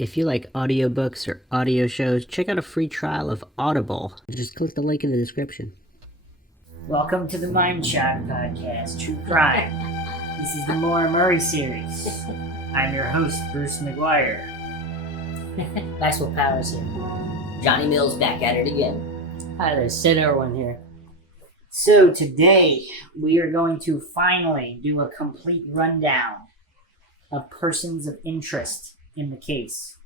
If you like audiobooks or audio shows, check out a free trial of Audible. Just click the link in the description. Welcome to the Mindshock podcast, True Crime. This is the Maura Murray series. I'm your host, Bruce McGuire. Maxwell Powers here. Johnny Mills back at it again. Hi there, Sid Irwin here. So today, we are going to finally do a complete rundown of persons of interest in the case.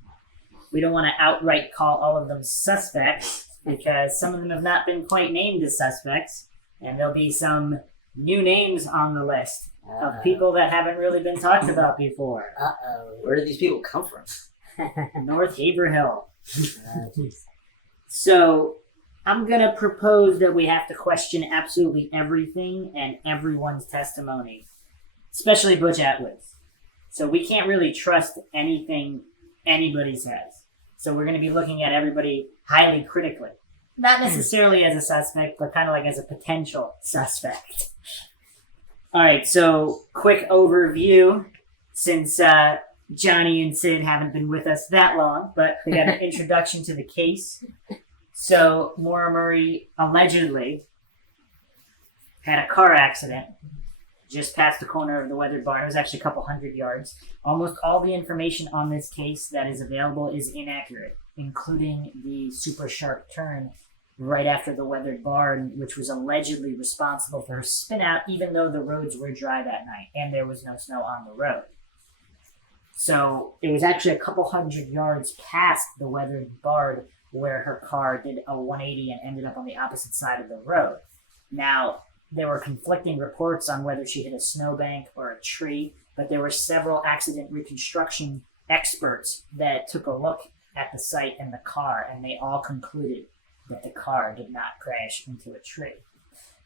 We don't want to outright call all of them suspects because some of them have not been quite named as suspects, and there'll be some new names on the list of people that haven't really been talked about before. Where do these people come from? North Haverhill. So, I'm going to propose that we have to question absolutely everything and everyone's testimony, especially Butch Atwood's. So we can't really trust anything anybody says. So we're going to be looking at everybody highly critically. Not necessarily as a suspect, but kind of like as a potential suspect. All right, so quick overview, since Johnny and Sid haven't been with us that long, but we got an introduction to the case. So Maura Murray allegedly had a car accident just past the corner of the weathered barn. It was actually a couple hundred yards. Almost all the information on this case that is available is inaccurate, including the super sharp turn right after the weathered barn, which was allegedly responsible for her spin out, even though the roads were dry that night and there was no snow on the road. So it was actually a couple hundred yards past the weathered barn where her car did a 180 and ended up on the opposite side of the road. Now, there were conflicting reports on whether she hit a snowbank or a tree, but there were several accident reconstruction experts that took a look at the site and the car, and they all concluded that the car did not crash into a tree.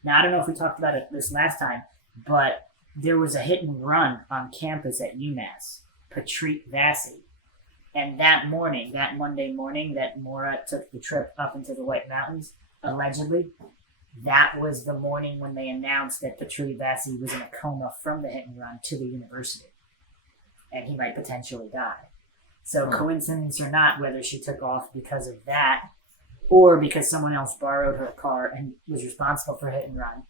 Now, I don't know if we talked about this last time, but there was a hit and run on campus at UMass, Patrick Vassy. And that morning, that Monday morning that Maura took the trip up into the White Mountains, allegedly, that was the morning when they announced that Patrick Vassy was in a coma from the hit and run to the university. And he might potentially die. So coincidence or not, whether she took off because of that, or because someone else borrowed her car and was responsible for hit and run,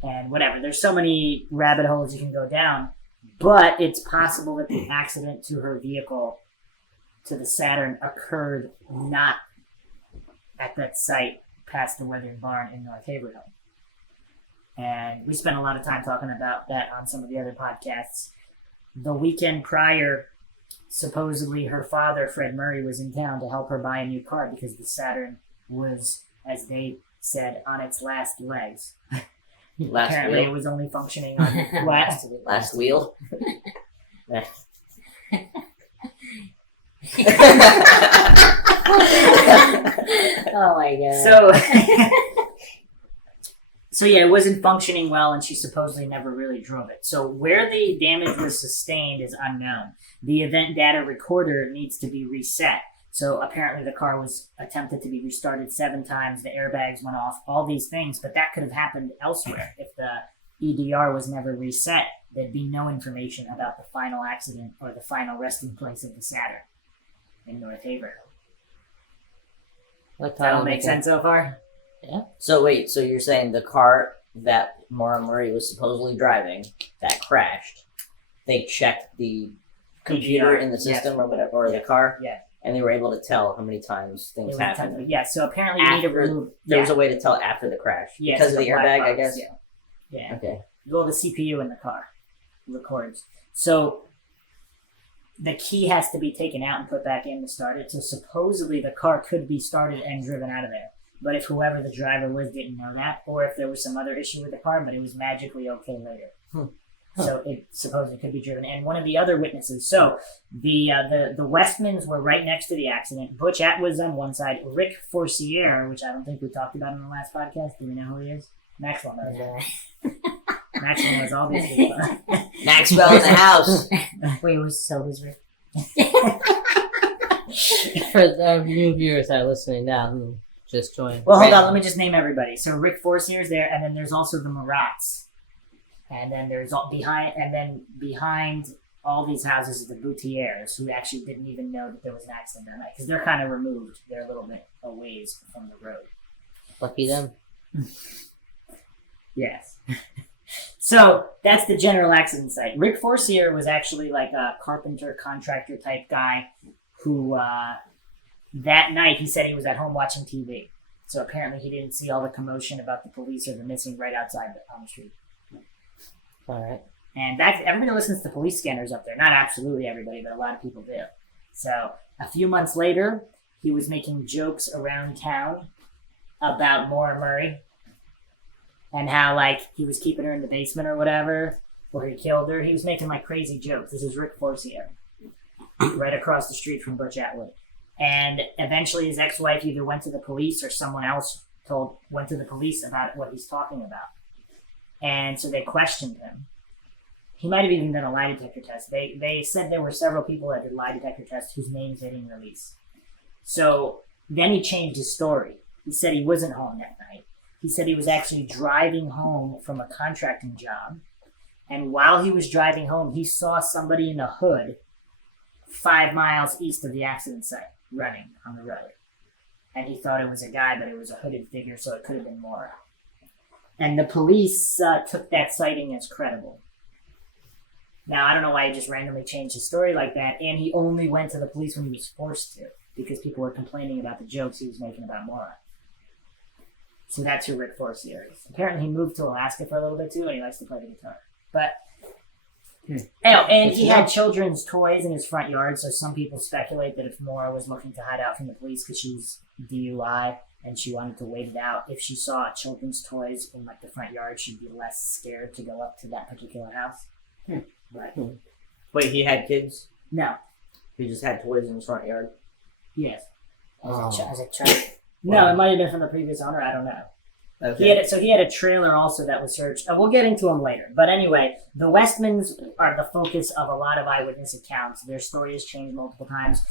and whatever. There's so many rabbit holes you can go down, but it's possible that the accident to her vehicle, to the Saturn, occurred not at that site past the weathered barn in North Haverhill. And we spent a lot of time talking about that on some of the other podcasts. The weekend prior, supposedly her father, Fred Murray, was in town to help her buy a new car because the Saturn was, as they said, on its last legs. Apparently wheel. It was only functioning on Last wheel. Oh my god. So yeah, it wasn't functioning well, and she supposedly never really drove it. So where the damage was sustained is unknown. The event data recorder needs to be reset. So apparently the car was attempted to be restarted 7 times, the airbags went off, all these things, but that could have happened elsewhere. If the EDR was never reset, there'd be no information about the final accident or the final resting place of the Saturn in North Haverhill. That all make sense so far? Yeah. So wait, so you're saying the car that Maura Murray was supposedly driving that crashed, they checked the computer in the system or whatever, or the car? Yeah. And they were able to tell how many times things happened. Yeah, so apparently you need to remove... There was a way to tell after the crash. Yeah, because of the airbag, I guess? Yeah. Okay. Well, the CPU in the car records. So the key has to be taken out and put back in to start it. So supposedly the car could be started and driven out of there. But if whoever the driver was didn't know that, or if there was some other issue with the car, but it was magically okay later. So it supposedly could be driven. And one of the other witnesses, so the Westmans were right next to the accident. Butch Atwood's on one side. Rick Forcier, which I don't think we talked about in the last podcast. Do we know who he is? Maxwell knows that. Maxwell knows all these people. Maxwell in the house. Wait, so who's Rick? For the new viewers that are listening now who just joined. Well, hold on. Let me just name everybody. So Rick Forcier is there, and then there's also the Marats. And then there's behind all these houses of the Boutiers who actually didn't even know that there was an accident that night because they're kind of removed. They're a little bit a ways from the road. Lucky them. Yes. So that's the general accident site. Rick Forcier was actually like a carpenter contractor type guy who that night he said he was at home watching TV. So apparently he didn't see all the commotion about the police or the missing right outside on the street. All right. And everybody listens to police scanners up there. Not absolutely everybody, but a lot of people do. So a few months later, he was making jokes around town about Maura Murray and how, like, he was keeping her in the basement or whatever, or he killed her. He was making, like, crazy jokes. This is Rick Forcier, right across the street from Butch Atwood. And eventually his ex-wife either went to the police or someone else went to the police about what he's talking about. And so they questioned him. He might have even done a lie detector test. They said there were several people that did lie detector tests whose names they didn't release. So then he changed his story. He said he wasn't home that night. He said he was actually driving home from a contracting job. And while he was driving home, he saw somebody in a hood 5 miles east of the accident site running on the road. And he thought it was a guy, but it was a hooded figure, so it could have been Maura. And the police took that sighting as credible. Now, I don't know why he just randomly changed his story like that, and he only went to the police when he was forced to, because people were complaining about the jokes he was making about Maura. So that's who Rick Forcier is. Apparently he moved to Alaska for a little bit too, and he likes to play the guitar. But, and he had children's toys in his front yard, so some people speculate that if Maura was looking to hide out from the police because she was DUI and she wanted to wait it out, if she saw children's toys in like the front yard, she'd be less scared to go up to that particular house. Right. Wait, he had kids? No. He just had toys in his front yard? Yes. As a child. No, it might have been from the previous owner. I don't know. Okay. He had a trailer also that was searched. We'll get into them later. But anyway, the Westmans are the focus of a lot of eyewitness accounts. Their story has changed multiple times.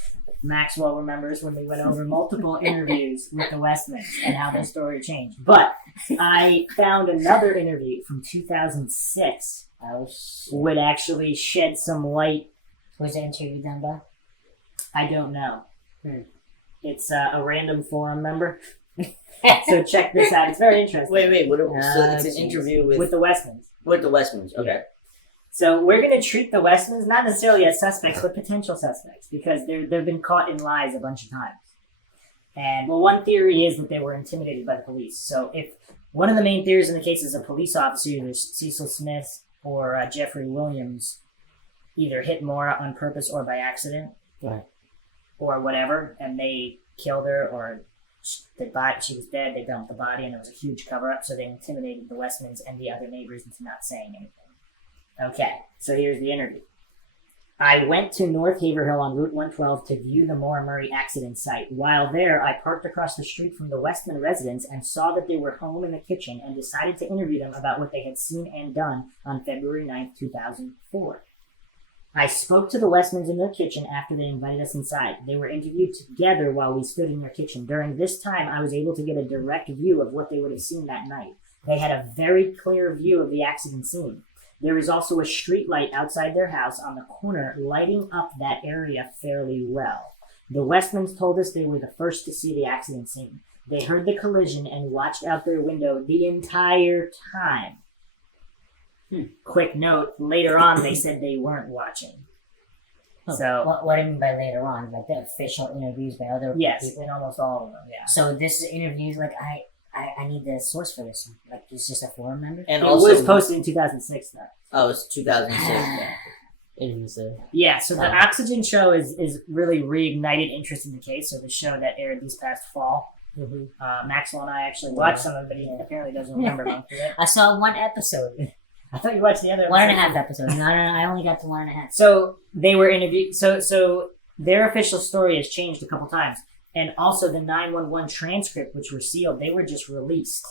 Maxwell remembers when we went over multiple interviews with the Westmans and how their story changed. But I found another interview from 2006 would actually shed some light. Was the interview done by? I don't know. It's a random forum member. So check this out. It's very interesting. Wait. So it's an interview with the Westmans. With the Westmans, okay. Yeah. So we're going to treat the Westmans not necessarily as suspects, but potential suspects, because they've been caught in lies a bunch of times. And, well, one theory is that they were intimidated by the police. So if one of the main theories in the case is a police officer, either Cecil Smith or Jeffrey Williams, either hit Maura on purpose or by accident, Right. or whatever, and they killed her, or she was dead, they dumped the body, and there was a huge cover-up, so they intimidated the Westmans and the other neighbors into not saying anything. Okay, so here's the interview. I went to North Haverhill on Route 112 to view the Maura Murray accident site. While there, I parked across the street from the Westman residence and saw that they were home in the kitchen and decided to interview them about what they had seen and done on February 9th, 2004. I spoke to the Westmans in their kitchen after they invited us inside. They were interviewed together while we stood in their kitchen. During this time, I was able to get a direct view of what they would have seen that night. They had a very clear view of the accident scene. There is also a street light outside their house on the corner, lighting up that area fairly well. The Westmans told us they were the first to see the accident scene. They heard the collision and watched out their window the entire time. Quick note, later on they said they weren't watching. So, What do you mean by later on? Like the official interviews by other yes, people? in almost all of them, yeah. So this is interviews like I need the source for this. Like it's just a forum member? And It also, was posted in 2006, though. Oh, it's 2006. Interviews there. Yeah, so the Oxygen show is really reignited interest in the case. So the show that aired this past fall, Maxwell and I actually watched some of it, but he apparently doesn't remember most of it. I saw one episode. I thought you watched the other 1.5 episodes. No, I only got to 1.5. So they were interviewed. So their official story has changed a couple times, and also the 911 transcript, which were sealed, they were just released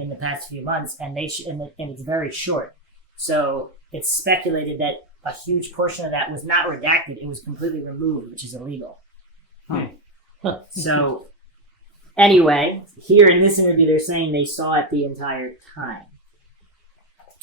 in the past few months, and and it's very short. So it's speculated that a huge portion of that was not redacted; it was completely removed, which is illegal. So anyway, here in this interview, they're saying they saw it the entire time.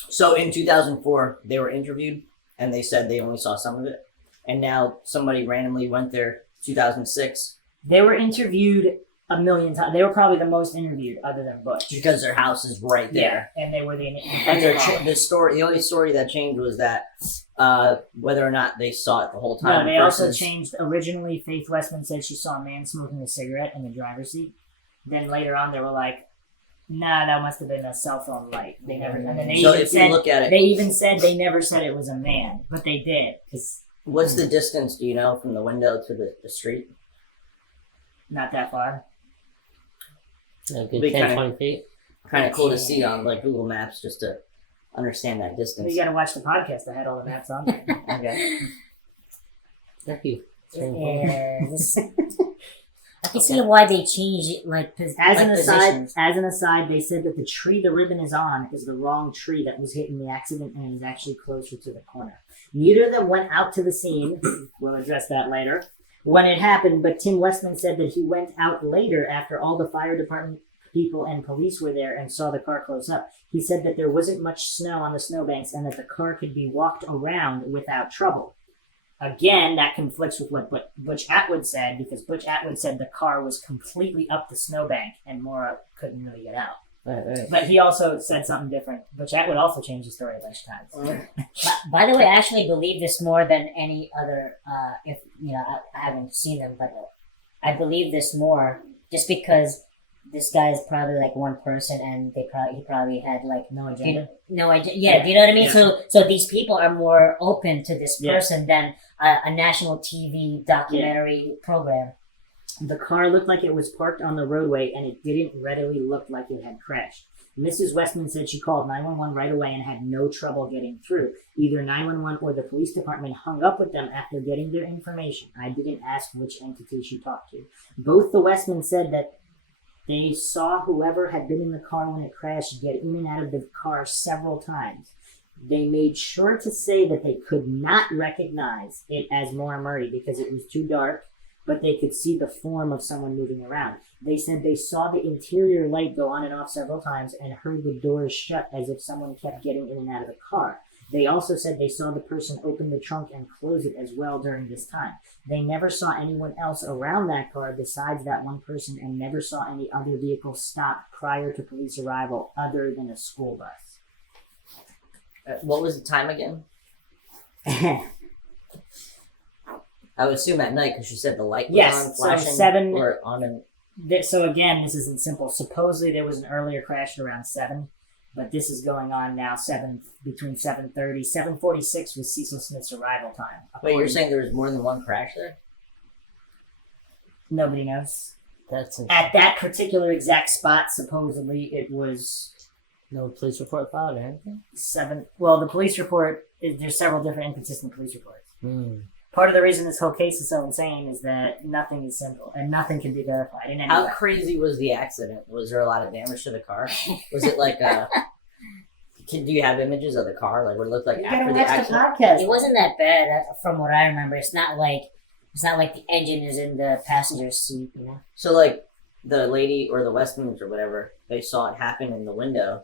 So in 2004, they were interviewed, and they said they only saw some of it. And now somebody randomly went there 2006 They were interviewed a million times. They were probably the most interviewed, other than Butch. because their house is right there. Yeah, and they were the. And the only story that changed was that whether or not they saw it the whole time. No, they also changed. Originally, Faith Westman said she saw a man smoking a cigarette in the driver's seat. Then later on, they were like, "Nah, that must have been a cell phone light." They never. And then they So even if said, you look at it, they even said they never said it was a man, but they did. what's the distance? Do you know from the window to the street? Not that far. A good Be 10, kinda- 20 feet. Kind of cool to see on like Google Maps just to understand that distance. You got to watch the podcast. I had all the maps on there. Okay. Thank you. Yeah, I can see why they changed it. Like As an positions. aside, they said that the tree the ribbon is on is the wrong tree that was hit in the accident and is actually closer to the corner. Neither of them went out to the scene. We'll address that later. When it happened, but Tim Westman said that he went out later after all the fire department people and police were there and saw the car close up. He said that there wasn't much snow on the snowbanks and that the car could be walked around without trouble. Again, that conflicts with what Butch Atwood said, because Butch Atwood said the car was completely up the snowbank and Maura couldn't really get out. Right. But he also said something different. Butch Atwood also changed the story a bunch of times. By the way, I actually believe this more than any other. If I haven't seen them, but I believe this more just because this guy is probably like one person, and he probably had like No agenda. no idea. Yeah, do you know what I mean? Yeah. So these people are more open to this Yeah. person than a national TV documentary program. The car looked like it was parked on the roadway, and it didn't readily look like it had crashed. Mrs. Westman said she called 911 right away and had no trouble getting through. Either 911 or the police department hung up with them after getting their information. I didn't ask which entity she talked to. Both the Westmans said that they saw whoever had been in the car when it crashed get in and out of the car several times. They made sure to say that they could not recognize it as Maura Murray because it was too dark, but they could see the form of someone moving around. They said they saw the interior light go on and off several times and heard the doors shut as if someone kept getting in and out of the car. They also said they saw the person open the trunk and close it as well during this time. They never saw anyone else around that car besides that one person and never saw any other vehicle stop prior to police arrival other than a school bus. What was the time again? I would assume at night because she said the light was Yes, on, so flashing, 7 or on an. So again, this isn't simple. Supposedly there was an earlier crash at around 7, but this is going on now between 7:30, 7:46 was Cecil Smith's arrival time. Wait, you're saying there was more than one crash there? Nobody knows. That's At that particular exact spot, supposedly it was no police report filed or anything. 7. Well, the police report, there's several different inconsistent police reports. Part of the reason this whole case is so insane is that nothing is simple and nothing can be verified in any How way. crazy was the accident? Was there a lot of damage to the car? Was it like do you have images of the car? Like what it looked like You after gotta the watch the accident? podcast. It wasn't that bad from what I remember. It's not like the engine is in the passenger seat, you know. So like the lady or the Westmans or whatever, they saw it happen in the window.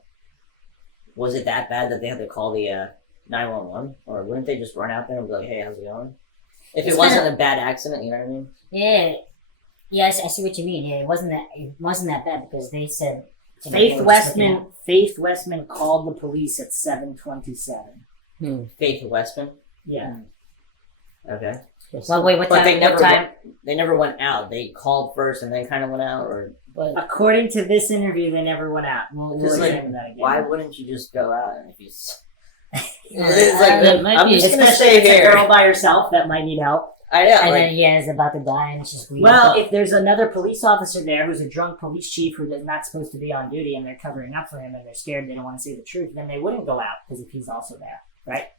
Was it that bad that they had to call the 911? Or wouldn't they just run out there and be like, hey, how's it going? If It's it wasn't kinda- a bad accident, you know what I mean? Yeah, I see what you mean. Yeah, it wasn't that bad because they said Faith Westman called the police at 7:27. Faith Westman? Yeah. Okay. Well, wait, what But time? they never what time? they never went out. They called first and then kind of went out, or But According to this interview, they never went out. We'll Just like, examine that again. why wouldn't you just go out if you? Yeah, It's like, it might I'm be- just gonna Especially stay if it's a here. girl by herself that might need help. I know. And Like, then is about to die, and it's just weird. Well, if there's another police officer there who's a drunk police chief who is not supposed to be on duty and they're covering up for him and they're scared they don't want to say the truth, then they wouldn't go out because if he's also there, right?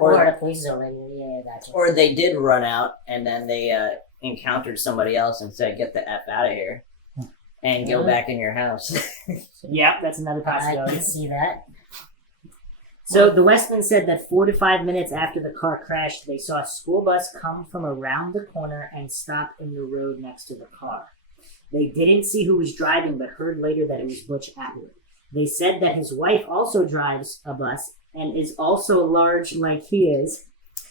or- the police is already. Yeah, gotcha. or they did run out and then they encountered somebody else and said, "Get the f out of here," and go back in your house. Yeah, that's another I possibility. can see that. So the Westman said that 4 to 5 minutes after the car crashed, they saw a school bus come from around the corner and stop in the road next to the car. They didn't see who was driving, but heard later that it was Butch Atwood. They said that his wife also drives a bus and is also large like he is.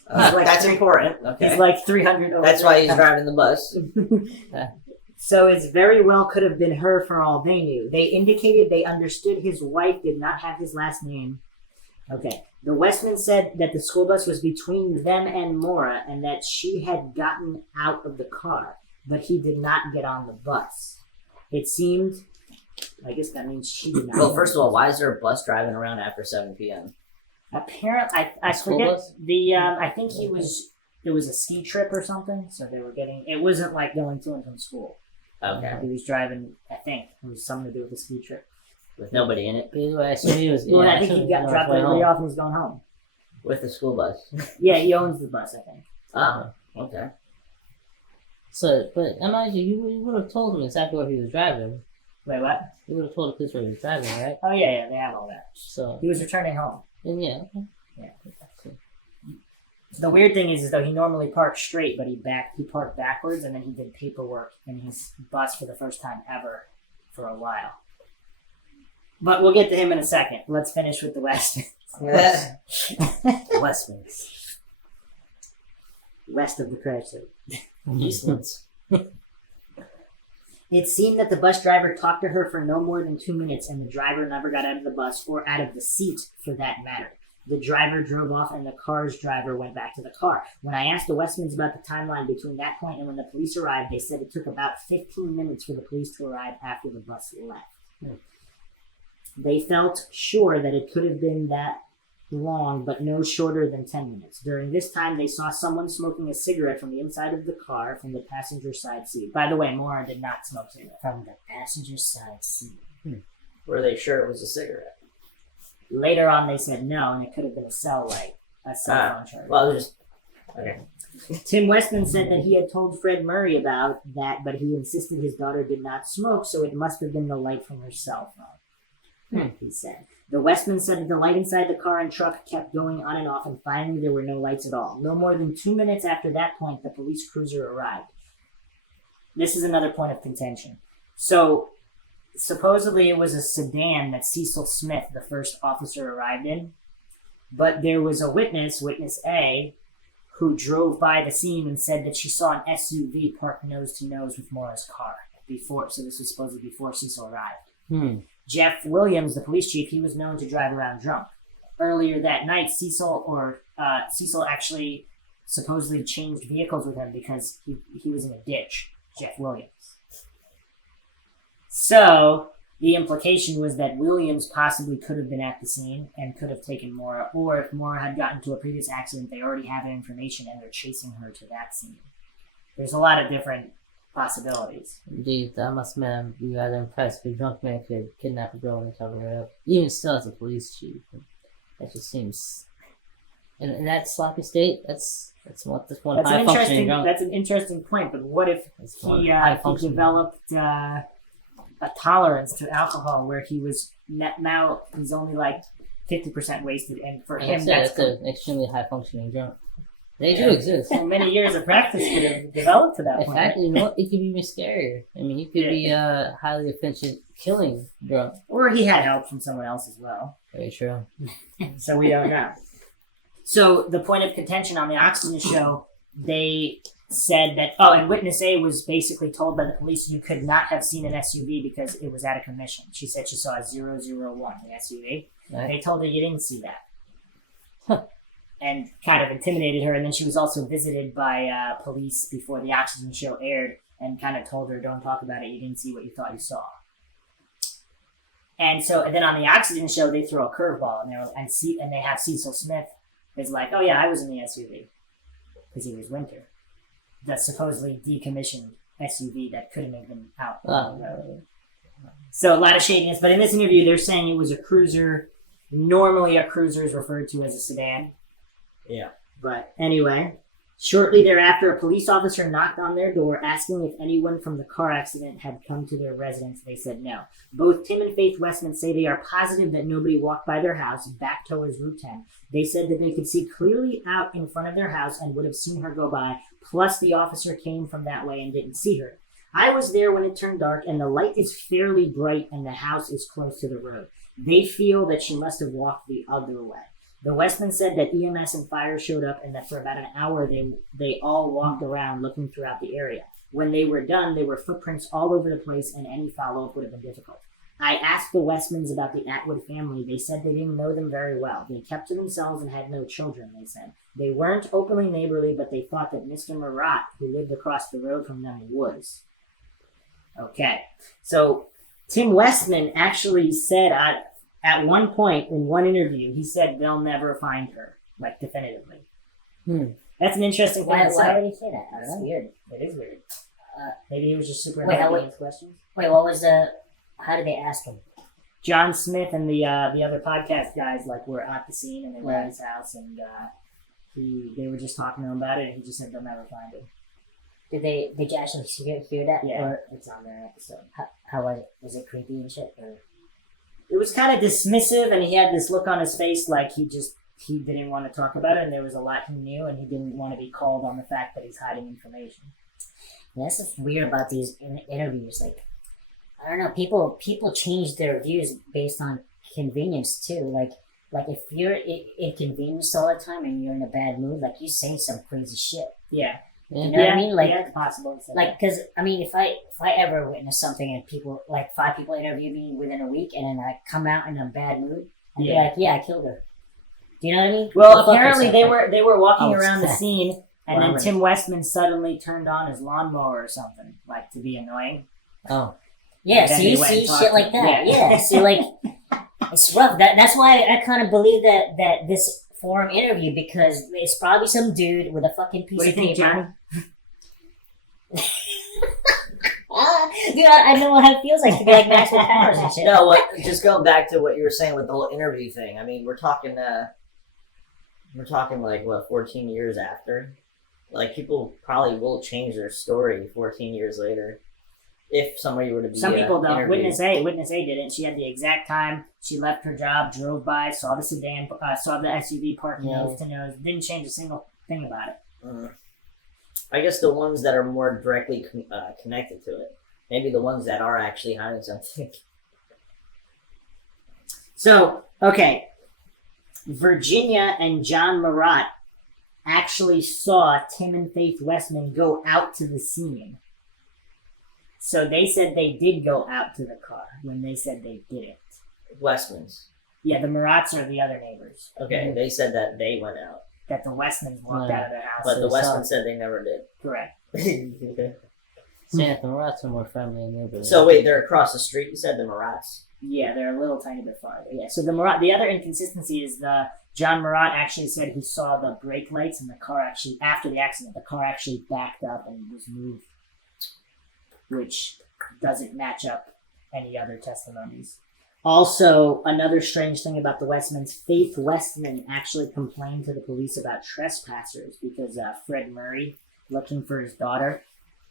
That's important. Okay. He's like 300 over. That's why he's driving the bus. So it's very well could have been her for all they knew. They indicated they understood his wife did not have his last name. Okay. The Westman said that the school bus was between them and Maura and that she had gotten out of the car, but he did not get on the bus. It seemed, I guess that means she did not. Well, first of all, why is there a bus driving around after 7 p.m.? Apparently, I forget bus? I think it was a ski trip or something, so they were getting, it wasn't like going to and from school. Okay. He was driving, I think, it was something to do with the ski trip. With nobody in it? I assume he was. Well, yeah, I think he got dropped way off and was going home. With the school bus? Yeah, he owns the bus, I think. Oh, okay. So, but imagine you would have told him exactly where he was driving. Wait, what? You would have told the police where he was driving, right? Oh, yeah, they have all that. So, He was returning home. then yeah. Okay. Yeah. The weird thing is though he normally parks straight, but he parked backwards, and then he did paperwork in his bus for the first time ever for a while. But we'll get to him in a second. Let's finish with the West. Westman's. West of the crash zone. Eastman's. It seemed that the bus driver talked to her for no more than 2 minutes, and the driver never got out of the bus or out of the seat, for that matter. The driver drove off, and the car's driver went back to the car. When I asked the Westmans about the timeline between that point and when the police arrived, they said it took about 15 minutes for the police to arrive after the bus left. They felt sure that it could have been that long, but no shorter than 10 minutes. During this time, they saw someone smoking a cigarette from the inside of the car from the passenger side seat. By the way, Maura did not smoke cigarettes. From the passenger side seat. Were they sure it was a cigarette? Later on, they said no, and it could have been a cell light, a cell phone charger. Well, just... Okay. Tim Westman said that he had told Fred Murray about that, but he insisted his daughter did not smoke, so it must have been the light from her cell phone, he said. The Westman said that the light inside the car and truck kept going on and off, and finally there were no lights at all. No more than 2 minutes after that point, the police cruiser arrived. This is another point of contention. So, supposedly it was a sedan that Cecil Smith, the first officer, arrived in, but there was a witness, Witness A, who drove by the scene and said that she saw an SUV parked nose to nose with Maura's car before, so this was supposedly before Cecil arrived. Jeff Williams, the police chief, he was known to drive around drunk. Earlier that night, Cecil actually supposedly changed vehicles with him because he was in a ditch, Jeff Williams. So, the implication was that Williams possibly could have been at the scene and could have taken Maura, or if Maura had gotten to a previous accident, they already have information and they're chasing her to that scene. There's a lot of different possibilities. Indeed, that must be rather impressed if a drunk man could kidnap a girl and cover it up. Even still, as a police chief, that just seems. In that sloppy state, that's one high functioning drunk. That's an interesting point. But what if he developed a tolerance to alcohol where he was now he's only like 50% wasted, and for him that's an extremely high functioning drunk. They do exist. So many years of practice could have developed to that point. In fact, you know what? It could be even scarier. I mean, he could be a highly efficient killing drunk. Or he had help from someone else as well. Very true. So we don't know. So the point of contention on the Oxygen show, they said that, and Witness A was basically told by the police you could not have seen an SUV because it was out of commission. She said she saw a 001, the SUV. Right. They told her you didn't see that. And kind of intimidated her, and then she was also visited by police before the Oxygen show aired and kind of told her, don't talk about it, you didn't see what you thought you saw. And then on the Oxygen show, they throw a curveball, and they have Cecil Smith is like, oh yeah, I was in the SUV, because he was Winter. The supposedly decommissioned SUV that couldn't have been out. So a lot of shadiness, but in this interview, they're saying it was a cruiser. Normally a cruiser is referred to as a sedan. Yeah. But anyway, shortly thereafter, a police officer knocked on their door asking if anyone from the car accident had come to their residence. They said no. Both Tim and Faith Westman say they are positive that nobody walked by their house back towards Route 10. They said that they could see clearly out in front of their house and would have seen her go by, plus the officer came from that way and didn't see her. I was there when it turned dark, and the light is fairly bright and the house is close to the road. They feel that she must have walked the other way. The Westman said that EMS and fire showed up and that for about an hour they all walked around looking throughout the area. When they were done, there were footprints all over the place and any follow-up would have been difficult. I asked the Westmans about the Atwood family. They said they didn't know them very well. They kept to themselves and had no children, they said. They weren't openly neighborly, but they thought that Mr. Murat, who lived across the road from them, was. Okay. So Tim Westman actually said at one point in one interview, he said they'll never find her, like definitively. That's an interesting thing to say. Why would he say that? I That's don't know. weird. It is weird. Maybe he was just super Wait, happy how- with his questions. Wait, what was the? How did they ask him? John Smith and the other podcast guys were at the scene and they were Yeah. at his house and they were just talking to him about it and he just said they'll never find him. Did you actually hear that? Yeah, Or it's on their episode. how was it? Was it creepy and shit? Or? It was kind of dismissive and he had this look on his face like he didn't want to talk about it and there was a lot he knew and he didn't want to be called on the fact that he's hiding information. Yeah, that's what's weird about these interviews. Like, I don't know, people change their views based on convenience too. Like if you're inconvenienced all the time and you're in a bad mood, like you say some crazy shit. Yeah. You know what I mean? Like, yeah, it's possible. like, cause I mean, if I ever witness something and people, like 5 people interview me within a week and then I come out in a bad mood, I'd be like, yeah, I killed her. Do you know what I mean? Well, Go fuck apparently yourself. they were walking Oh, around the fuck. scene and then Robert. Tim Westman suddenly turned on his lawnmower or something, like to be annoying. Oh. Yeah, And so then you he went see and talked shit to like him. that. Yeah. Yeah, so like, it's rough. That's why I kind of believe that this forum interview, because it's probably some dude with a fucking piece What do you of think, paper. Johnny? Dude, I know how it feels like to be like Maxwell Powers and shit. No, just going back to what you were saying with the whole interview thing. I mean, we're talking like what, 14 years after. Like people probably will change their story 14 years later, if somebody were to be. Some people don't. interviewed. Witness A didn't. She had the exact time. She left her job, drove by, saw the sedan, saw the SUV parked nose to nose. Didn't change a single thing about it. I guess the ones that are more directly connected to it. Maybe the ones that are actually hiding something. So, okay. Virginia and John Murat actually saw Tim and Faith Westman go out to the scene. So they said they did go out to the car when they said they didn't. Westmans. Yeah, the Murats are the other neighbors. Okay, they said that they went out, That the Westmans walked out of their house. but So the they saw Westmans it. said they never did. Correct. Saying that the Murats are more friendly and neighborly. So wait, they're across the street. You said the Murats. Yeah, they're a little tiny bit farther. Yeah. So the other inconsistency is John Murat actually said he saw the brake lights and the car actually, after the accident, the car actually backed up and was moved, which doesn't match up any other testimonies. Also, another strange thing about the Westmans, Faith Westman actually complained to the police about trespassers because Fred Murray, looking for his daughter,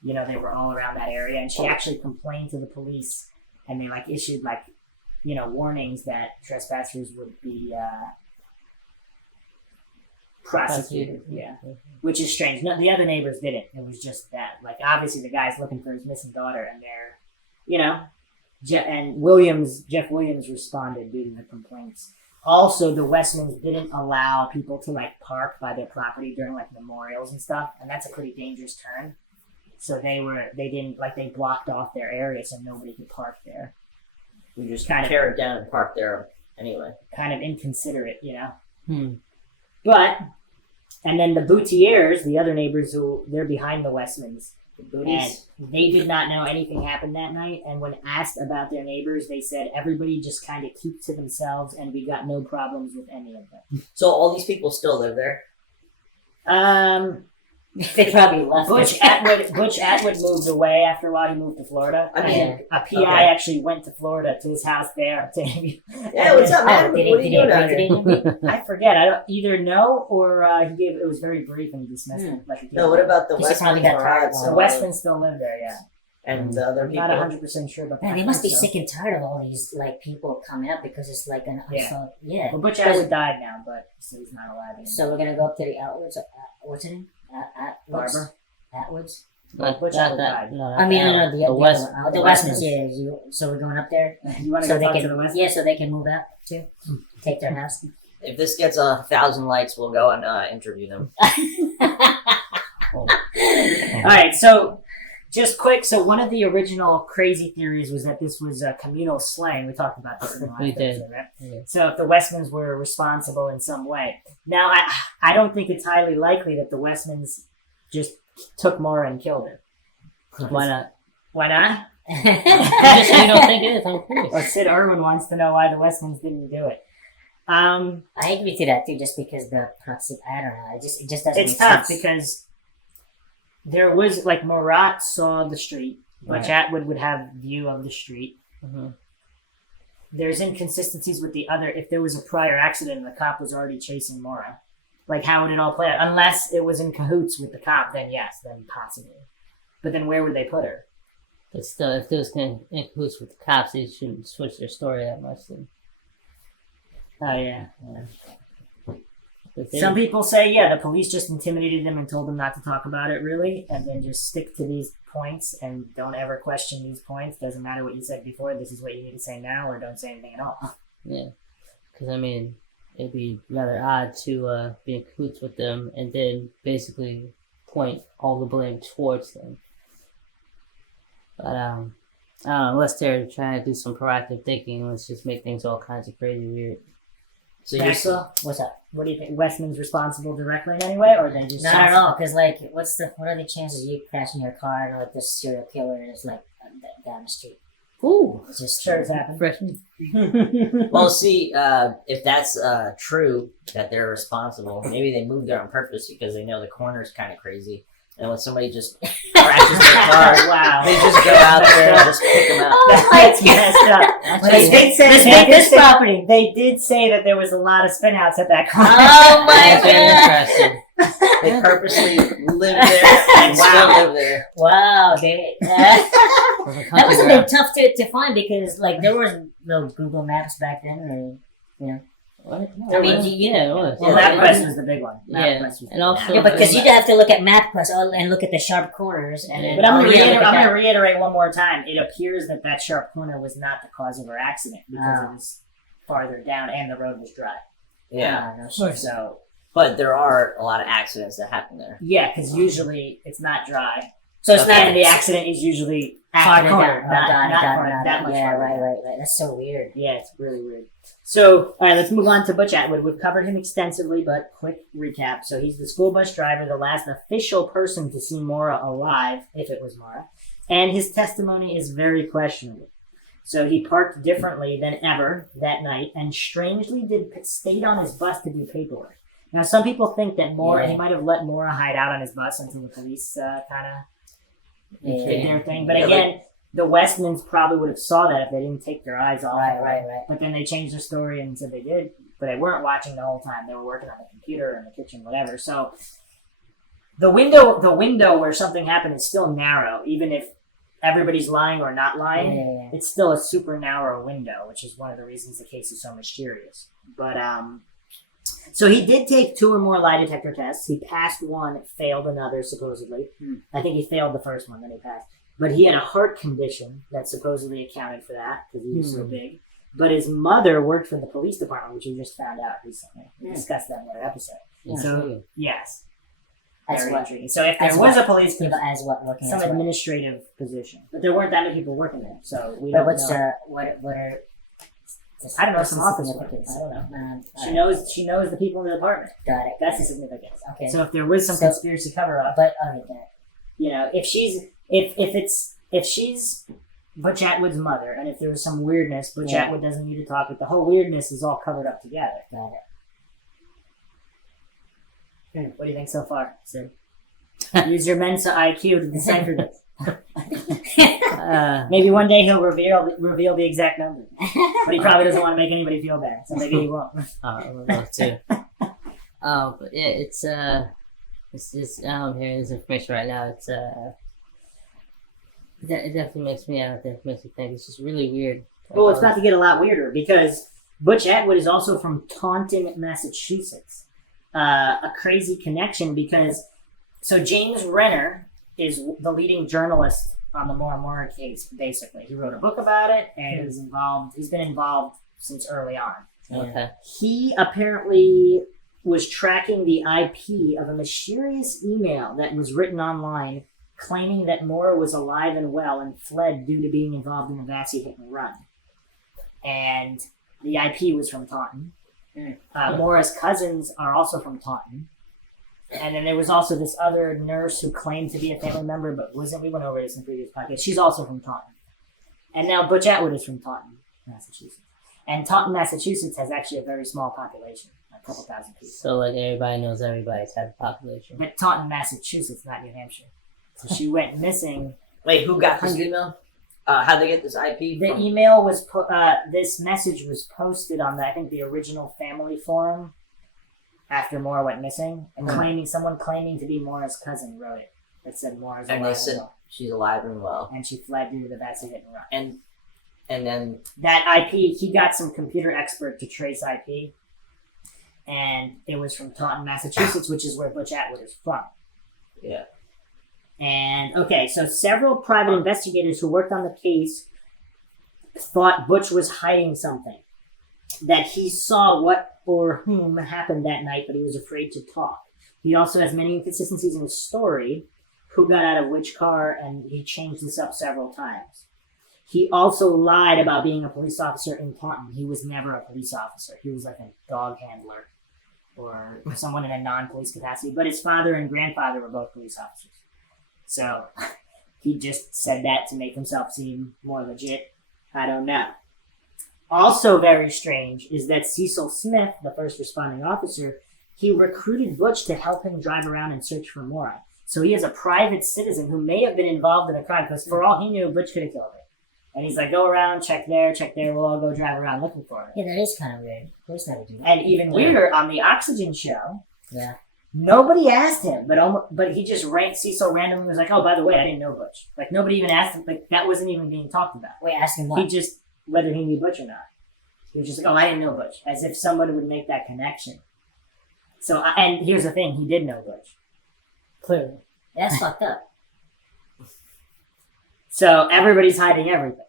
they were all around that area, and she actually complained to the police, and they issued warnings that trespassers would be prosecuted. Yeah, which is strange. No, the other neighbors didn't. It was just that. Obviously, the guy's looking for his missing daughter, and they're, Jeff Williams responded due to the complaints. Also, the Westmans didn't allow people to park by their property during memorials and stuff, and that's a pretty dangerous turn. So they blocked off their area so nobody could park there. We just tear it down and park there anyway. Kind of inconsiderate, But, and then the Boutiers, the other neighbors they're behind the Westmans. And they did not know anything happened that night. And when asked about their neighbors, they said everybody just kind of keeps to themselves, and we got no problems with any of them. So all these people still live there? They probably left. Butch Atwood moved away after a while. He moved to Florida. I mean, A PI actually went to Florida to his house there to interview. Yeah, what's up, man? What are you doing out here? I forget. I don't either know or it was very brief and he dismissed it. No, what about the He's probably Westmans? got tired Murats, of The Westmans still live there, yeah. and the other I'm people? not 100% sure about that. Man, they must be So. sick and tired of all these people coming up because it's an unsolved. Yeah. Well, Butch Atwood died now, but so he's not alive anymore. So we're gonna go up to the Atwoods. What's his name? Barber? Atwoods. Butch Atwood died. No, I mean, no, the West. the Westmans. Yeah. So we're going up there You want to so go they talk can. to the Westmans? Yeah, so they can move out too. Take their house. If this gets 1,000 likes, we'll go and interview them. All right, so just quick. So one of the original crazy theories was that this was a communal slaying. We talked about this in the last We did. episode, right? Yeah. So if the Westmans were responsible in some way. Now, I don't think it's highly likely that the Westmans just took Maura and killed her. Why not? Why not? Just so you don't think it is. I'm curious. Well, Sid Irwin wants to know why the Westmans didn't do it. I agree to that too, just because the proximity. I don't know. It just doesn't. It's make tough sense. because there was like Murat saw the street, Butch Right. Atwood would have view of the street. Mm-hmm. There's inconsistencies with the other. If there was a prior accident and the cop was already chasing Maura, like how would it all play out? Unless it was in cahoots with the cop, then yes, then possibly. But then where would they put her? But still, if they was in cahoots with the cops, they shouldn't switch their story that much. Then. Oh yeah. But they- Some people say, yeah, the police just intimidated them and told them not to talk about it, really, and then just stick to these points and don't ever question these points. Doesn't matter what you said before, this is what you need to say now, or don't say anything at all. Yeah, because I mean, it'd be rather odd to be in cahoots with them and then basically point all the blame towards them. But I don't know, unless they're trying to do some proactive thinking, let's just make things all kinds of crazy weird. So you're Maxwell, what's up? What do you think? Westman's responsible directly in any way, or they just Not at all, because like, what are the chances of you crashing your car and like this serial killer is like down the street? Ooh, It's just sure it's happened. Freshman. Well, see, if that's true that they're responsible, maybe they moved there on purpose because they know the corner's kind of crazy. And when somebody just crashes their car, Wow. they just go out there and just pick them out. That's messed up. Well, They did say let's they make did this say- property. They did say that there was a lot of spinouts at that corner. Oh my That's very god! interesting. They purposely live there and still live there. Wow, they, For the that country must have where- been tough to find because like there was no Google Maps back then, or you know. What? I mean, yeah, it was. Well, Yeah, MapQuest was the big one. Yeah, MapQuest was the and big also- one. Yeah, because you'd have to look at MapQuest and look at the sharp corners, and then. But I'm oh, yeah, look at going that. to reiterate one more time. It appears that that sharp corner was not the cause of her accident because it was farther down and the road was dry. Yeah. No shit. So, But there are a lot of accidents that happen there. yeah, because usually it's not dry. So it's Okay. not And the accident is usually after farther the corner, down. not far- that much Yeah, farther. right. That's so weird. Yeah, it's really weird. So, all right, let's move on to Butch Atwood. We've covered him extensively, but quick recap. So he's the school bus driver, the last official person to see Maura alive, if it was Maura, and his testimony is very questionable. So he parked differently than ever that night, and strangely stayed on his bus to do paperwork. Now, some people think that Maura, he might have let Maura hide out on his bus until the police kind of did their thing. But Yeah, again, the Westmans probably would have saw that if they didn't take their eyes off. of her. Right. But then they changed their story and said they did, but they weren't watching the whole time. They were working on the computer in the kitchen, whatever. So the window where something happened is still narrow, even if everybody's lying or not lying. Yeah. It's still a super narrow window, which is one of the reasons the case is so mysterious. But so he did take 2 or more lie detector tests. He passed one, failed another, supposedly. I think he failed the first one, then he passed. But he had a heart condition that supposedly accounted for that because he was so big. But his mother worked for the police department, which we just found out recently. We discussed that in another episode. So, yes. That's Very what. intriguing. So if That's there was what- a police As what working some as what. administrative position, but there weren't that many people working there, so we But don't what's know. what are? I don't know, what's some the office significance? workers. I don't know. Alright, She knows the people in the department. got it. That's the significance. Okay. So if there was some So- conspiracy cover up, But okay, got it. you know, if she's Butch Atwood's mother, and if there was some weirdness, Butch Yeah. Atwood doesn't need to talk. But the whole weirdness is all covered up together. Got it. What do you think so far, Sid? Use your Mensa IQ to decipher this. Maybe one day he'll reveal the exact number, but he probably doesn't want to make anybody feel bad, so maybe he won't. I would love to. But yeah, it's just I'm hearing this information right now. It definitely makes me makes me think. It's just really weird. Well, it's about to get a lot weirder because Butch Atwood is also from Taunton, Massachusetts. A crazy connection because so James Renner is the leading journalist on the Maura Murray case. Basically, he wrote a book about it and he's been involved since early on. Okay. He apparently was tracking the IP of a mysterious email that was written online claiming that Maura was alive and well and fled due to being involved in a Vassy hit and run. And the IP was from Taunton. Maura's cousins are also from Taunton. And then there was also this other nurse who claimed to be a family member, but wasn't. We went over this in the previous podcast. She's also from Taunton. And now Butch Atwood is from Taunton, Massachusetts. And Taunton, Massachusetts has actually a very small population, a couple thousand people. So like everybody knows everybody's had a population. But Taunton, Massachusetts, not New Hampshire. So she went missing. Wait, who got this email? How'd they get this IP? The email was this message was posted on I think the original family forum after Maura went missing, and someone claiming to be Maura's cousin wrote it. That said Maura's alive and they said and well. She's alive and well, and she fled due to the Vassy hit and run. And then that IP, he got some computer expert to trace IP, and it was from Taunton, Massachusetts, which is where Butch Atwood is from. Yeah. And, okay, so several private investigators who worked on the case thought Butch was hiding something. That he saw what or whom happened that night, but he was afraid to talk. He also has many inconsistencies in his story, who got out of which car, and he changed this up several times. He also lied about being a police officer in Taunton. He was never a police officer. He was like a dog handler or someone in a non-police capacity. But his father and grandfather were both police officers. So he just said that to make himself seem more legit. I don't know. Also very strange is that Cecil Smith, the first responding officer, he recruited Butch to help him drive around and search for Maura. So he is a private citizen who may have been involved in a crime, because for all he knew, Butch could have killed her. And he's like, go around, check there, we'll all go drive around looking for her. Yeah, that is kind of weird. Police never do that. And even weirder, on the Oxygen show, Yeah. nobody asked him, but he just Cecil randomly was like, oh, by the way, I didn't know Butch. Like, nobody even asked him, like, that wasn't even being talked about. Wait, ask him what? He just, whether he knew Butch or not. He was just like, oh, I didn't know Butch. As if someone would make that connection. So, and here's the thing, he did know Butch. Clearly. That's fucked up. So, everybody's hiding everything.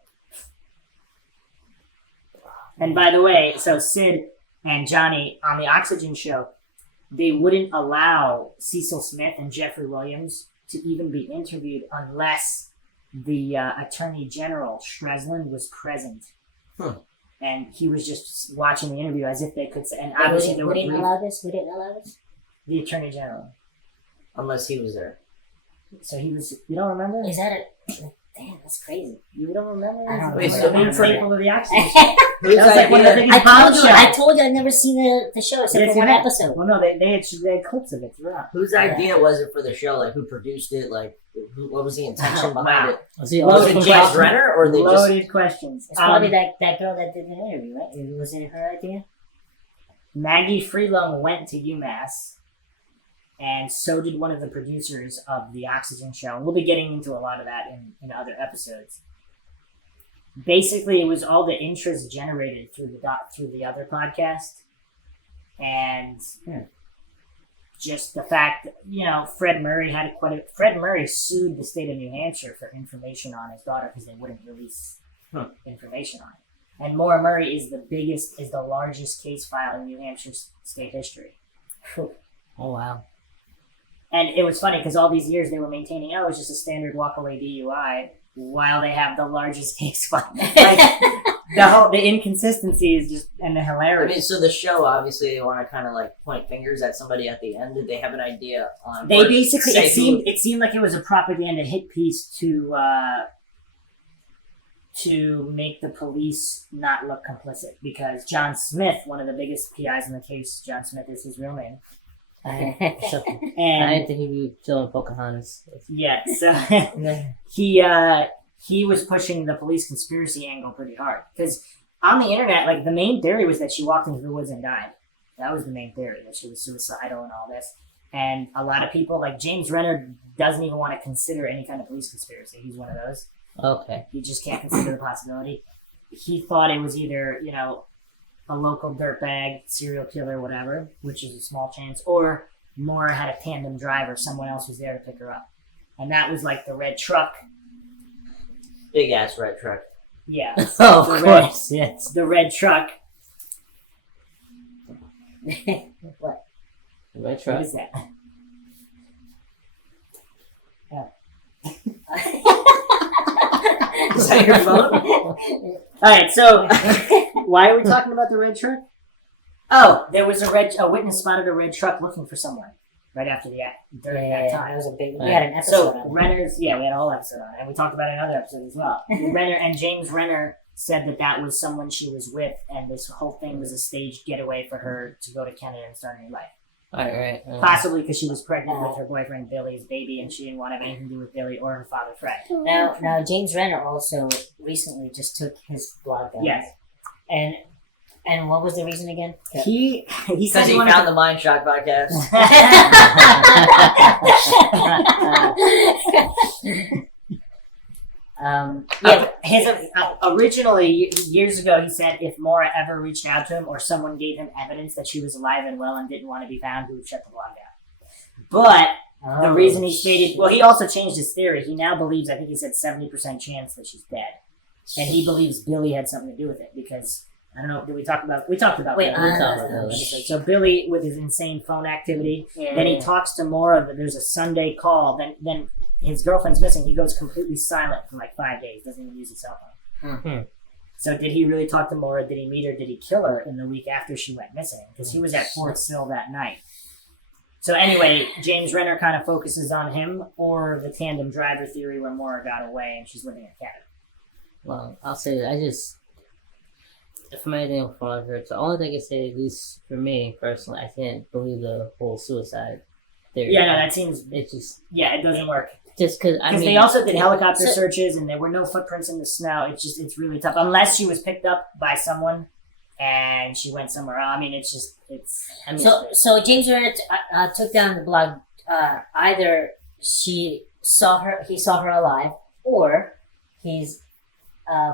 And by the way, so Sid and Johnny on the Oxygen show, they wouldn't allow Cecil Smith and Jeffrey Williams to even be interviewed unless the Attorney General, Streseland, was present. And he was just watching the interview as if they could say, and obviously we didn't allow this? We didn't allow this? The Attorney General. unless he was there. So he was, you don't remember? Is that a... Damn, that's crazy. You don't remember? I don't Wait, He's so the main who- staple of the Oxygen. Whose That was like one of the idea? biggest bombshells. I told you I'd never seen the show except Yes, for you one had. episode. Well, no, they had clips of it throughout. Whose idea was it for the show? Like, who produced it? Like, what was the intention behind it? Was he Was also it from James Boston? Renner, or they just? Loaded questions. It's probably that girl that did the interview, right? Was it her idea? Maggie Freelung went to UMass, and so did one of the producers of the Oxygen show. And we'll be getting into a lot of that in other episodes. Basically, it was all the interest generated through the other podcast, and just the fact that, Fred Murray Fred Murray sued the state of New Hampshire for information on his daughter because they wouldn't release information on it. And Maura Murray is the largest case file in New Hampshire state history. Oh wow. And it was funny because all these years they were maintaining, it's just a standard walk-away DUI, while they have the largest case file. Like, the inconsistency is just, and the I hilarity. mean, so the show, obviously, they want to kind of like point fingers at somebody at the end. Did they have an idea on? They basically, say it seemed like it was a propaganda hit piece to make the police not look complicit, because John Smith, one of the biggest PIs in the case, John Smith is his real name. I And didn't think he'd be killing Pocahontas. yeah, so he was pushing the police conspiracy angle pretty hard, because on the internet, like, the main theory was that she walked into the woods and died. That was the main theory, that she was suicidal and all this. And a lot of people, like James Renner, doesn't even want to consider any kind of police conspiracy. He's one of those. Okay. He just can't consider the possibility. He thought it was either, a local dirtbag, serial killer, whatever, which is a small chance, or Maura had a tandem driver, someone else was there to pick her up. And that was like the red truck. big ass red truck. Yeah. Oh, The of red- course, yes. The red truck. What? The red What truck. is that? Is that your phone? Alright, so why are we talking about the red truck? Oh, there was a witness spotted a red truck looking for someone right after the act during that time. That was a big. We Right. had an episode. So on it. Renner's, we had a whole episode on it, and we talked about it in another episode as well. Renner and James Renner said that was someone she was with, and this whole thing was a staged getaway for her to go to Canada and start a new life. Right. Possibly because she was pregnant with her boyfriend Billy's baby, and she didn't want to have anything to do with Billy or her father Fred. Now James Renner also recently just took his blog down. Yes, And what was the reason again? he said Because he wanted found to- the Mindshock podcast. Originally, years ago, he said if Maura ever reached out to him or someone gave him evidence that she was alive and well and didn't want to be found, he would shut the blog down. But the reason he stated, well, he also changed his theory. He now believes, I think he said 70% chance that she's dead. And he believes Billy had something to do with it because, I don't know, we talked about Wait, Billy. So Billy, with his insane phone activity, then he talks to Maura that there's a Sunday call, then his girlfriend's missing. He goes completely silent for like 5 days, doesn't even use his cell phone. Hmm. So did he really talk to Maura? Did he meet her? Did he kill her in the week after she went missing? Because he was at Fort Sill that night. So anyway, James Renner kind of focuses on him or the tandem driver theory where Maura got away and she's living in Canada. Well, I'll say that from anything from what I've heard, so the only thing I can say, at least for me personally, I can't believe the whole suicide theory. Yeah, no, that seems... It's just... Yeah, it doesn't work. Just because, I Because mean... they also did helicopter searches and there were no footprints in the snow. It's really tough. Unless she was picked up by someone and she went somewhere else. I mean, I mean, So James Renner took down the blog. Either he saw her alive, or he's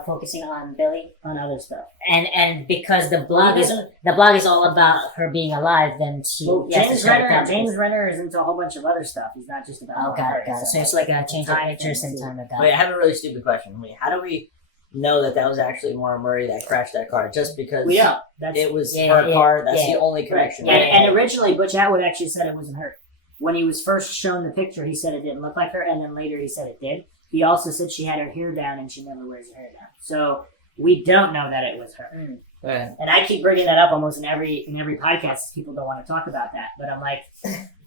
focusing on Billy, on other stuff. and because the blog is all about her being alive, then she. Well, he has to shut it down. James Renner is into a whole bunch of other stuff. He's not just about... Oh, got it. So it's like a change of pictures and time of Wait, I have a really stupid question. Wait, how do we know that was actually Maura Murray that crashed that car? Just because it was her car? That's the only connection. And originally, Butch Atwood actually said it wasn't her. When he was first shown the picture, he said it didn't look like her, and then later he said it did. He also said she had her hair down, and she never wears her hair down. So we don't know that it was her. Right. And I keep bringing that up almost in every podcast because people don't want to talk about that. But I'm like,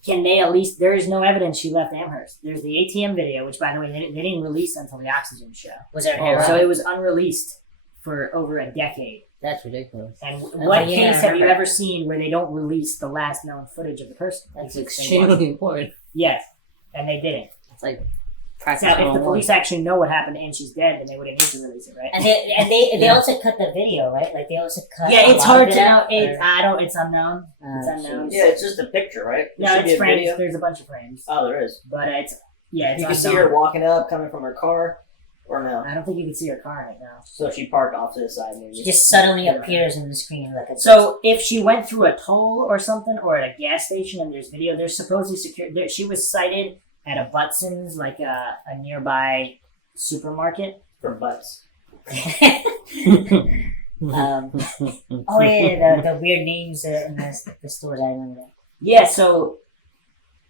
can they at least... There is no evidence she left Amherst. There's the ATM video, which, by the way, they didn't release until the Oxygen show. Was her hair? So it was unreleased for over a decade. That's ridiculous. And what case have you ever seen where they don't release the last known footage of the person? That's extremely important. Yes, and they didn't. It's like So practice if the 101. police actually know what happened and she's dead, then they wouldn't need to release it, right? And they also cut the video, right? Like they also cut. Yeah, a it's lot hard of to it know. out, or- It's unknown. It's unknown. Yeah, it's just a picture, right? There No, should be it's a frames. video. There's a bunch of frames, Oh, there is. but it's You can unknown. see her walking up, coming from her car, or no? I don't think you can see her car right now. So she parked off to the side, maybe. She just suddenly appears on the screen like a. So if she went through a toll or something, or at a gas station, and there's video, there's supposedly secure. She was sighted at a Butson's, like a nearby supermarket. For butts. Oh yeah, the weird names in the stores. I remember that. Yeah, so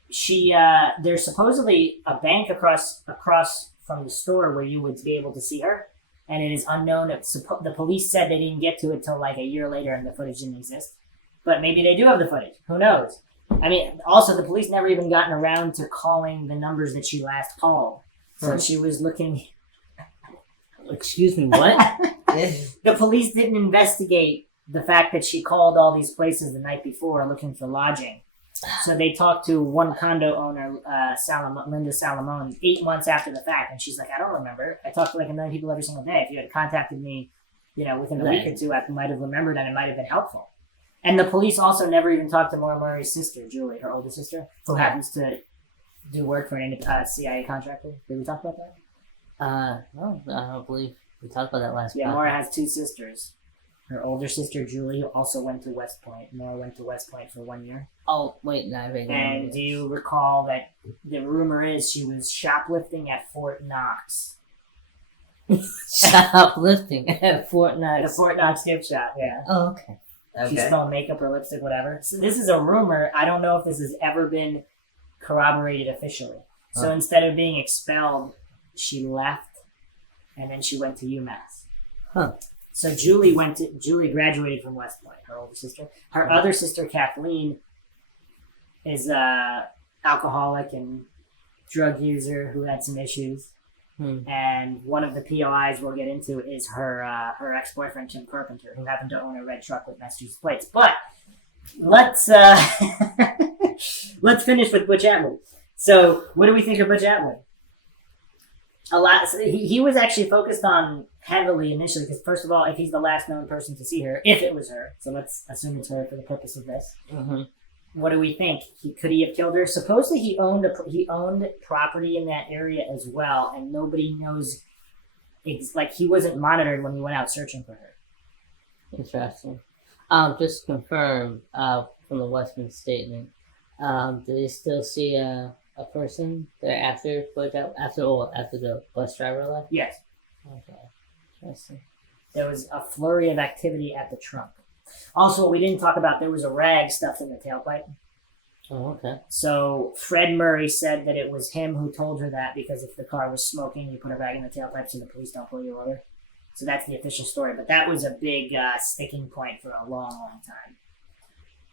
she there's supposedly a bank across from the store where you would be able to see her, and it is unknown. The police said they didn't get to it till like a year later, and the footage didn't exist. But maybe they do have the footage. Who knows? I mean, also the police never even gotten around to calling the numbers that she last called. So she was looking. Excuse me, what? The police didn't investigate the fact that she called all these places the night before looking for lodging. So they talked to one condo owner, Linda Salamone, 8 months after the fact, and she's like, I don't remember. I talked to like 1 million people every single day. If you had contacted me, within a week or two, I might have remembered and it might have been helpful. And the police also never even talked to Maura Murray's sister, Julie, her older sister, who happens to do work for an CIA contractor. Did we talk about that? No, I don't believe we talked about that last Yeah, podcast. Maura has 2 sisters. Her older sister, Julie, also went to West Point. Maura went to West Point for 1 year. Oh, wait, no, I vaguely remember And do you recall that the rumor is she was shoplifting at Fort Knox? Shoplifting at Fort At a Knox. Fort Knox gift shop, yeah. Oh, okay. She's Okay. throwing makeup or lipstick, whatever. So this is a rumor. I don't know if this has ever been corroborated officially. So instead of being expelled, she left, and then she went to UMass. Huh. So Julie graduated from West Point, her older sister. Her other sister, Kathleen, is alcoholic and drug user who had some issues. And one of the POIs we'll get into is her ex-boyfriend, Tim Carpenter, who happened to own a red truck with Massachusetts plates. But let's let's finish with Butch Atwood. So what do we think of Butch Atwood? A lot. So he was actually focused on heavily initially because, first of all, if he's the last known person to see her, if it was her, so let's assume it's her for the purpose of this. Mm-hmm. What do we think? Could he have killed her? Supposedly, he owned property in that area as well, and nobody knows. Like he wasn't monitored when he went out searching for her. Interesting. Just to confirm from the Westman statement, do they still see a person there after the bus driver left? Yes, Okay. Interesting. there was a flurry of activity at the trunk. Also, what we didn't talk about, there was a rag stuffed in the tailpipe. Oh, okay. So Fred Murray said that it was him who told her that because if the car was smoking, you put a rag in the tailpipe so the police don't pull you over. So that's the official story. But that was a big sticking point for a long, long time.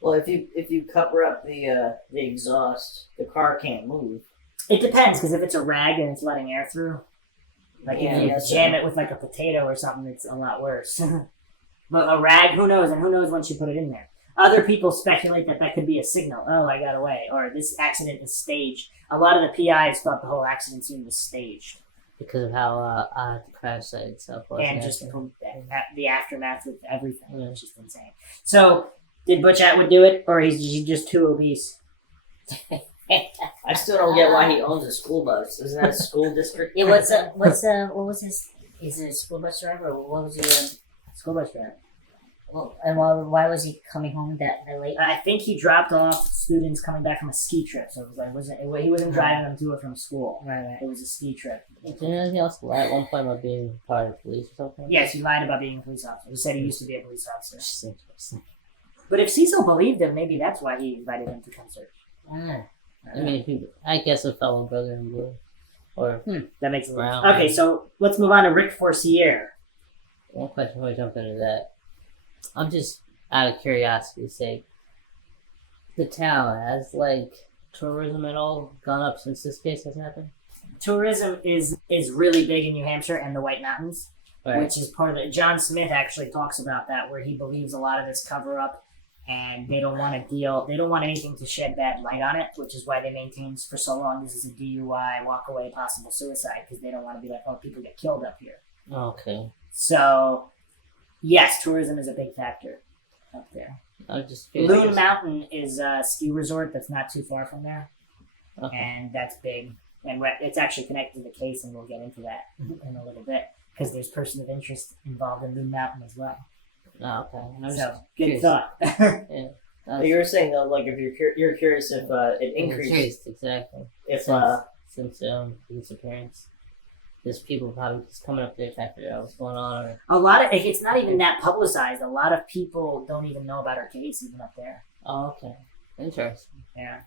Well, if you cover up the exhaust, the car can't move. It depends, because if it's a rag and it's letting air through, like Yeah, if you that's jam right. it with like a potato or something, it's a lot worse. But a rag, who knows? And who knows when she put it in there? Other people speculate that could be a signal. Oh, I got away. Or this accident is staged. A lot of the PIs thought the whole accident scene was staged. Because of how the crash site itself was. And just the aftermath with everything. Yeah. It's just insane. So, did Butch Atwood do it? Or is he just too obese? I still don't get why he owns a school bus. Isn't that a school district? Yeah, what was his? Is it a school bus driver? Or what was he? School bus driver. Well, and why was he coming home that late? I think he dropped off students coming back from a ski trip. So it was like, he wasn't driving them to or from school. Right. It was a ski trip. Didn't anything else lie at one point about being part of the police or something? Yes, he lied about being a police officer. He said he used to be a police officer. Which is interesting. But if Cecil believed him, maybe that's why he invited him to come search. Ah. I mean, I guess a fellow brother in blue. Or That makes sense. Brown. Okay, so let's move on to Rick Forcier. one question before we jump into that. I'm just out of curiosity's sake. The town has tourism at all gone up since this case has happened? Tourism is really big in New Hampshire and the White Mountains, Right. which is part of it. John Smith actually talks about that, where he believes a lot of this cover up, and they don't want to they don't want anything to shed bad light on it, which is why they maintain for so long this is a DUI, walk away, possible suicide, because they don't want to be like, oh, people get killed up here. Okay. So, yes, tourism is a big factor up there. I'm just Loon curious. Mountain is a ski resort that's not too far from there, Okay. and that's big. And it's actually connected to the case, and we'll get into that in a little bit, because there's person of interest involved in Loon Mountain as well. Oh, okay. I'm just So, good curious. thought. Yeah. But you were saying though, like if you're curious if it increased, Increased, exactly. if Since the disappearance. There's people probably just coming up there trying to figure out what's going on. Or A lot of it's not even that publicized. A lot of people don't even know about our case even up there. oh, okay, interesting. Yeah.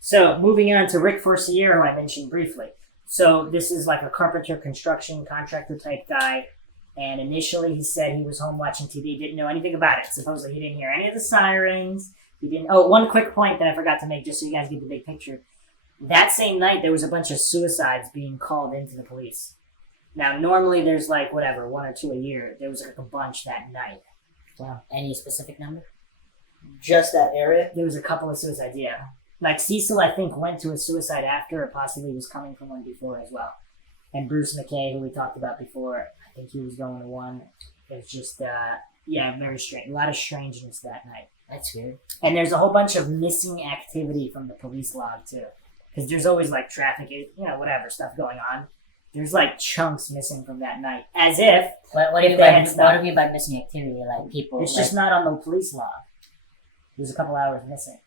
So moving on to Rick Forcier, who I mentioned briefly. So this is like a carpenter, construction contractor type guy. And initially he said he was home watching TV, didn't know anything about it. Supposedly he didn't hear any of the sirens. He didn't. Oh, one quick point that I forgot to make, just so you guys get the big picture. That same night, there was a bunch of suicides being called into the police. Now, normally there's like, whatever, 1 or 2 a year. There was like a bunch that night. Wow. Any specific number? just that area. There was a couple of suicides, yeah. Like Cecil, I think, went to a suicide after, or possibly was coming from one before as well. And Bruce McKay, who we talked about before, I think he was going to one. It's just, yeah, very strange. A lot of strangeness that night. That's weird. And there's a whole bunch of missing activity from the police log, too. Because there's always, like, traffic, whatever, stuff going on. There's, like, chunks missing from that night. As if What do If you they had mean stopped. what do you mean by missing activity? Like people? it's just not on the police log. There's a couple hours missing.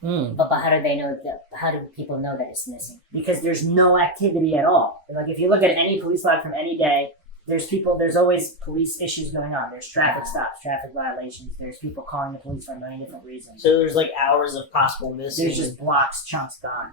But how do they know that? How do people know that it's missing? Because there's no activity at all. Like, if you look at any police log from any day, there's people. There's always police issues going on. There's traffic stops, traffic violations. There's people calling the police for a million different reasons. So there's like hours of possible missing. There's just blocks, chunks gone.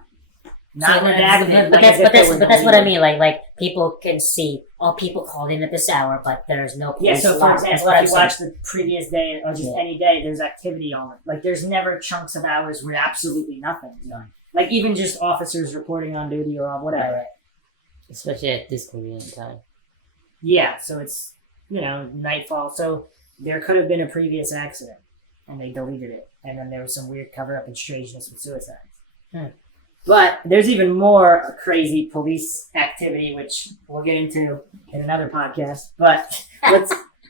But that's what I mean. Like people can see, people called in at this hour, but there's no police. Yeah, so for locked. example, if you watch the previous day or just any day, there's activity on it. Like there's never chunks of hours where absolutely nothing is done. Like even just officers reporting on duty or whatever. Right. Especially at this convenient time. Yeah, so it's, nightfall. So there could have been a previous accident and they deleted it. And then there was some weird cover up and strangeness with suicides. But there's even more crazy police activity, which we'll get into in another podcast. But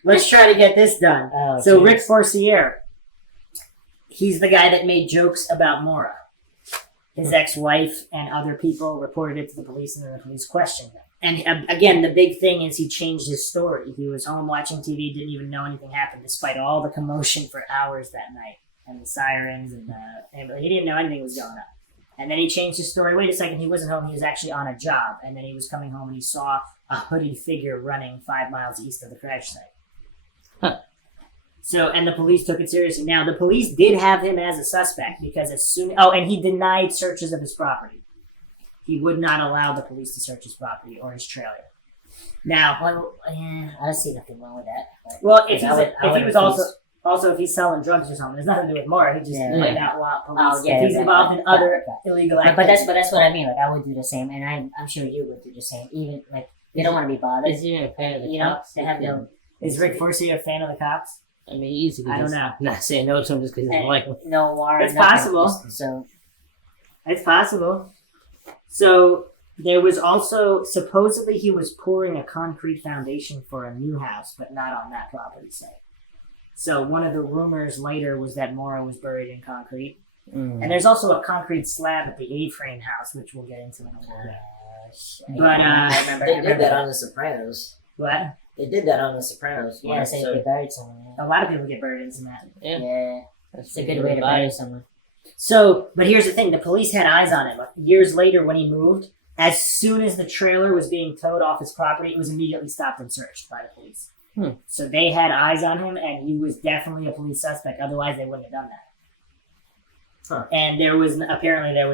let's try to get this done. So Rick Forcier, he's the guy that made jokes about Maura. His ex-wife and other people reported it to the police, and then the police questioned him. And again, the big thing is he changed his story. He was home watching TV, didn't even know anything happened, despite all the commotion for hours that night, and the sirens, and he didn't know anything was going on. And then he changed his story. Wait a second, he wasn't home, he was actually on a job. And then he was coming home and he saw a hooded figure running 5 miles east of the crash site. Huh. So, and the police took it seriously. Now, the police did have him as a suspect because and he denied searches of his property. He would not allow the police to search his property or his trailer. Now, I don't see nothing wrong with that. Well, if he's selling drugs or something, there's nothing to do with Maura. He just might not want police. If he's involved in other illegal activities. But that's what I mean. Like I would do the same, and I'm sure you would do the same. Even like you don't want to be bothered. Is he a fan of the cops? They have no. Is Rick Forcier a fan of the cops? I mean, easily. I don't know. Not saying no to him just because he doesn't like him. No war. It's possible. It's possible. So there was also supposedly he was pouring a concrete foundation for a new house, but not on that property site. So one of the rumors later was that Maura was buried in concrete. And there's also a concrete slab at the A-frame house, which we'll get into in a little bit. But they did that on The Sopranos. What? They did that on The Sopranos. Yeah, so you get buried somewhere. A lot of people get buried in cement. Yeah. It's a good way to bury someone. So, but here's the thing. The police had eyes on him. Years later when he moved, as soon as the trailer was being towed off his property, it was immediately stopped and searched by the police. So they had eyes on him, and he was definitely a police suspect. Otherwise, they wouldn't have done that. And there was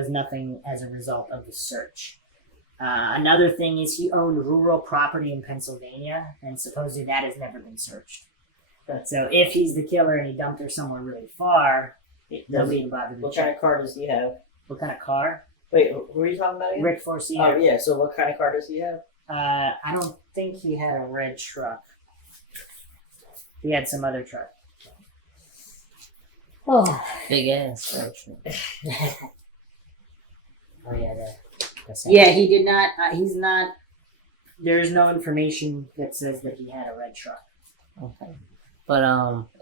nothing as a result of the search. Another thing is he owned rural property in Pennsylvania, and supposedly that has never been searched. So if he's the killer and he dumped her somewhere really far, nobody involved. What kind of car does he have? What kind of car? Wait, who are you talking about again? Rick Forcier. Oh, yeah. So what kind of car does he have? I don't think he had a red truck. He had some other truck. Oh, big ass. Oh yeah, yeah. He did not. He's not. There is no information that says that he had a red truck. Okay, but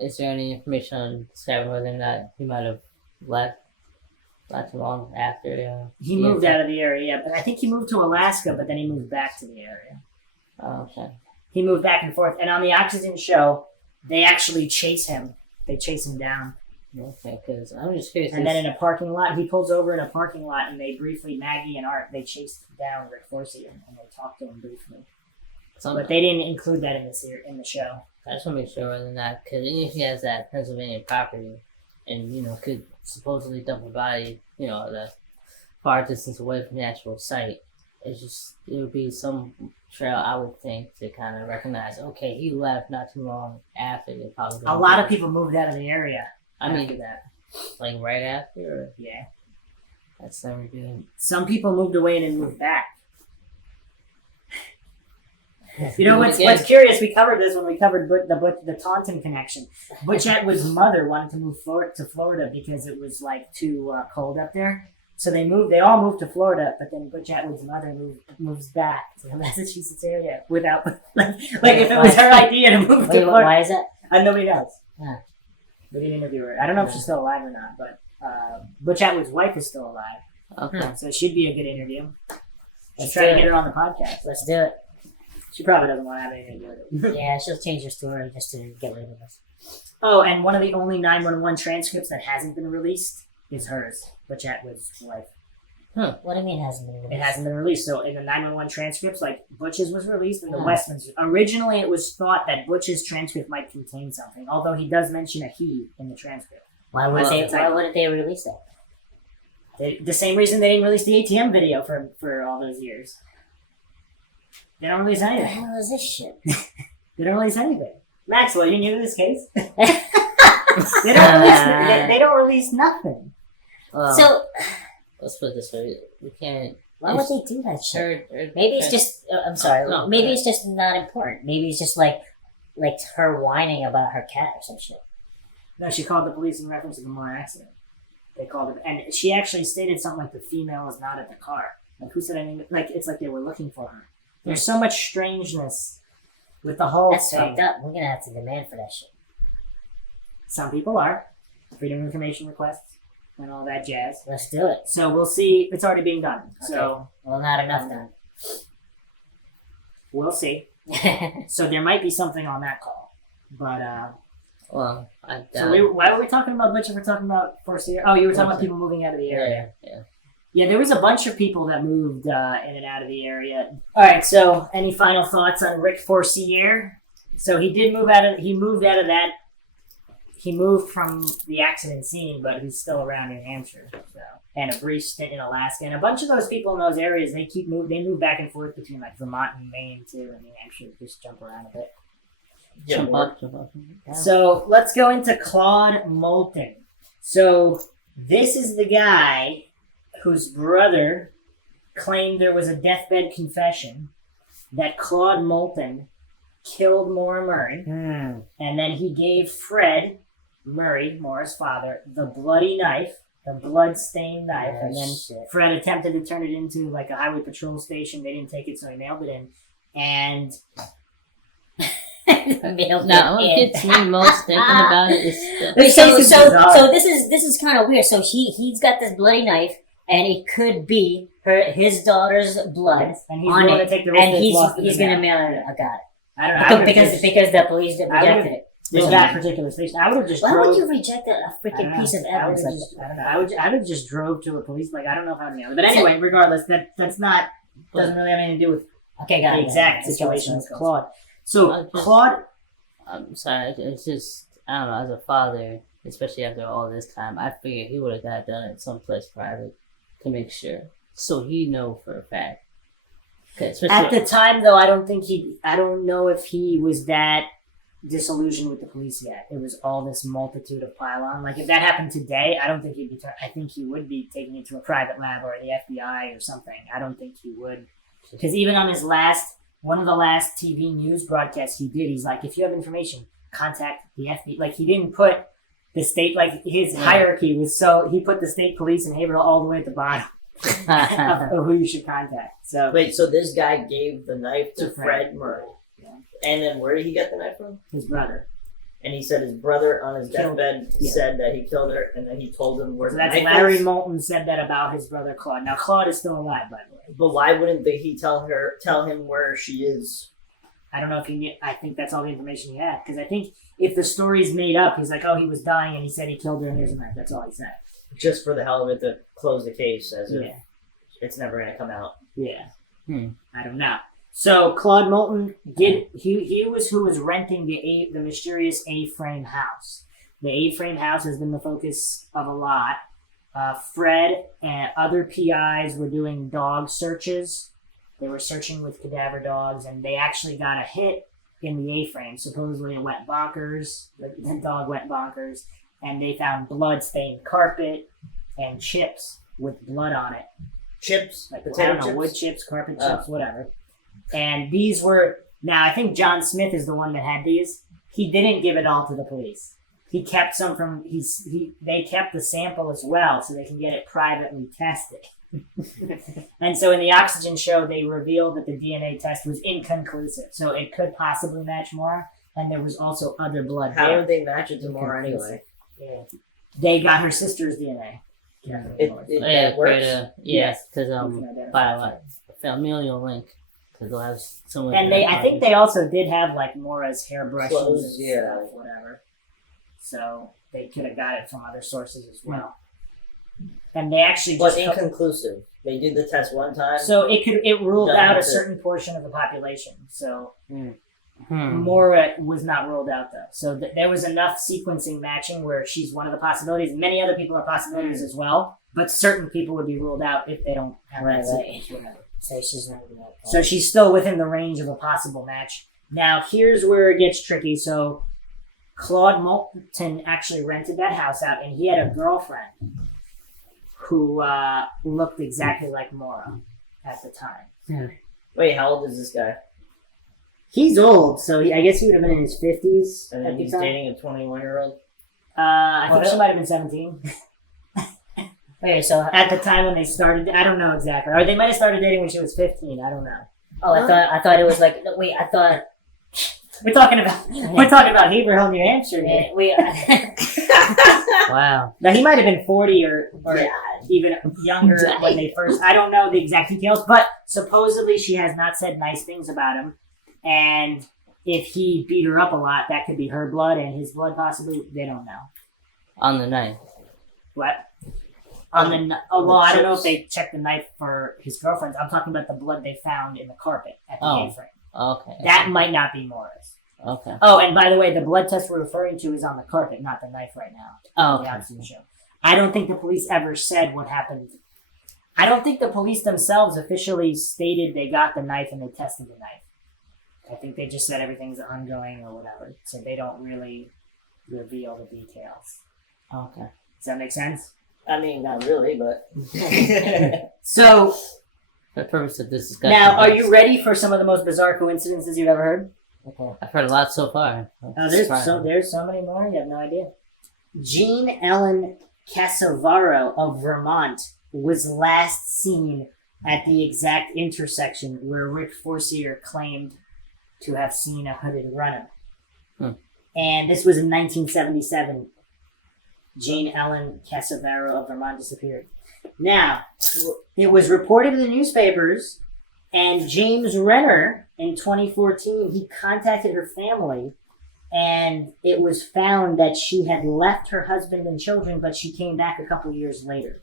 is there any information on discovering whether or not he might have left not too long after? He moved out of the area, but I think he moved to Alaska, but then he moved back to the area. Oh, okay. He moved back and forth, and on the Oxygen show, they actually chase him. They chase him down. Okay, because I'm just curious. And then in a parking lot, he pulls over in a parking lot, and they briefly, Maggie and Art, they chase down Rick Forcier, and they talk to him briefly. But they didn't include that in the show. I just want to make sure whether or not, because even if he has that Pennsylvania property, and could supposedly dump a body, the far distance away from the actual site, it would be some trail I would think to kind of recognize. Okay, he left not too long after. They probably a lot of people moved out of the area. After that, like right after. Or? Yeah, that's never good. Some people moved away and then moved back. What's curious? We covered this when we covered the Taunton connection. Butch Atwood's mother wanted to move to Florida because it was like too cold up there. So they all moved to Florida, but then Butch Atwood's mother moves back to the Massachusetts area without like if it was her idea to move to Florida. Why is that? Nobody knows. Yeah. We didn't interview her. I don't know if she's still alive or not, but Butch Atwood's wife is still alive. Okay. So it should be a good interview. Let's try to get her on the podcast. Let's do it. She probably doesn't want to have anything to do with it. Yeah, she'll change her story just to get rid of us. Oh, and one of the only 911 transcripts that hasn't been released is hers, Butch Atwood's wife. What do you mean hasn't been released? It hasn't been released. So in the 911 transcripts, like Butch's was released and the Westman's. Originally, it was thought that Butch's transcript might contain something, although he does mention a he in the transcript. Why wouldn't they release that? The same reason they didn't release the ATM video for all those years. They don't release What the anything. hell is this shit? They don't release anything. Maxwell, you knew this case? They don't release nothing. Well, So, let's put it this way: we can't. why would they do that shit? Her, Maybe it's just. I'm sorry. No, maybe go it's just not important. Maybe it's just like her whining about her cat or some shit. No, she called the police in reference to the Moore accident. They called it, and she actually stated something like the female is not at the car. Like, who said anything? Like, it's like they were looking for her. There's so much strangeness with the whole That's thing. fucked up. We're gonna have to demand for that shit. Some people are. Freedom of information requests and all that jazz. Let's do it. So we'll see. It's already being done. So Well, not enough then. we'll see. So there might be something on that call. But, well, I so why were we talking about Butch if we're talking about Forcier? Oh, you were talking about people moving out of the area. Yeah. Yeah, there was a bunch of people that moved in and out of the area. All right, so any final thoughts on Rick Forcier? So he moved out of that. He moved from the accident scene, but he's still around New Hampshire. So, and a brief stint in Alaska. And a bunch of those people in those areas, they move back and forth between like Vermont and Maine too, and New Hampshire. Just jump around a bit. Jump up. Yeah. So let's go into Claude Moulton. So this is the guy whose brother claimed there was a deathbed confession that Claude Moulton killed Maura Murray, and then he gave Fred Murray, Maura's father, the bloody knife, the blood-stained knife, and then Fred attempted to turn it into like a highway patrol station. They didn't take it, so he mailed it in, and Now, what gets me most thinking about it is This So case is bizarre. so this is kind of weird. So he's got this bloody knife, and it could be his daughter's blood and he's on willing it, to take the risk and that it's lost in he's the gonna mail. mail it. I got it. I don't know. I would've Because just- the police rejected it. with that particular station, I would have just Why drove. would you reject a I don't freaking know. piece of I would've evidence? just- I don't know. I would have just drove to a police. Like I don't know how to mail it, but anyway, regardless, that's not doesn't really have anything to do with Okay, got the it. exact Let's go, situation let's with go. Claude. So Claude, I'm sorry, it's just, I don't know, as a father, especially after all this time, I figured he would have got done in someplace private to make sure. So he know for a fact. at the time though, I don't know if he was that disillusioned with the police yet. It was all this multitude of pile-on. Like if that happened today, I don't think he'd be. I think he would be taking it to a private lab or the FBI or something. I don't think he would, because even on his one of the last TV news broadcasts he did, he's like, if you have information, contact the FBI. Like he didn't put the state, like his hierarchy was so, he put the state police in Haverhill all the way at the bottom of who you should contact. So Wait, so this guy gave the knife to To Fred. Fred Murray. Yeah. And then where did he get the knife from? his brother. And he said his brother on his Killed- deathbed yeah. said that he killed her, and then he told him where So the that's knife Larry is. Moulton said that about his brother Claude. Now Claude is still alive, by the way. But why wouldn't he tell him where she is? I don't know if he knew. I think that's all the information he had. Because I think if the story's made up, he's like, oh, he was dying and he said he killed her and here's a knife. That's all he said. Just for the hell of it to close the case, as if Yeah. it's never going to come out. Yeah. Hmm. I don't know. So Claude Moulton he was who was renting the mysterious A-frame house. The A-frame house has been the focus of a lot. Fred and other PIs were doing dog searches. They were searching with cadaver dogs, and they actually got a hit in the A-frame. Supposedly it went bonkers. The dog went bonkers, and they found blood-stained carpet and chips with blood on it. Chips? Like, Potato I don't know, chips? wood chips, carpet Oh. chips, whatever. And these were, now I think John Smith is the one that had these. He didn't give it all to the police. He kept some from, they kept the sample as well so they can get it privately tested. And so in the Oxygen show, they revealed that the DNA test was inconclusive. So it could possibly match Maura, and there was also other blood How there. would they match it to more anyway? Yeah. They got her sister's DNA. That works? Yes, because You can identify by her. like familial link, because they'll have someone. And I think they also did have like Maura's hairbrushes Clothes, and yeah. stuff, whatever. So they could have got it from other sources as well. And they actually But just inconclusive. They did the test one time. So it ruled Done out a with it. certain portion of the population. So Hmm. Maura was not ruled out though. So there was enough sequencing matching where she's one of the possibilities. Many other people are possibilities as well, but certain people would be ruled out if they don't have that stage. So she's not even So she's still within the range of a possible match. Now here's where it gets tricky. So Claude Moulton actually rented that house out, and he had a girlfriend who looked exactly like Maura at the time. Wait, how old is this guy? He's old, so I guess he would have been in his 50s And at then the he's time. dating a 21-year-old? I think she might have been 17 Wait, so at the time when they started. I don't know exactly, or they might have started dating when she was 15. I don't know. I thought it was like no, wait, I thought We're talking about Haverhill, New Hampshire. Man. wait. Wow. Now he might have been 40 or Yeah. even younger when they first. I don't know the exact details, but supposedly she has not said nice things about him, and if he beat her up a lot, that could be her blood and his blood possibly. They don't know. On the knife. What? Well, I don't know if they checked the knife for his girlfriend's. I'm talking about the blood they found in the carpet at the Oh. A-frame. Okay. That might not be Maura's. Okay. Oh, and by the way, the blood test we're referring to is on the carpet, not the knife right now. Oh, The okay. oxygen show. I don't think the police ever said what happened. I don't think the police themselves officially stated they got the knife and they tested the knife. I think they just said everything's ongoing or whatever, so they don't really reveal the details. Okay. Does that make sense? I mean, not really, but... So, For the purpose of this discussion. now, are you ready for some of the most bizarre coincidences you've ever heard? Okay. I've heard a lot so far. Oh, there's so many more. You have no idea. Jean Ellen Casavaro of Vermont was last seen at the exact intersection where Rick Forcier claimed to have seen a hooded runner. And this was in 1977. Jean Ellen Casavaro of Vermont disappeared. Now, it was reported in the newspapers, and James Renner in 2014, he contacted her family, and it was found that she had left her husband and children, but she came back a couple years later.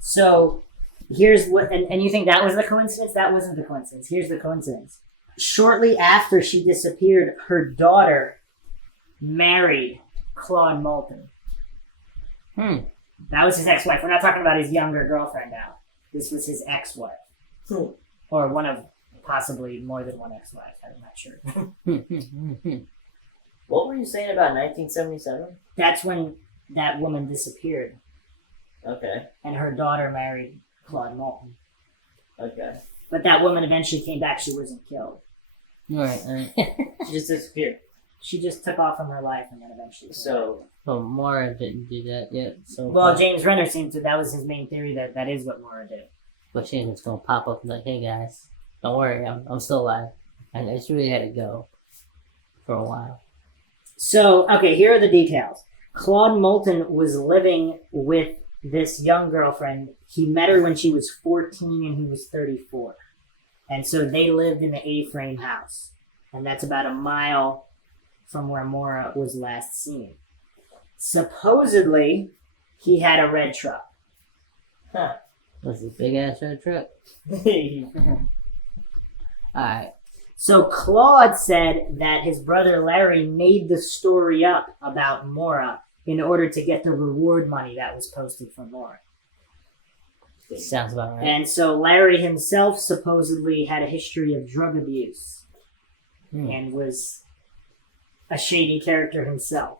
So here's what, and you think that was the coincidence? That wasn't the coincidence. Here's the coincidence. Shortly after she disappeared, her daughter married Claude Moulton. That was his ex-wife. We're not talking about his younger girlfriend now. This was his ex-wife. Or one of possibly more than one ex-wife. I'm not sure. What were you saying about 1977? That's when that woman disappeared. Okay. And her daughter married Claude Moulton. Okay. But that woman eventually came back. She wasn't killed. Right. She just disappeared. She just took off from her life and then eventually. So, Well, Maura didn't do that yet. So Well, James Renner seemed to. That was his main theory. That is what Maura did. But she ain't just gonna pop up and like, hey guys, don't worry, I'm still alive. And I just really had to go for a while. So, okay, here are the details. Claude Moulton was living with this young girlfriend. He met her when she was 14 and he was 34. And so they lived in the A-frame house. And that's about a mile from where Maura was last seen. Supposedly, he had a red truck. Was a big ass red truck. Alright. So Claude said that his brother Larry made the story up about Maura in order to get the reward money that was posted for Maura. Sounds about right. And so Larry himself supposedly had a history of drug abuse and was a shady character himself.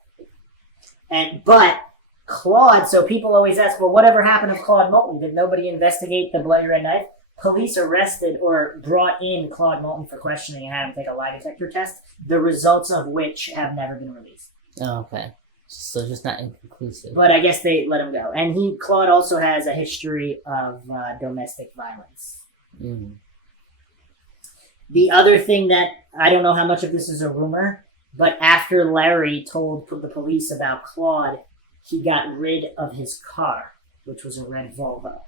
But Claude, so people always ask, well, whatever happened to Claude Moulton? Did nobody investigate the bloody red knife? Police arrested or brought in Claude Moulton for questioning and had him take a lie detector test, the results of which have never been released. Oh, okay. So just not inconclusive. But I guess they let him go. And Claude also has a history of domestic violence. The other thing that, I don't know how much of this is a rumor, but after Larry told the police about Claude, he got rid of his car, which was a red Volvo.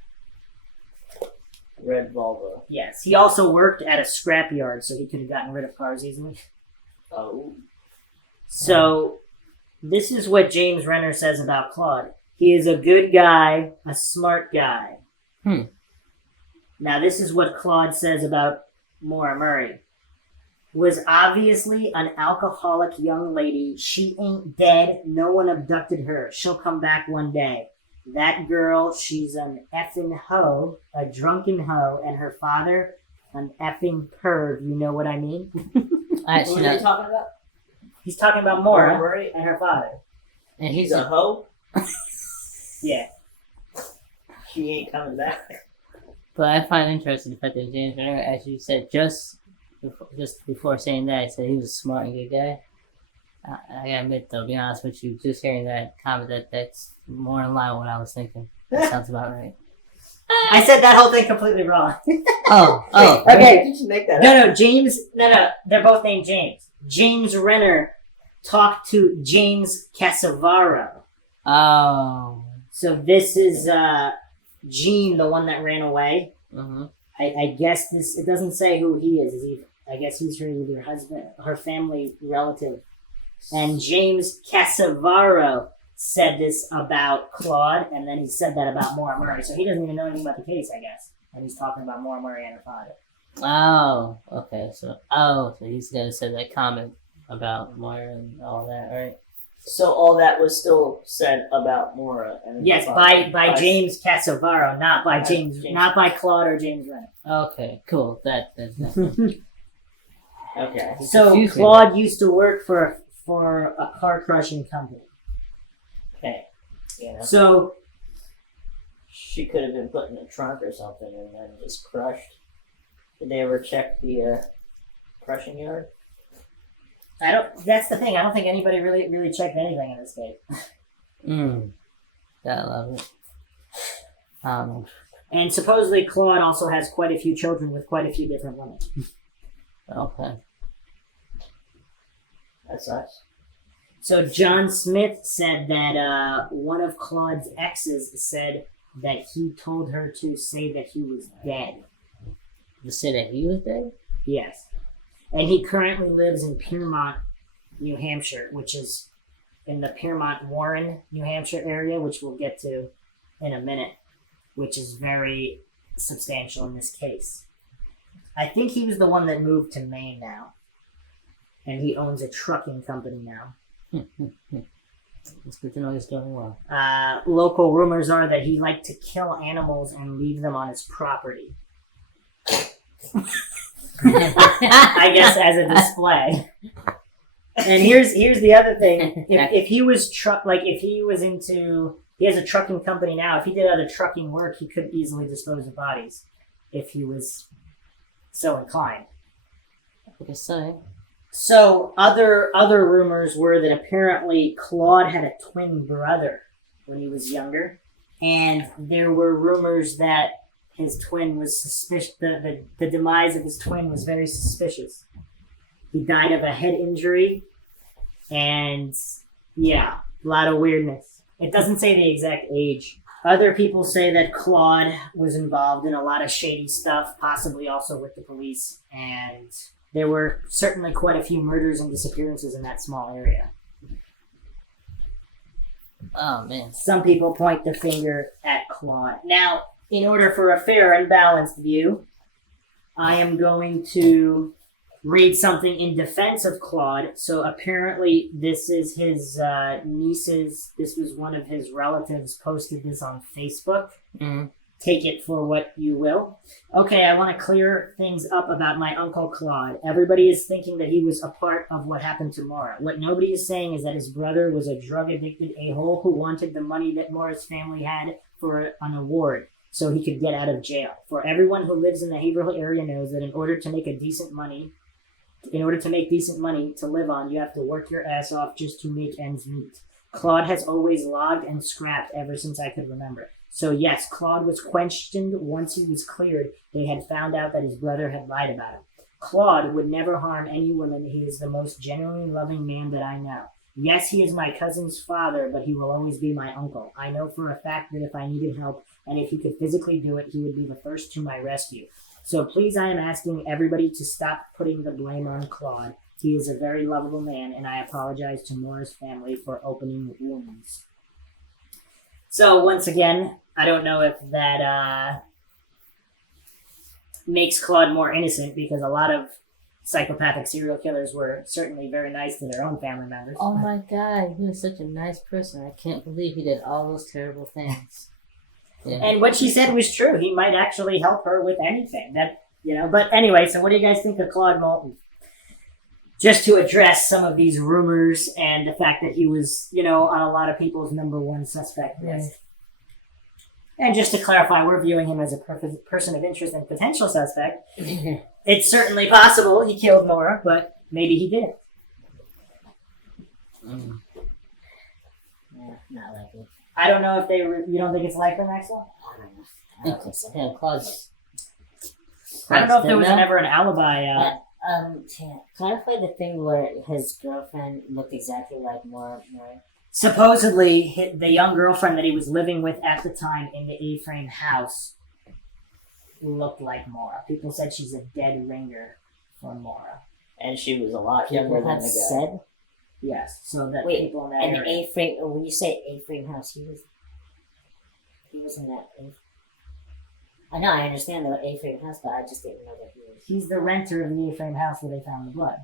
Red Volvo. Yes. He also worked at a scrapyard, so he could have gotten rid of cars easily. Oh. So, this is what James Renner says about Claude. He is a good guy, a smart guy. Now, this is what Claude says about Maura Murray. Was obviously an alcoholic young lady. She ain't dead. No one abducted her. She'll come back one day. That girl, she's an effing hoe, a drunken hoe, and her father, an effing perv. You know what I mean? What are you talking about? He's talking about Maura Murray? and her father. And He's a hoe? Yeah. She ain't coming back. But I find interesting the fact that James Renner, as you said, just before saying that, I said he was a smart and good guy. I gotta admit, though, to be honest with you, just hearing that comment, that's more in line with what I was thinking. That sounds about right. I said that whole thing completely wrong. Oh. Okay. Did you make that up? No, James. No, they're both named James. James Renner talked to James Casavaro. Oh. So this is Gene, the one that ran away. Mm-hmm. I guess this. It doesn't say who he is. I guess he's her either husband, her family relative. And James Casavaro said this about Claude, and then he said that about Maura Murray. So he doesn't even know anything about the case, I guess. And he's talking about Maura Murray and her father. Oh. Okay. So he's gonna say that comment about Moira and all that, right? So all that was still said about Maura and Yes, by James Casavaro, not by James, not by Claude or James Renner. Okay. Cool. That. Okay. So Claude used to work for a car crushing company. Okay. Yeah. So She could have been put in a trunk or something and then just crushed. Did they ever check the crushing yard? that's the thing. I don't think anybody really checked anything in this case. I love it. And supposedly Claude also has quite a few children with quite a few different women. Okay. That sucks. So John Smith said that one of Claude's exes said that he told her to say that he was dead. To say that he was dead? Yes. And he currently lives in Piermont, New Hampshire, which is in the Piermont-Warren, New Hampshire area, which we'll get to in a minute, which is very substantial in this case. I think he was the one that moved to Maine now. And he owns a trucking company now. It's good to know he's doing well. Local rumors are that he liked to kill animals and leave them on his property. I guess as a display. And here's the other thing. If he was he has a trucking company now. If he did other trucking work, he could easily dispose of bodies if he was so inclined. I guess so. So other rumors were that apparently Claude had a twin brother when he was younger, and there were rumors that his twin was suspicious. The demise of his twin was very suspicious. He died of a head injury, and yeah, a lot of weirdness. It doesn't say the exact age. Other people say that Claude was involved in a lot of shady stuff, possibly also with the police, and there were certainly quite a few murders and disappearances in that small area. Oh, man. Some people point the finger at Claude. Now, in order for a fair and balanced view, I am going to read something in defense of Claude. So apparently this is his niece's, this was one of his relatives posted this on Facebook. Mm-hmm. Take it for what you will. Okay, I want to clear things up about my Uncle Claude. Everybody is thinking that he was a part of what happened to Maura. What nobody is saying is that his brother was a drug-addicted a-hole who wanted the money that Maura's family had for an award so he could get out of jail. For everyone who lives in the Haverhill area knows that in order to make decent money to live on, you have to work your ass off just to make ends meet. Claude has always logged and scrapped ever since I could remember. So yes, Claude was questioned once he was cleared. They had found out that his brother had lied about him. Claude would never harm any woman. He is the most genuinely loving man that I know. Yes, he is my cousin's father, but he will always be my uncle. I know for a fact that if I needed help, and if he could physically do it, he would be the first to my rescue. So please, I am asking everybody to stop putting the blame on Claude. He is a very lovable man, and I apologize to Maura's family for opening wounds. So once again, I don't know if that makes Claude more innocent because a lot of psychopathic serial killers were certainly very nice to their own family members. Oh my god, he was such a nice person. I can't believe he did all those terrible things. Yeah. And what she said was true. He might actually help her with anything. But anyway, so what do you guys think of Claude Moulton? Just to address some of these rumors and the fact that he was, on a lot of people's number one suspect list. And just to clarify, we're viewing him as a person of interest and potential suspect. It's certainly possible he killed Maura, but maybe he didn't. Yeah, not likely. I don't know if you don't think it's likely, Maxwell? I don't know. I don't think so. Yeah, Claude's I don't know if there was dead now? ever an alibi. Clarify the thing where his girlfriend looked exactly like Maura Murray. Supposedly, the young girlfriend that he was living with at the time in the A-frame house looked like Maura. People said she's a dead ringer for Maura. And she was a lot younger People than have the guy. said Yes, so that Wait, people in that an area. A-frame. When you say A-frame house, he was in that. I know, I understand the A-frame house, but I just didn't know that he was. He's the renter of the A-frame house where they found the blood.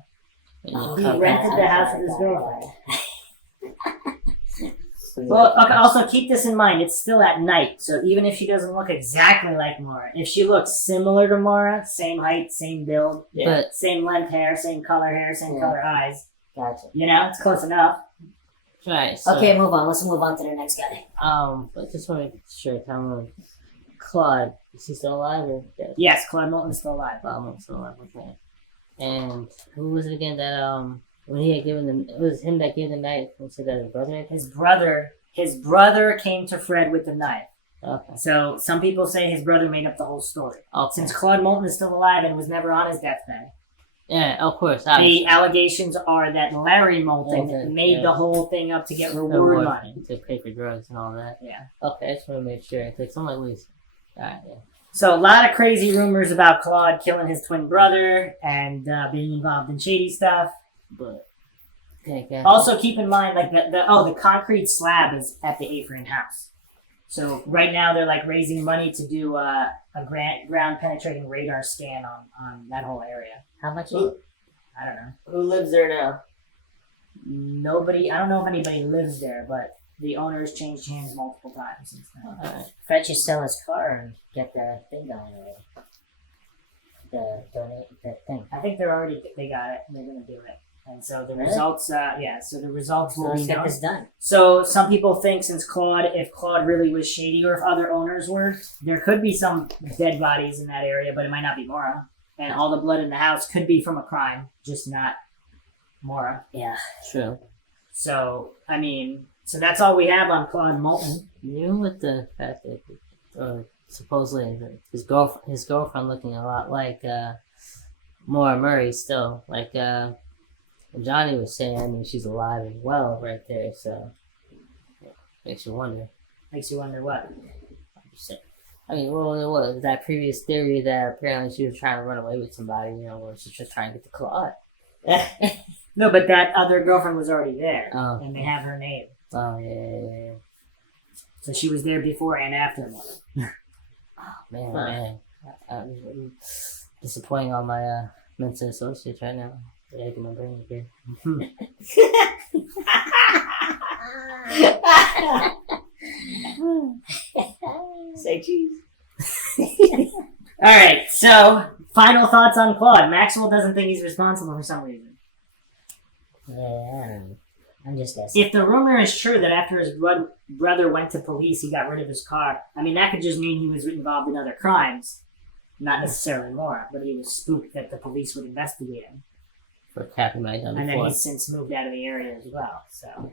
He Okay, rented the house got with it, his got it, girlfriend. got it. Well, okay, also keep this in mind. It's still at night, so even if she doesn't look exactly like Maura, if she looks similar to Maura, same height, same build, But same length hair, same color eyes, Gotcha. it's close enough. right, so, Okay, move on. Let's move on to the next guy. but just want to make sure, Claude, is he still alive or dead? Yes, Claude Molton's still alive. Claude Moulton's still alive, okay. And who was it again that when he had given them? It was him that gave the knife. Who said that his brother? His brother came to Fred with the knife. Okay. So some people say his brother made up the whole story. Okay. Since Claude Moulton is still alive and was never on his deathbed, Yeah, of course. the Obviously. allegations are that Larry Moulton Moulton, made yeah. the whole thing up to get reward money. To pay for drugs and all that. Yeah. Okay, I just want to make sure. Like someone like Lisa. Alright, yeah. So a lot of crazy rumors about Claude killing his twin brother and being involved in shady stuff. But okay. Also, keep in mind, like the concrete slab is at the A-frame house. So right now they're like raising money to do a ground penetrating radar scan on that whole area. How much? Who, I don't know. who lives there now? Nobody. I don't know if anybody lives there, but the owner's changed hands multiple times since then. Alright. Fred should sell his car and get the thing going already. The thing. I think they got it. They're gonna do it. And so the Really? results, so the results So will be let's get known. this done. So some people think if Claude really was shady, or if other owners were, there could be some dead bodies in that area, but it might not be Maura. And all the blood in the house could be from a crime, just not Maura. Yeah. True. So so that's all we have on Claude Moulton. Even with the fact that supposedly his girlfriend looking a lot like Maura Murray still, like Johnny was saying, I mean, she's alive and well right there, so makes you wonder. Makes you wonder what. I'm just saying. I mean, well, it was that previous theory that apparently she was trying to run away with somebody, or she's just trying to get the Claude. No, but that other girlfriend was already there, Oh. and they have her name. Oh, yeah. So she was there before and after Maura. Man. I'm disappointing all my mental associates right now. They're aching my brain again. Say cheese. All right, so final thoughts on Claude. Maxwell doesn't think he's responsible for some reason. Yeah, I don't know. I'm just guessing. If the rumor is true that after his brother went to police, he got rid of his car, that could just mean he was involved in other crimes. Not necessarily Maura, but he was spooked that the police would investigate him. For Captain Mike done And then before. he's since moved out of the area as well. So,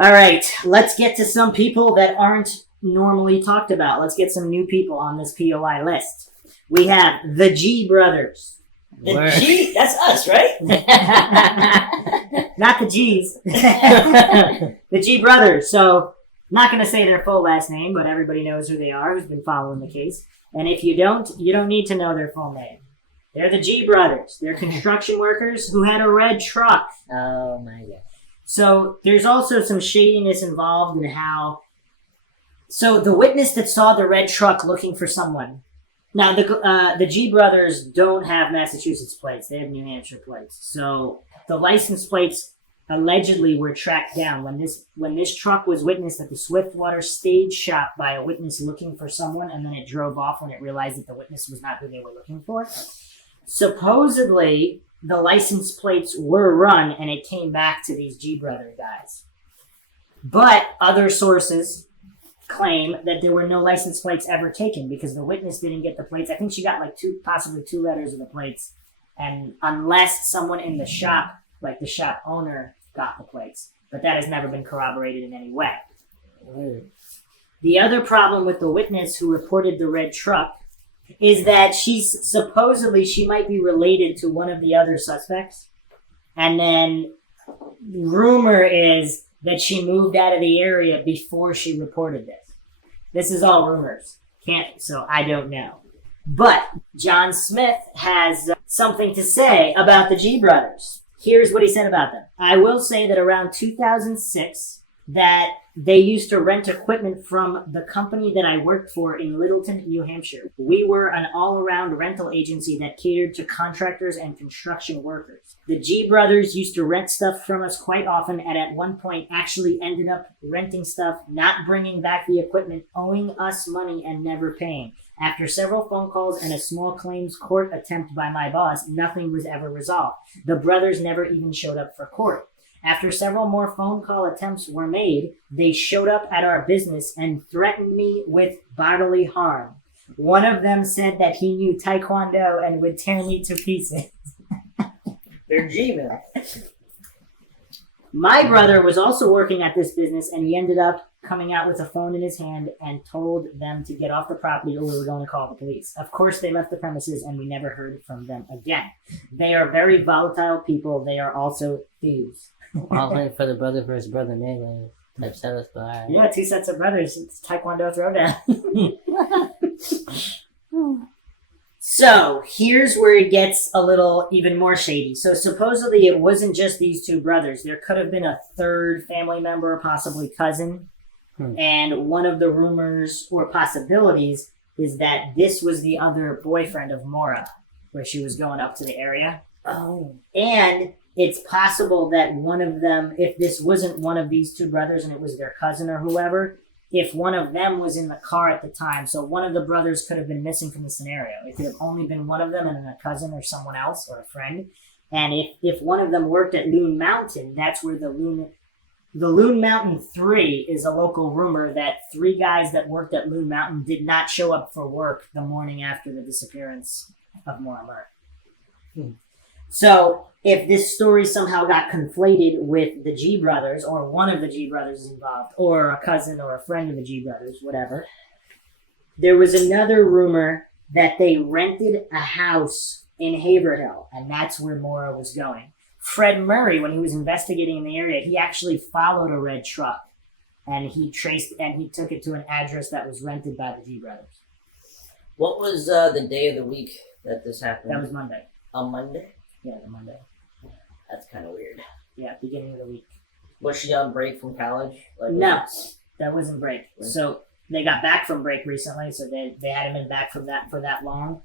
all right, let's get to some people that aren't normally talked about. Let's get some new people on this POI list. We have the G brothers. The Word. G? That's us, right? Not the G's. The G brothers. So, not going to say their full last name, but everybody knows who they are who's been following the case. And if you don't need to know their full name. They're the G brothers. They're construction workers who had a red truck. Oh my god. So there's also some shadiness involved in how... So the witness that saw the red truck looking for someone Now, the G brothers don't have Massachusetts plates. They have New Hampshire plates. So the license plates allegedly were tracked down when this truck was witnessed at the Swiftwater stage shop by a witness looking for someone, and then it drove off when it realized that the witness was not who they were looking for. Supposedly, the license plates were run, and it came back to these G brother guys. But other sources claim that there were no license plates ever taken because the witness didn't get the plates. I think she got like possibly two letters of the plates, and unless someone in the shop, like the shop owner, got the plates, but that has never been corroborated in any way. The other problem with the witness who reported the red truck is that she might be related to one of the other suspects, and then rumor is that she moved out of the area before she reported this. This is all rumors. So I don't know. But John Smith has something to say about the G brothers. Here's what he said about them. I will say that around 2006, that they used to rent equipment from the company that I worked for in Littleton, New Hampshire. We were an all-around rental agency that catered to contractors and construction workers. The G brothers used to rent stuff from us quite often, and at one point actually ended up renting stuff, not bringing back the equipment, owing us money and never paying. After several phone calls and a small claims court attempt by my boss, nothing was ever resolved. The brothers never even showed up for court. After several more phone call attempts were made, they showed up at our business and threatened me with bodily harm. One of them said that he knew Taekwondo and would tear me to pieces. They're G-men. My brother was also working at this business, and he ended up coming out with a phone in his hand and told them to get off the property or we were going to call the police. Of course, they left the premises, and we never heard from them again. They are very volatile people. They are also thieves. I'll wait for the brother versus brother melee type setup, but alright. Yeah, two sets of brothers. It's Taekwondo throwdown. So, here's where it gets a little even more shady. So, supposedly it wasn't just these two brothers. There could have been a third family member, possibly cousin. And one of the rumors or possibilities is that this was the other boyfriend of Maura, where she was going up to the area. Oh. And it's possible that one of them, if this wasn't one of these two brothers and it was their cousin or whoever, if one of them was in the car at the time, so one of the brothers could have been missing from the scenario. It could have only been one of them and then a cousin or someone else or a friend. And if one of them worked at Loon Mountain, that's where the Loon Mountain 3 is a local rumor that 3 guys that worked at Loon Mountain did not show up for work the morning after the disappearance of Maura Murray. So, if this story somehow got conflated with the G brothers, or one of the G brothers is involved, or a cousin or a friend of the G brothers, whatever, there was another rumor that they rented a house in Haverhill, and that's where Maura was going. Fred Murray, when he was investigating in the area, he actually followed a red truck, and he took it to an address that was rented by the G brothers. What was the day of the week that this happened? That was Monday. On Monday? Yeah, the Monday. That's kind of weird. Yeah, beginning of the week. Was she on break from college? No, that wasn't break. So they got back from break recently, so they hadn't been back from that for that long.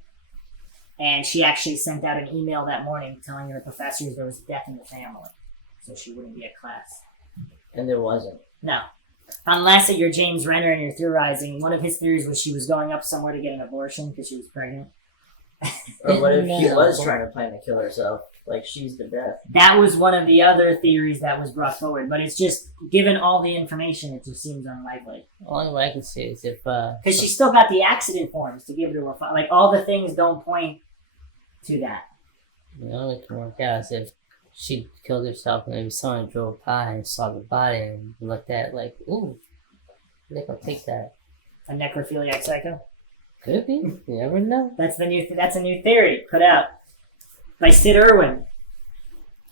And she actually sent out an email that morning telling her professors there was death in the family, so she wouldn't be at class. And there wasn't. No. Unless you're James Renner and you're theorizing, one of his theories was she was going up somewhere to get an abortion because she was pregnant. Or what if she was trying to plan to kill herself? Like, she's the death. That was one of the other theories that was brought forward, but it's just, given all the information, it just seems unlikely. Only I can say is if... Because she still got the accident forms to give to her father. Like, all the things don't point to that. The only can work out is if she killed herself and maybe someone drove by and saw the body and looked at it like, ooh, I think I'll take that. A necrophiliac psycho? Could be. You never know. That's a new theory put out by Sid Irwin.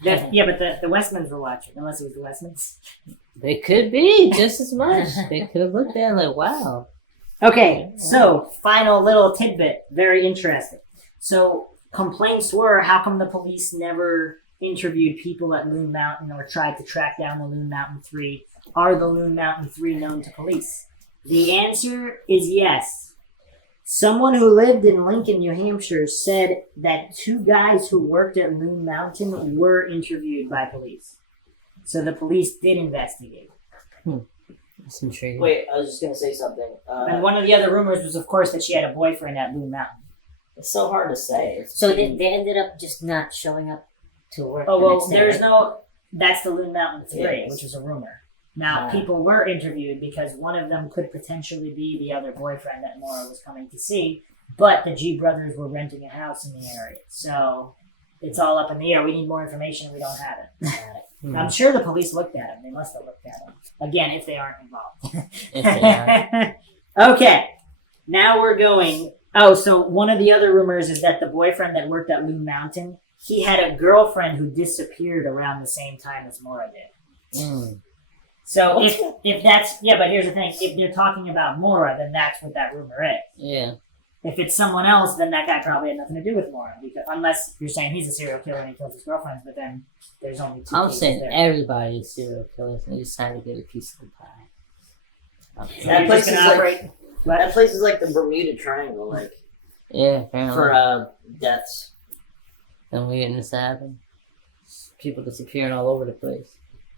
Yeah, but the Westmans were watching, unless it was the Westmans. They could be just as much. They could have looked at it like, wow. Okay, so final little tidbit, very interesting. So complaints were, how come the police never interviewed people at Loon Mountain or tried to track down the Loon Mountain 3? Are the Loon Mountain 3 known to police? The answer is yes. Someone who lived in Lincoln, New Hampshire said that 2 guys who worked at Loon Mountain were interviewed by police. So the police did investigate. That's intriguing. Wait, I was just gonna say something. And one of the other rumors was, of course, that she had a boyfriend at Loon Mountain. It's so hard to say. So they ended up just not showing up to work. Oh, the well, next day, there's right? no... That's the Loon Mountain Theory, Yes. which was a rumor. Now, people were interviewed because one of them could potentially be the other boyfriend that Maura was coming to see, but the G brothers were renting a house in the area. So it's all up in the air. We need more information. We don't have it. I'm sure the police looked at him. They must have looked at him. Again, if they aren't involved. If they are. Okay. Now we're going... Oh, so one of the other rumors is that the boyfriend that worked at Loon Mountain, he had a girlfriend who disappeared around the same time as Maura did. So if that's... Yeah, but here's the thing. If they're talking about Maura, then that's what that rumor is. Yeah. If it's someone else, then that guy probably had nothing to do with Maura. Because, unless you're saying he's a serial killer and he kills his girlfriends, but then there's only 2 I'm cases saying there. everybody is serial killers and they just trying to get a piece of the pie. So That you're place just is gonna like- operate... That place is like the Bermuda Triangle, like Yeah, apparently. for deaths. And we getting this to happen. People disappearing all over the place.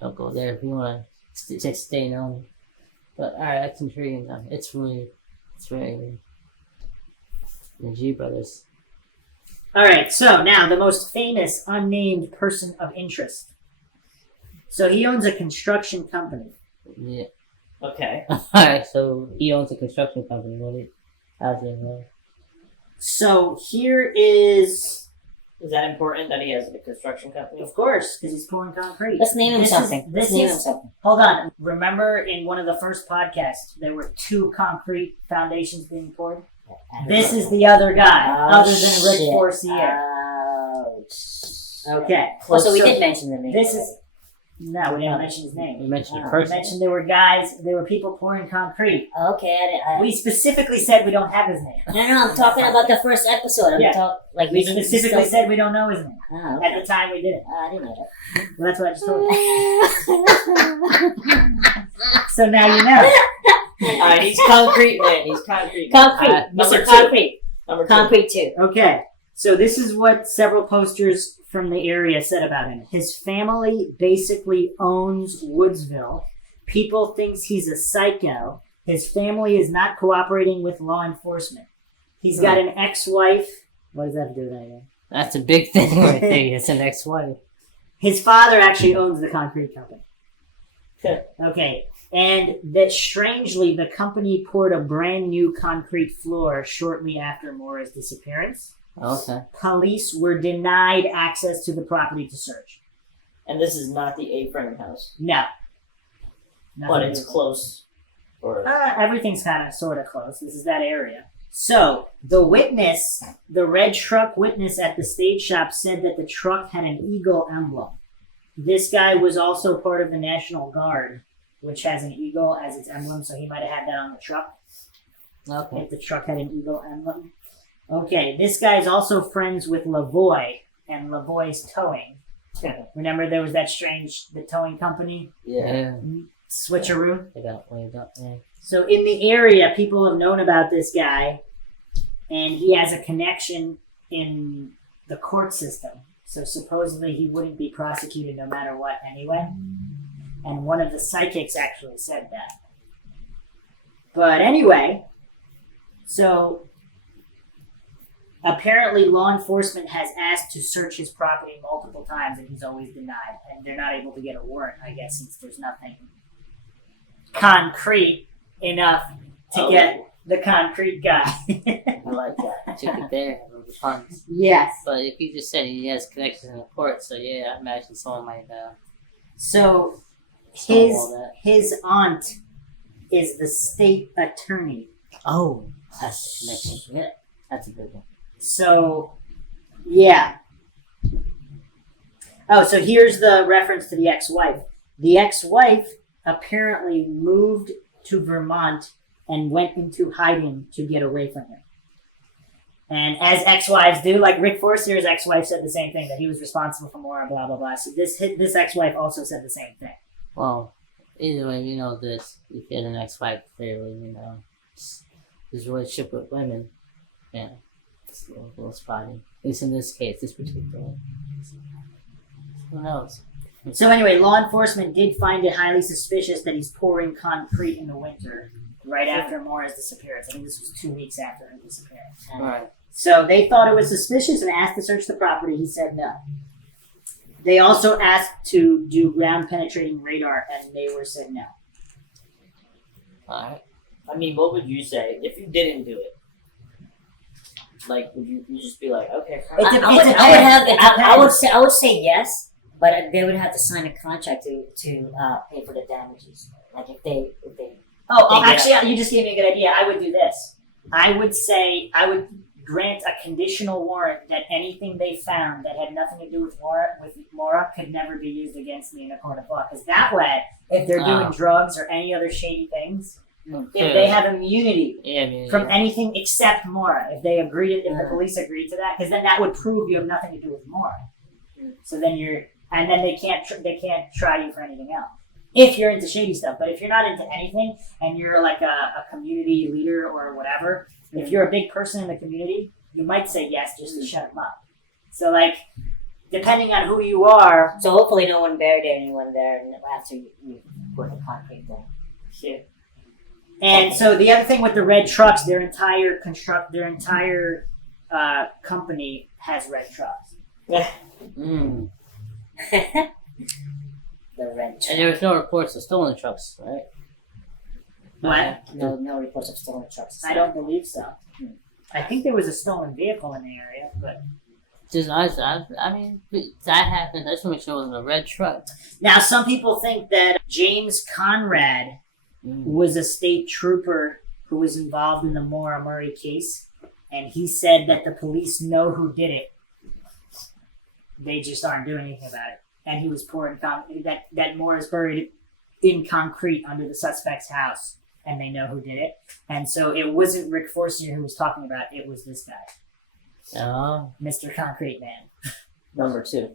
Don't go there if you want to just stay known. But alright, that's intriguing though. It's weird. It's very weird. The G brothers. Alright, so now the most famous unnamed person of interest. So he owns a construction company. Yeah. Okay. Alright, so he owns a construction company. How's it know? So here is, Is that important that he has a construction company? of course, because he's pouring concrete. Let's name him This is- something. this Let's name is- him something. Hold on. Remember in one of the first podcasts, there were 2 concrete foundations being poured? This is the other guy, other than Rick shit. Forcier. Okay. Well, so we So did mention the name. This is... No, we didn't mention his name. We mentioned it We first. mentioned there were people pouring concrete. Okay. We specifically said we don't have his name. No, I'm talking about the first episode. I'm Yeah. like We need to specifically discuss- said we don't know his name. Ah, At the time we did it. I didn't know that. Well, that's what I just told you. So now you know. Alright, he's concrete man. He's concrete. Concrete, Number Mr. 2. Concrete, Number 2. Concrete 2. Okay. So this is what several posters from the area said about him. His family basically owns Woodsville. People thinks he's a psycho. His family is not cooperating with law enforcement. He's got an ex-wife. What does that have to do with anything? That's a big thing right there. It's an ex-wife. His father actually owns the concrete company. Okay. And that strangely, the company poured a brand new concrete floor shortly after Maura's disappearance. Okay. Police were denied access to the property to search. And this is not the A-frame house. No. But it's close. Or Everything's kind of sort of close. This is that area. So, the witness, the red truck witness at the stage shop said that the truck had an eagle emblem. This guy was also part of the National Guard, which has an eagle as its emblem, so he might have had that on the truck. Okay. If the truck had an eagle emblem. Okay, this guy's also friends with Lavoie and Lavoie's Towing. Remember there was that the towing company? Yeah. Switcheroo? They got waved up there. So in the area, people have known about this guy, and he has a connection in the court system. So supposedly he wouldn't be prosecuted no matter what anyway. And one of the psychics actually said that. But anyway, so apparently law enforcement has asked to search his property multiple times, and he's always denied. And they're not able to get a warrant, I guess, since there's nothing concrete enough to get the concrete guy. I like that. Took it there. With the puns. Yes. But if you just said he has connections in the court, so yeah, I imagine someone might So solve all that. his aunt is the state attorney. Oh, that's the connection. Yeah, that's a big one. So, yeah. Oh, so here's the reference to the ex-wife. The ex-wife apparently moved to Vermont and went into hiding to get away from him. And as ex-wives do, like Rick Forcier's ex-wife said the same thing, that he was responsible for Maura, blah, blah, blah. So this ex-wife also said the same thing. Well, either way, this. If you had an ex-wife, clearly, his relationship with women Yeah. It's a little spotty. At least in this case, this particular. Who knows? So anyway, law enforcement did find it highly suspicious that he's pouring concrete in the winter, right after Maura's disappearance. I think this was 2 weeks after her disappearance. Right. So they thought it was suspicious and asked to search the property. He said no. They also asked to do ground penetrating radar, and they were said no. Alright. I mean, what would you say if you didn't do it? Like, would you just be like, okay, fine. I would say yes, but they would have to sign a contract to pay for the damages. Like if they. Actually, you just gave me a good idea. I would do this. I would grant a conditional warrant that anything they found that had nothing to do with Maura could never be used against me in a court of law. Because that way, if they're doing drugs or any other shady things, if they have immunity from anything except Maura, if the police agreed to that, because then that would prove you have nothing to do with Maura. So then they can't try you for anything else. If you're into shady stuff, but if you're not into anything and you're like a community leader or whatever, if you're a big person in the community, you might say yes just to shut them up. So like, depending on who you are. So hopefully no one buried anyone there after you put the concrete there. Yeah. And so the other thing with the red trucks, their entire company has red trucks. Mm. The red trucks. And there was no reports of stolen trucks, right? What? No reports of stolen trucks. I don't believe so. I think there was a stolen vehicle in the area, but I mean, that happened. I just want to make sure it wasn't a red truck. now some people think that James Conrad was a state trooper who was involved in the Maura Murray case, and he said that the police know who did it. They just aren't doing anything about it. And he was pouring that Maura's buried in concrete under the suspect's house, and they know who did it. And so it wasn't Rick Forcier who was talking about it, was this guy. Oh. Mr. Concrete Man. Number 2.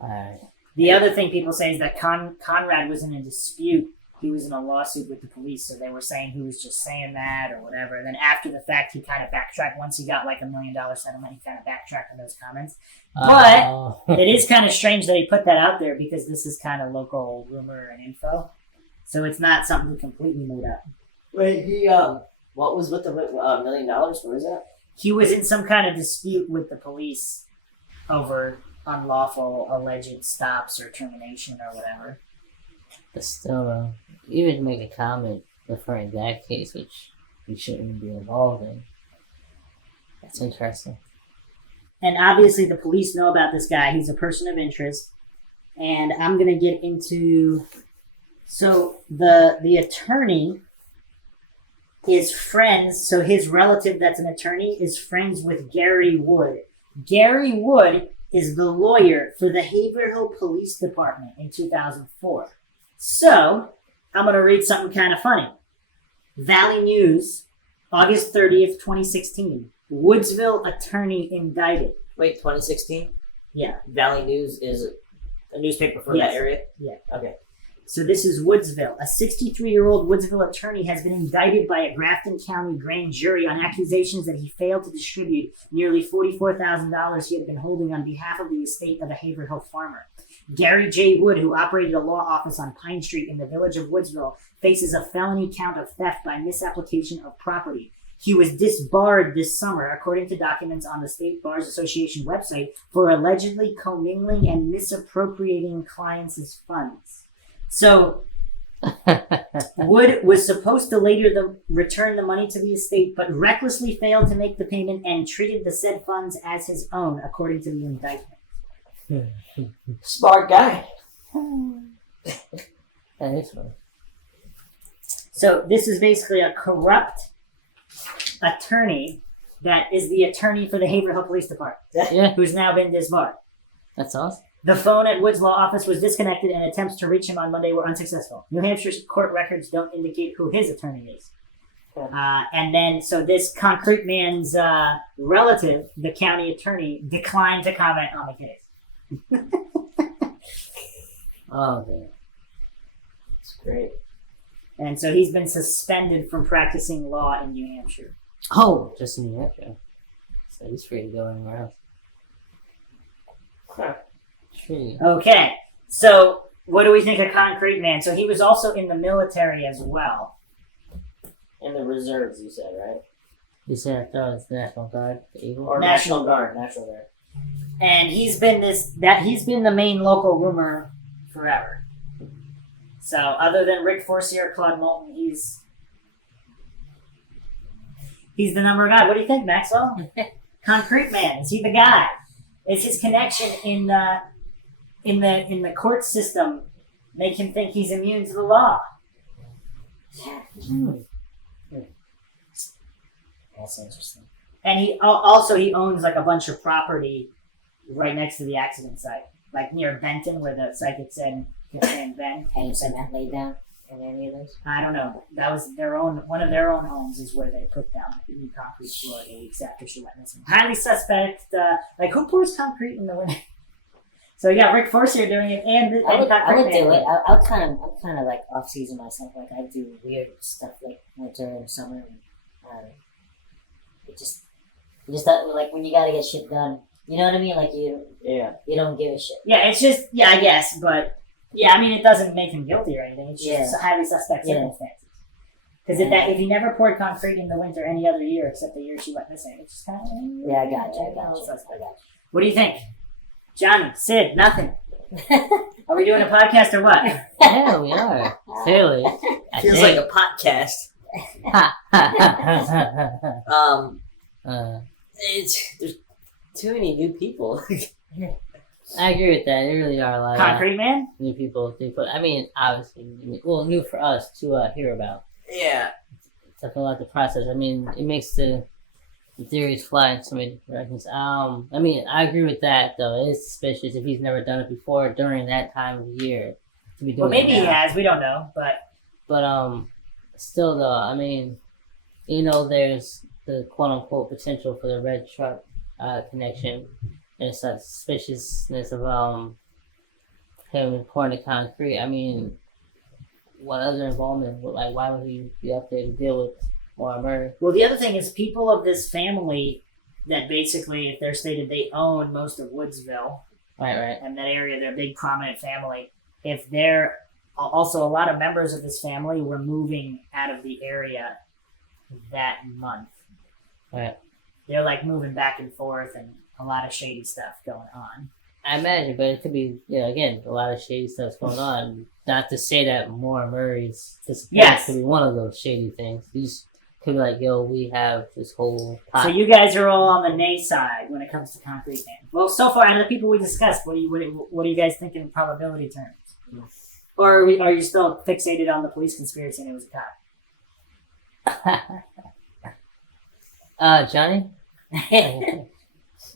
Alright. The other thing people say is that Conrad was in a dispute. He was in a lawsuit with the police, so they were saying he was just saying that or whatever. And then after the fact, he kind of backtracked. Once he got like $1 million settlement, he kind of backtracked on those comments. But it is kind of strange that he put that out there because this is kind of local rumor and info. So it's not something he completely made up. Wait, what was with the $1 million? What was that? He was in some kind of dispute with the police over unlawful alleged stops or termination or whatever. But still, even to make a comment referring to that case, which we shouldn't be involved in. That's interesting. And obviously the police know about this guy. He's a person of interest. And I'm going to get into... So the attorney is friends, so his relative that's an attorney is friends with Gary Wood. Gary Wood is the lawyer for the Haverhill Police Department in 2004. So, I'm going to read something kind of funny. Valley News, August 30th, 2016. Woodsville attorney indicted. Wait, 2016? Yeah. Valley News is a newspaper from Yes. that area? Yeah. Okay. So this is Woodsville. A 63-year-old Woodsville attorney has been indicted by a Grafton County grand jury on accusations that he failed to distribute nearly $44,000 he had been holding on behalf of the estate of a Haverhill farmer. Gary J. Wood, who operated a law office on Pine Street in the village of Woodsville, faces a felony count of theft by misapplication of property. He was disbarred this summer, according to documents on the State Bars Association website, for allegedly commingling and misappropriating clients' funds. So, Wood was supposed to later return the money to the estate, but recklessly failed to make the payment and treated the said funds as his own, according to the indictment. Smart guy. That is funny. So, this is basically a corrupt attorney that is the attorney for the Haverhill Police Department, Yeah, who's now been disbarred. that's awesome. The phone at Wood's law office was disconnected and attempts to reach him on Monday were unsuccessful. New Hampshire's court records don't indicate who his attorney is. And then, so this concrete man's relative, the county attorney, declined to comment on the case. Oh, man. It's great. And so he's been suspended from practicing law in New Hampshire. Oh, just in New Hampshire. So he's free to go anywhere else. Tree. Okay, so what do we think of Concrete Man? So he was also in the military as well. In the reserves, you said, right? He said I thought it was the National Guard, the Eagle. Or National National Guard. And he's been the main local roomer forever. So other than Rick Forcier, Claude Moulton, he's the number guy. What do you think, Maxwell? Concrete Man, is he the guy? Is his connection in the court system make him think he's immune to the law? That's interesting. And he owns like a bunch of property right next to the accident site, like near Benton, where the psychic said Ben. And you said that laid down in any of those? I don't know. That was one of their own homes is where they put down the new concrete floor 8 weeks after she went missing. Highly suspect. Like who pours concrete in the winter? So you got Rick Forcier doing it, and I would Concrete do Man. it. I'm kind of like off season myself. Like I do weird stuff like winter and summer. It just like when you gotta get shit done. You know what I mean? Like you don't give a shit. Yeah, it's just I guess, but I mean it doesn't make him guilty or anything. It's just highly suspect circumstances. Because if he never poured concrete in the winter any other year except the year she went missing, it's just kind of I got you. What do you think, Johnny? Sid? Nothing. Are we doing a podcast or what? Yeah, we are. Clearly. Feels like a podcast. There's too many new people. I agree with that. There really are a lot Concrete Man? of new people. I mean, obviously, new for us to hear about. Yeah. It's like a lot to process. I mean, it makes the theories fly in so many directions. I mean, I agree with that, though. It is suspicious if he's never done it before during that time of the year to be doing Maybe it he now. has. We don't know, but Still, though, I mean, there's the quote-unquote potential for the red truck connection, and it's that suspiciousness of him pouring the concrete. I mean, what other involvement? Like, why would he be up there to deal with Maura Murray? Well, the other thing is people of this family that basically, if they're stated they own most of Woodsville, Right. and that area, they're a big prominent family. If they're also a lot of members of this family were moving out of the area that month. Right. They're like moving back and forth and a lot of shady stuff going on. I imagine, but it could be, again, a lot of shady stuff's going on. Not to say that Maura Murray's disappearance could be one of those shady things. These could be like, we have this whole pot. So you guys are all on the nay side when it comes to Concrete Man. Well, so far, out of the people we discussed, what do you guys think in probability terms? Or are you still fixated on the police conspiracy and it was a cop? Johnny?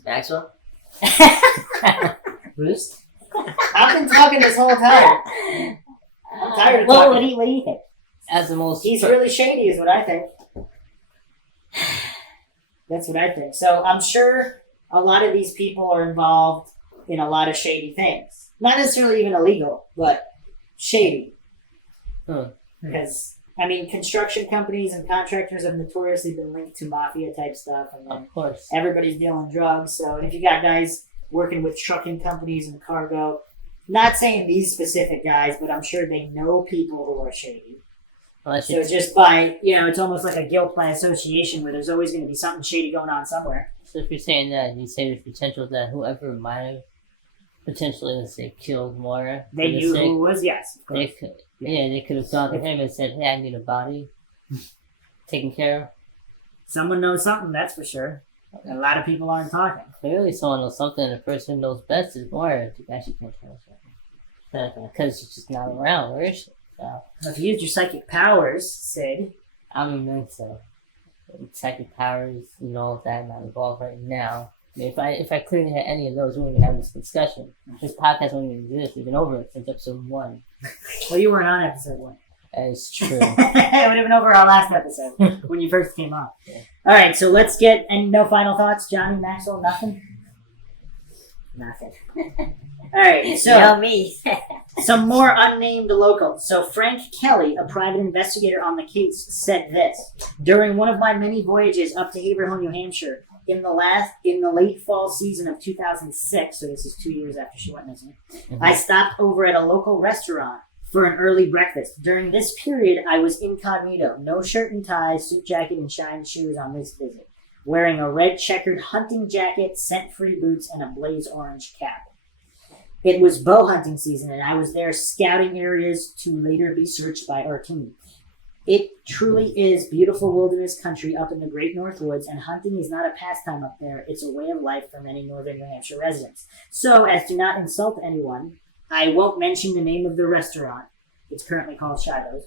Maxwell? Bruce? I've been talking this whole time. I'm tired of talking. What do you think? As the most... He's really shady is what I think. That's what I think. So I'm sure a lot of these people are involved in a lot of shady things. Not necessarily even illegal, but shady. Because, I mean, construction companies and contractors have notoriously been linked to mafia type stuff. And then Of course. everybody's dealing drugs. So if you got guys working with trucking companies and cargo, not saying these specific guys, but I'm sure they know people who are shady. So just by, it's almost like a guilt by association where there's always going to be something shady going on somewhere. So if you're saying that, you say there's potential that whoever might have potentially, let's say, killed Maura. They knew who it was, yes. Of course. They could have gone to him and said, hey, I need a body taken care of. Someone knows something, that's for sure. A lot of people aren't talking. Clearly someone knows something, and the person who knows best is Maura. You actually can't tell us something. Because she's just not around, where is she? So, If you used your psychic powers, Sid. I'm immense, so psychic powers, that I'm not involved right now. I mean, if I clearly had any of those, we wouldn't be having this discussion. This podcast wouldn't even exist. We've been over it since episode 1. Well, you weren't on episode 1. It's true. It would have been over our last episode when you first came on. Yeah. All right, so let's get, and no final thoughts, Johnny, Maxwell, nothing? Nothing. All right, so me. some more unnamed locals. So Frank Kelly, a private investigator on the case, said this: during one of my many voyages up to Haverhill, New Hampshire, in the late fall season of 2006, so this is 2 years after she went missing, I stopped over at a local restaurant for an early breakfast. During this period, I was incognito, no shirt and tie, suit jacket, and shine shoes on this visit, wearing a red checkered hunting jacket, scent-free boots, and a blaze orange cap. It was bow hunting season, and I was there scouting areas to later be searched by our team. It truly is beautiful wilderness country up in the Great North Woods, and hunting is not a pastime up there. It's a way of life for many northern New Hampshire residents. So, as to not insult anyone, I won't mention the name of the restaurant. It's currently called Shiloh's.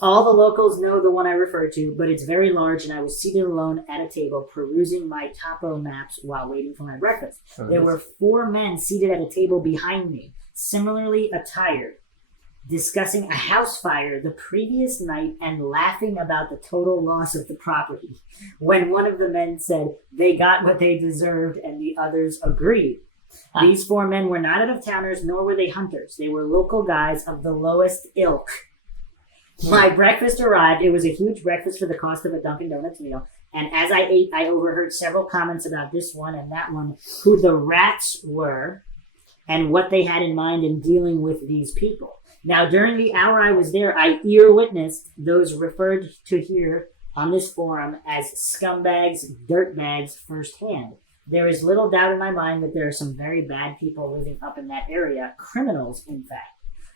All the locals know the one I refer to, but it's very large, and I was seated alone at a table perusing my topo maps while waiting for my breakfast. There were 4 men seated at a table behind me, similarly attired, discussing a house fire the previous night and laughing about the total loss of the property, when one of the men said they got what they deserved and the others agreed. These 4 men were not out-of-towners, nor were they hunters. They were local guys of the lowest ilk. My breakfast arrived. It was a huge breakfast for the cost of a Dunkin' Donuts meal. And as I ate, I overheard several comments about this one and that one, who the rats were, and what they had in mind in dealing with these people. Now, during the hour I was there, I ear witnessed those referred to here on this forum as scumbags, dirtbags firsthand. There is little doubt in my mind that there are some very bad people living up in that area, criminals, in fact.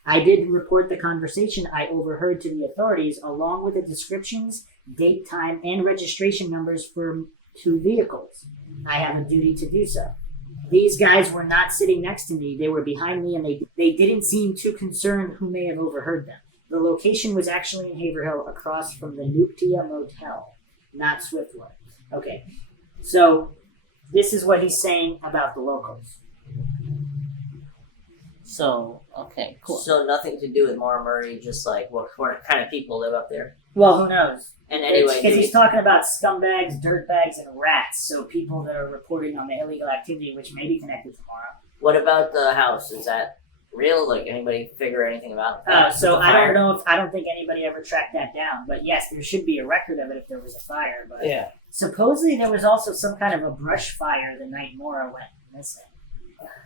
I did report the conversation I overheard to the authorities, along with the descriptions, date, time, and registration numbers for 2 vehicles. I have a duty to do so. These guys were not sitting next to me. They were behind me, and they didn't seem too concerned who may have overheard them. The location was actually in Haverhill, across from the Nuptia Motel, not Swiftwood. Okay, so this is what he's saying about the locals. So, okay, cool. So nothing to do with Maura Murray, just like what kind of people live up there. Well, who knows? And anyway, because he's talking about scumbags, dirtbags, and rats. So people that are reporting on the illegal activity, which may be connected to Maura. What about the house? Is that real? Like, anybody figure anything about that? So I don't know if I don't think anybody ever tracked that down. But yes, there should be a record of it if there was a fire. But Yeah. supposedly there was also some kind of a brush fire the night Maura went missing.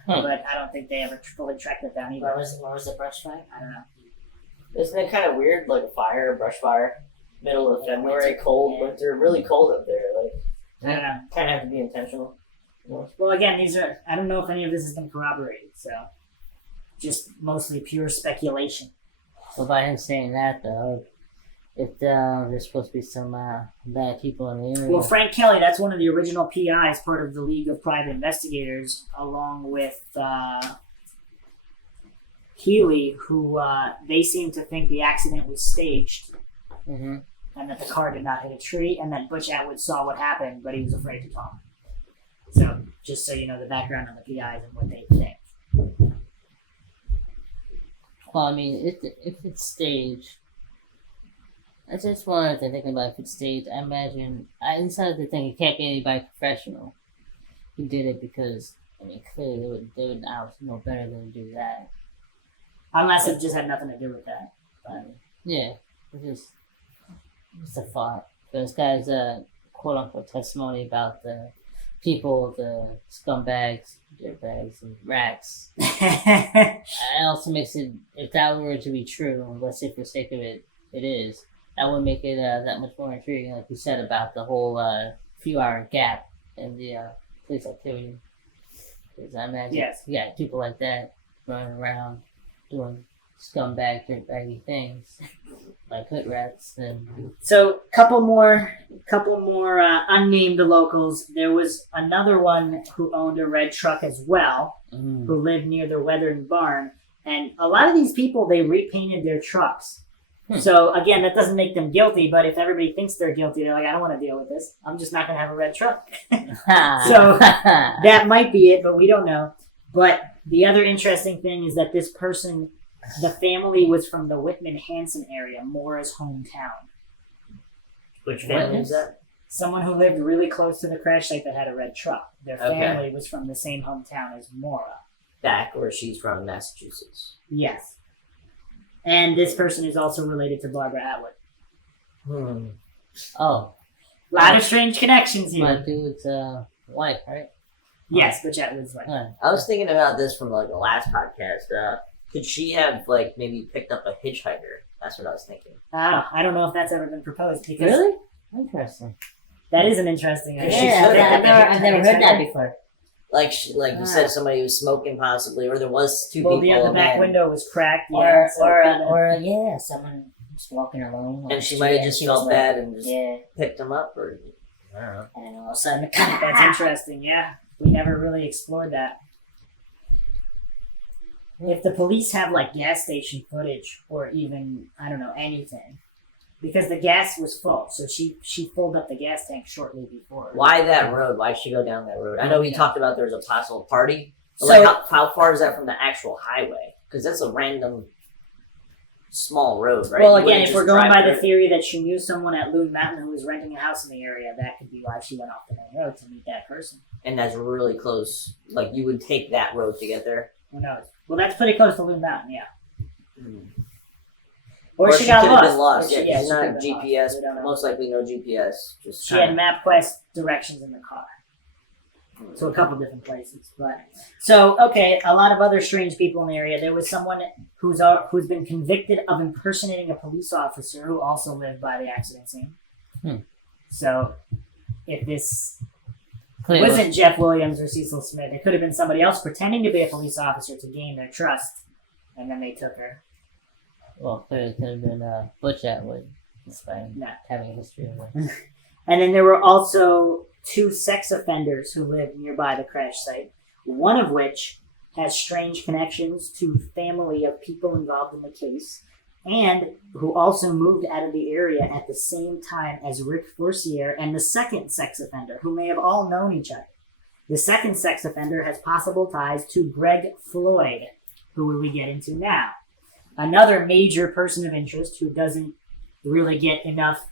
But I don't think they ever fully tracked it down either. Where was the brush fire? I don't know. Isn't it kind of weird, like a fire, a brush fire, middle of February, cold winter, really cold up there? Like, I don't know. kind of have to be intentional. Well, again, I don't know if any of this has been corroborated, so just mostly pure speculation. So by him saying that, though, if there's supposed to be some bad people in the area. Well, Frank Kelly, that's one of the original PIs, part of the League of Private Investigators, along with Healy, who they seem to think the accident was staged, and that the car did not hit a tree, and that Butch Atwood saw what happened, but he was afraid to talk. So, just so you know the background on the PIs and what they think. Well, I mean, if it's staged, I just wanted to think about if it's staged. I imagine, I decided to think it can't be anybody professional who did it because, I mean, clearly they would know better than to do that. Unless it just had nothing to do with that. But Yeah, it's a thought. This guy's quote-unquote testimony about the people, the scumbags, dirtbags, and rats. It also makes it, if that were to be true, let's say for the sake of it, it is, that would make it that much more intriguing, like you said, about the whole few-hour gap in the police activity. Because I imagine you got people like that running around doing scumbag, dirtbaggy things, like hood rats. And so, couple more unnamed locals. There was another one who owned a red truck as well, who lived near the Weathern Barn. And a lot of these people, they repainted their trucks. So, again, that doesn't make them guilty, but if everybody thinks they're guilty, they're like, I don't want to deal with this. I'm just not going to have a red truck. So, that might be it, but we don't know. But the other interesting thing is that this person, the family was from the Whitman-Hanson area, Maura's hometown. Which family is that? someone who lived really close to the crash site that had a red truck. Their Okay. family was from the same hometown as Maura. Back where she's from, Massachusetts. Yes. And this person is also related to Barbara Atwood. Oh, A lot of strange connections my here. dude's wife, right? Yes, Butch Atwood's like. Huh. I was thinking about this from like the last podcast. Could she have like maybe picked up a hitchhiker? That's what I was thinking. I don't know if that's ever been proposed because Really? Interesting. that is an interesting Yeah, idea. she Yeah, could have. I've never heard that before. Like you said, somebody was smoking possibly, or there was two Well, people. the back and- window was cracked. Or, Yeah, so it could've yeah, someone just walking alone. And she might have just felt bad and just Yeah, picked him up, or I don't know. and then all of a sudden, been- That's interesting. Yeah, we never really explored that. If the police have like gas station footage or even I don't know anything, because the gas was full, so she filled up the gas tank shortly before. Why that road? Why'd she go down that road? I know we talked about there was a possible party. But So- like, how far is that from the actual highway? Because that's a random small road, right? Well, You again, wouldn't if just we're going drive by the through. theory that she knew someone at Loon Mountain who was renting a house in the area, that could be why she went off the main road to meet that person. And that's really close. Like you would take that road to get there. Who knows? Well, that's pretty close to Loon Mountain, yeah. Hmm. Or she got could have lost. been lost. Or she- Yeah, she's she could not have been lost. GPS. We don't know. Most likely no GPS. Just She had MapQuest directions in the car. to a couple different places. But so okay, a lot of other strange people in the area. There was someone who's been convicted of impersonating a police officer who also lived by the accident scene. So if this wasn't Jeff Williams or Cecil Smith, it could have been somebody else pretending to be a police officer to gain their trust, and then they took her. Well, clearly it could have been Butch Atwood, despite No. having a history of it. And then there were also 2 sex offenders who lived nearby the crash site, one of which has strange connections to family of people involved in the case, and who also moved out of the area at the same time as Rick Forcier and the second sex offender, who may have all known each other. The second sex offender has possible ties to Greg Floyd, who we get into now. Another major person of interest who doesn't really get enough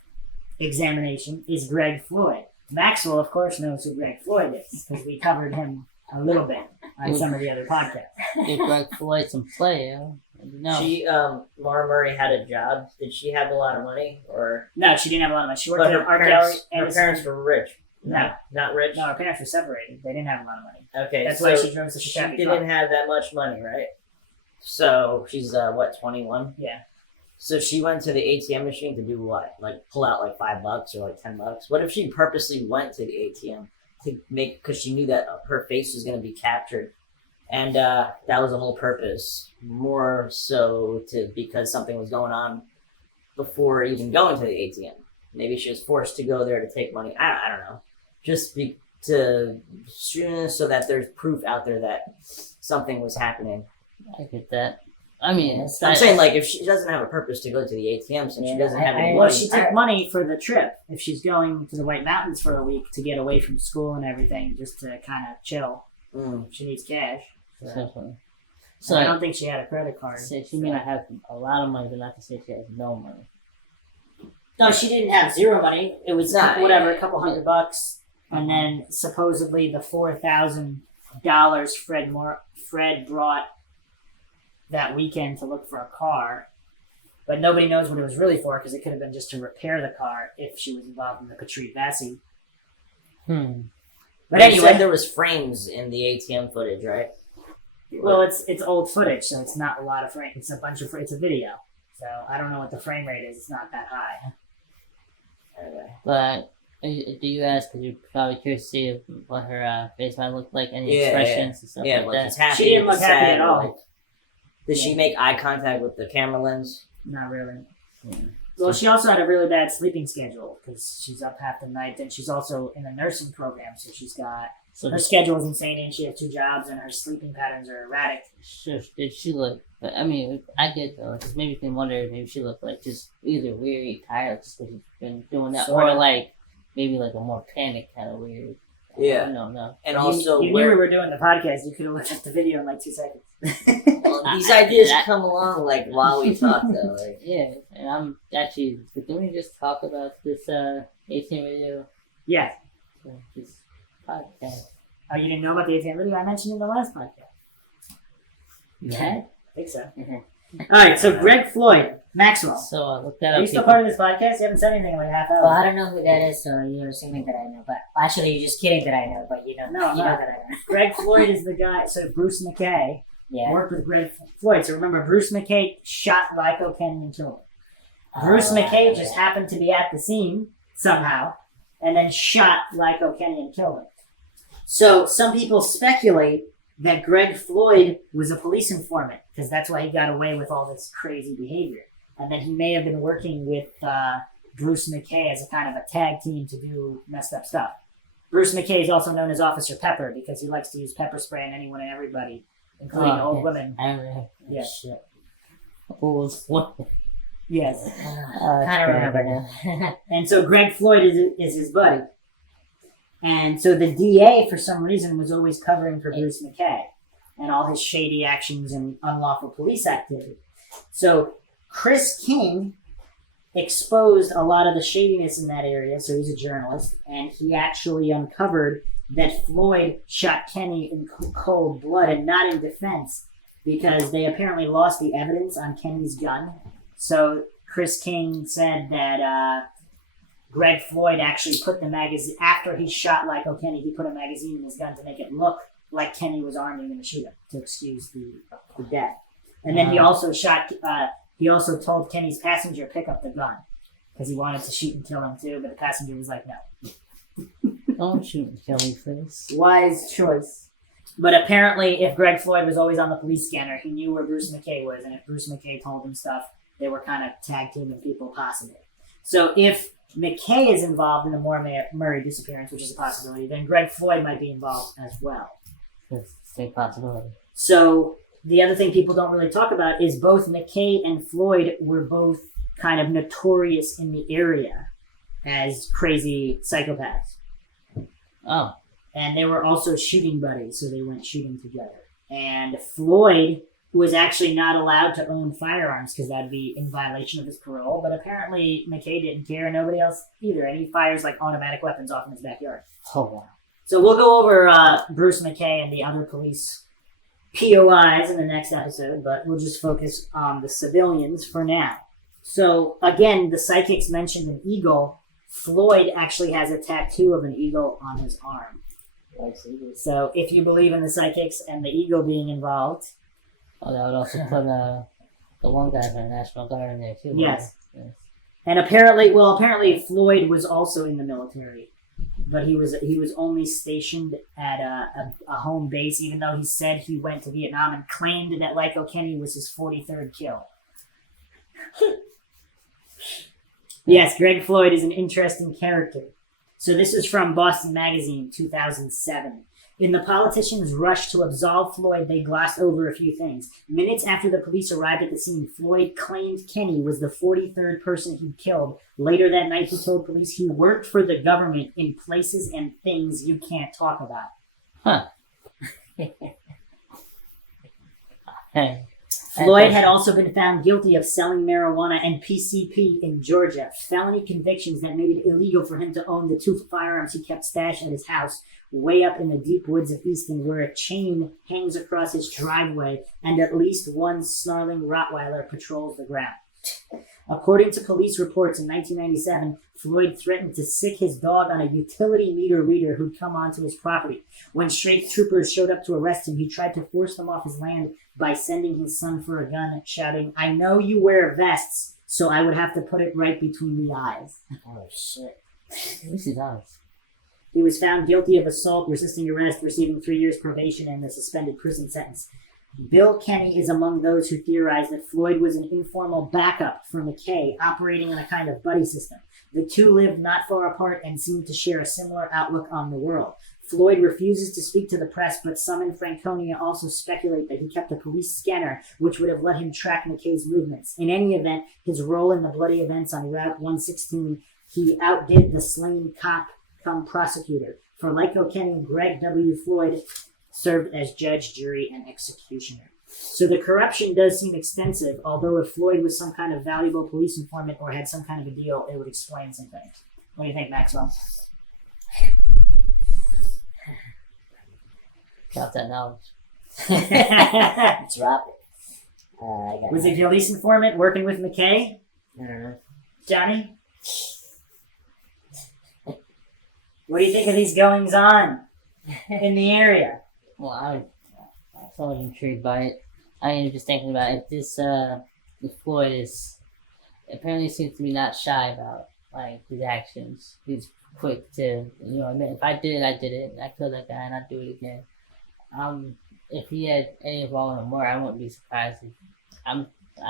examination is Greg Floyd. Maxwell, of course, knows who Greg Floyd is because we covered him a little bit on some of the other podcasts. Give Greg Floyd some play, No. She, Maura Murray had a job. Did she have a lot of money, or? No, she didn't have a lot of money. She worked But at her an art gallery. parents, her parents were rich. No. Not rich. No, her parents were separated. They didn't have a lot of money. Okay, That's so why she drove such a she crappy didn't car. have that much money, right? So she's 21. Yeah. So she went to the ATM machine to do what? Like pull out like $5 or like $10. What if she purposely went to the ATM to make, because she knew that her face was going to be captured, and that was the whole purpose. More so because something was going on before even going to the ATM. Maybe she was forced to go there to take money. I don't know. Just so that there's proof out there that something was happening. I get that. I mean, I'm saying, like, if she doesn't have a purpose to go to the ATM since she doesn't have any Well, money. she took money for the trip. If she's going to the White Mountains for a week to get away from school and everything, just to kind of chill, she needs cash. essentially. So I don't think she had a credit card. Say she may not have a lot of money, but not to say she has no money. No, she didn't have zero money. It was Nah, a couple $100, and then supposedly the $4,000 Fred brought that weekend to look for a car, but nobody knows what it was really for because it could have been just to repair the car if she was involved in the Patrice Vassie. But You anyway, said there was frames in the ATM footage, right? well, it's old footage, so it's not a lot of frame. It's a video, so I don't know what the frame rate is. It's not that high. Anyway. But do you ask? Because you're probably curious to see what her face might look like, any Yeah, expressions and stuff Yeah, like like that. she's happy. She didn't look happy sad, at all. like- did she make eye contact with the camera lens? Not really. Well, she also had a really bad sleeping schedule because she's up half the night, and she's also in a nursing program, so she's got So her schedule is insane, and she has 2 jobs, and her sleeping patterns are erratic. did she look? But I mean, I get though, because maybe you can wonder if maybe she looked like just either weary, tired, just because she's been doing that, Sorta. or like maybe like a more panic kind of weird. Yeah. I don't know. And also, you knew we were doing the podcast. You could have looked at the video in like 2 seconds. well, these ideas come along like while we talk, though. Like, Yeah, and I'm actually. Can we just talk about this ATM video? Yes. His podcast. Oh, you didn't know about the ATM video I mentioned in the last podcast? You had? I think so. All right, so Greg Floyd, Maxwell. So look that Are up. you still people. part of this podcast? You haven't said anything in like a half hour. Well, I don't know who that is, so you're assuming that I know. But actually, you're just kidding that I know. But you know, No, you no. know that I know. Greg Floyd is the guy. So Bruce McKay Yeah. worked with Greg Floyd. So remember, Bruce McKay shot Lyco Kenny and killed him. Bruce McKay just happened to be at the scene somehow, and then shot Lyco Kenny and killed him. So some people speculate that Greg Floyd was a police informant because that's why he got away with all this crazy behavior, and then he may have been working with Bruce McKay as a kind of a tag team to do messed up stuff. Bruce McKay is also known as Officer Pepper because he likes to use pepper spray on anyone and everybody, including old yes. women. I remember. Yeah. Shit. Old what? Yes. Kind of remember now. And so Greg Floyd is his buddy. And so the DA, for some reason, was always covering for Bruce McKay and all his shady actions and unlawful police activity. So Chris King exposed a lot of the shadiness in that area, so he's a journalist, and he actually uncovered that Floyd shot Kenny in cold blood and not in defense because they apparently lost the evidence on Kenny's gun. So Chris King said that Greg Floyd actually put the magazine, after he shot Lyco Kenny, he put a magazine in his gun to make it look like Kenny was armed and going to shoot him to excuse the death. And then he also told Kenny's passenger pick up the gun because he wanted to shoot and kill him too, but the passenger was like, no. Don't shoot and kill me, please. Wise choice. But apparently, if Greg Floyd was always on the police scanner, he knew where Bruce McKay was, and if Bruce McKay told him stuff, they were kind of tag teaming people possibly. So if McKay is involved in the Maura Murray disappearance, which is a possibility, then Greg Floyd might be involved as well. That's the same possibility. So the other thing people don't really talk about is both McKay and Floyd were both kind of notorious in the area as crazy psychopaths. Oh. And they were also shooting buddies, so they went shooting together. And Floyd was actually not allowed to own firearms because that'd be in violation of his parole, but apparently McKay didn't care and nobody else either, and he fires like automatic weapons off in his backyard. Oh, wow. So we'll go over Bruce McKay and the other police POIs in the next episode, but we'll just focus on the civilians for now. So again, the psychics mentioned an eagle. Floyd actually has a tattoo of an eagle on his arm. So if you believe in the psychics and the eagle being involved, Oh, that would also put the one guy from the National Guard in there, too. Yes. Right? Yes. and apparently Floyd was also in the military, but he was only stationed at a home base, even though he said he went to Vietnam and claimed that Lyco Kenny was his 43rd kill. Yes, Greg Floyd is an interesting character. So this is from Boston Magazine, 2007. In the politicians' rush to absolve Floyd, they glossed over a few things. Minutes after the police arrived at the scene, Floyd claimed Kenny was the 43rd person he'd killed. Later that night, he told police he worked for the government in places and things you can't talk about. Huh. Hey. Floyd had also been found guilty of selling marijuana and PCP in Georgia, felony convictions that made it illegal for him to own the 2 firearms he kept stashed at his house way up in the deep woods of Easton, where a chain hangs across his driveway and at least one snarling Rottweiler patrols the ground. According to police reports in 1997, Floyd threatened to sick his dog on a utility meter reader who'd come onto his property. When state troopers showed up to arrest him, he tried to force them off his land by sending his son for a gun, shouting, "I know you wear vests, so I would have to put it right between the eyes." Oh shit. At least he's honest. He was found guilty of assault, resisting arrest, receiving 3 years probation and a suspended prison sentence. Bill Kenny is among those who theorize that Floyd was an informal backup for McKay, operating on a kind of buddy system. The two lived not far apart and seemed to share a similar outlook on the world. Floyd refuses to speak to the press, but some in Franconia also speculate that he kept a police scanner, which would have let him track McKay's movements. In any event, his role in the bloody events on Route 116, he outdid the slain cop come prosecutor. For Lyco Kenny, Greg W. Floyd served as judge, jury, and executioner. So the corruption does seem extensive, although if Floyd was some kind of valuable police informant or had some kind of a deal, it would explain some things. What do you think, Maxwell? Got that knowledge. Drop it. I got Was the police informant working with McKay? I don't know. Johnny? What do you think of these goings on in the area? Well, I was always intrigued by it. I mean, just thinking about it, if Floyd is apparently seems to be not shy about like his actions. He's quick to admit if I did it, I did it. I killed that guy, and I'd do it again. If he had any involvement more, I wouldn't be surprised. I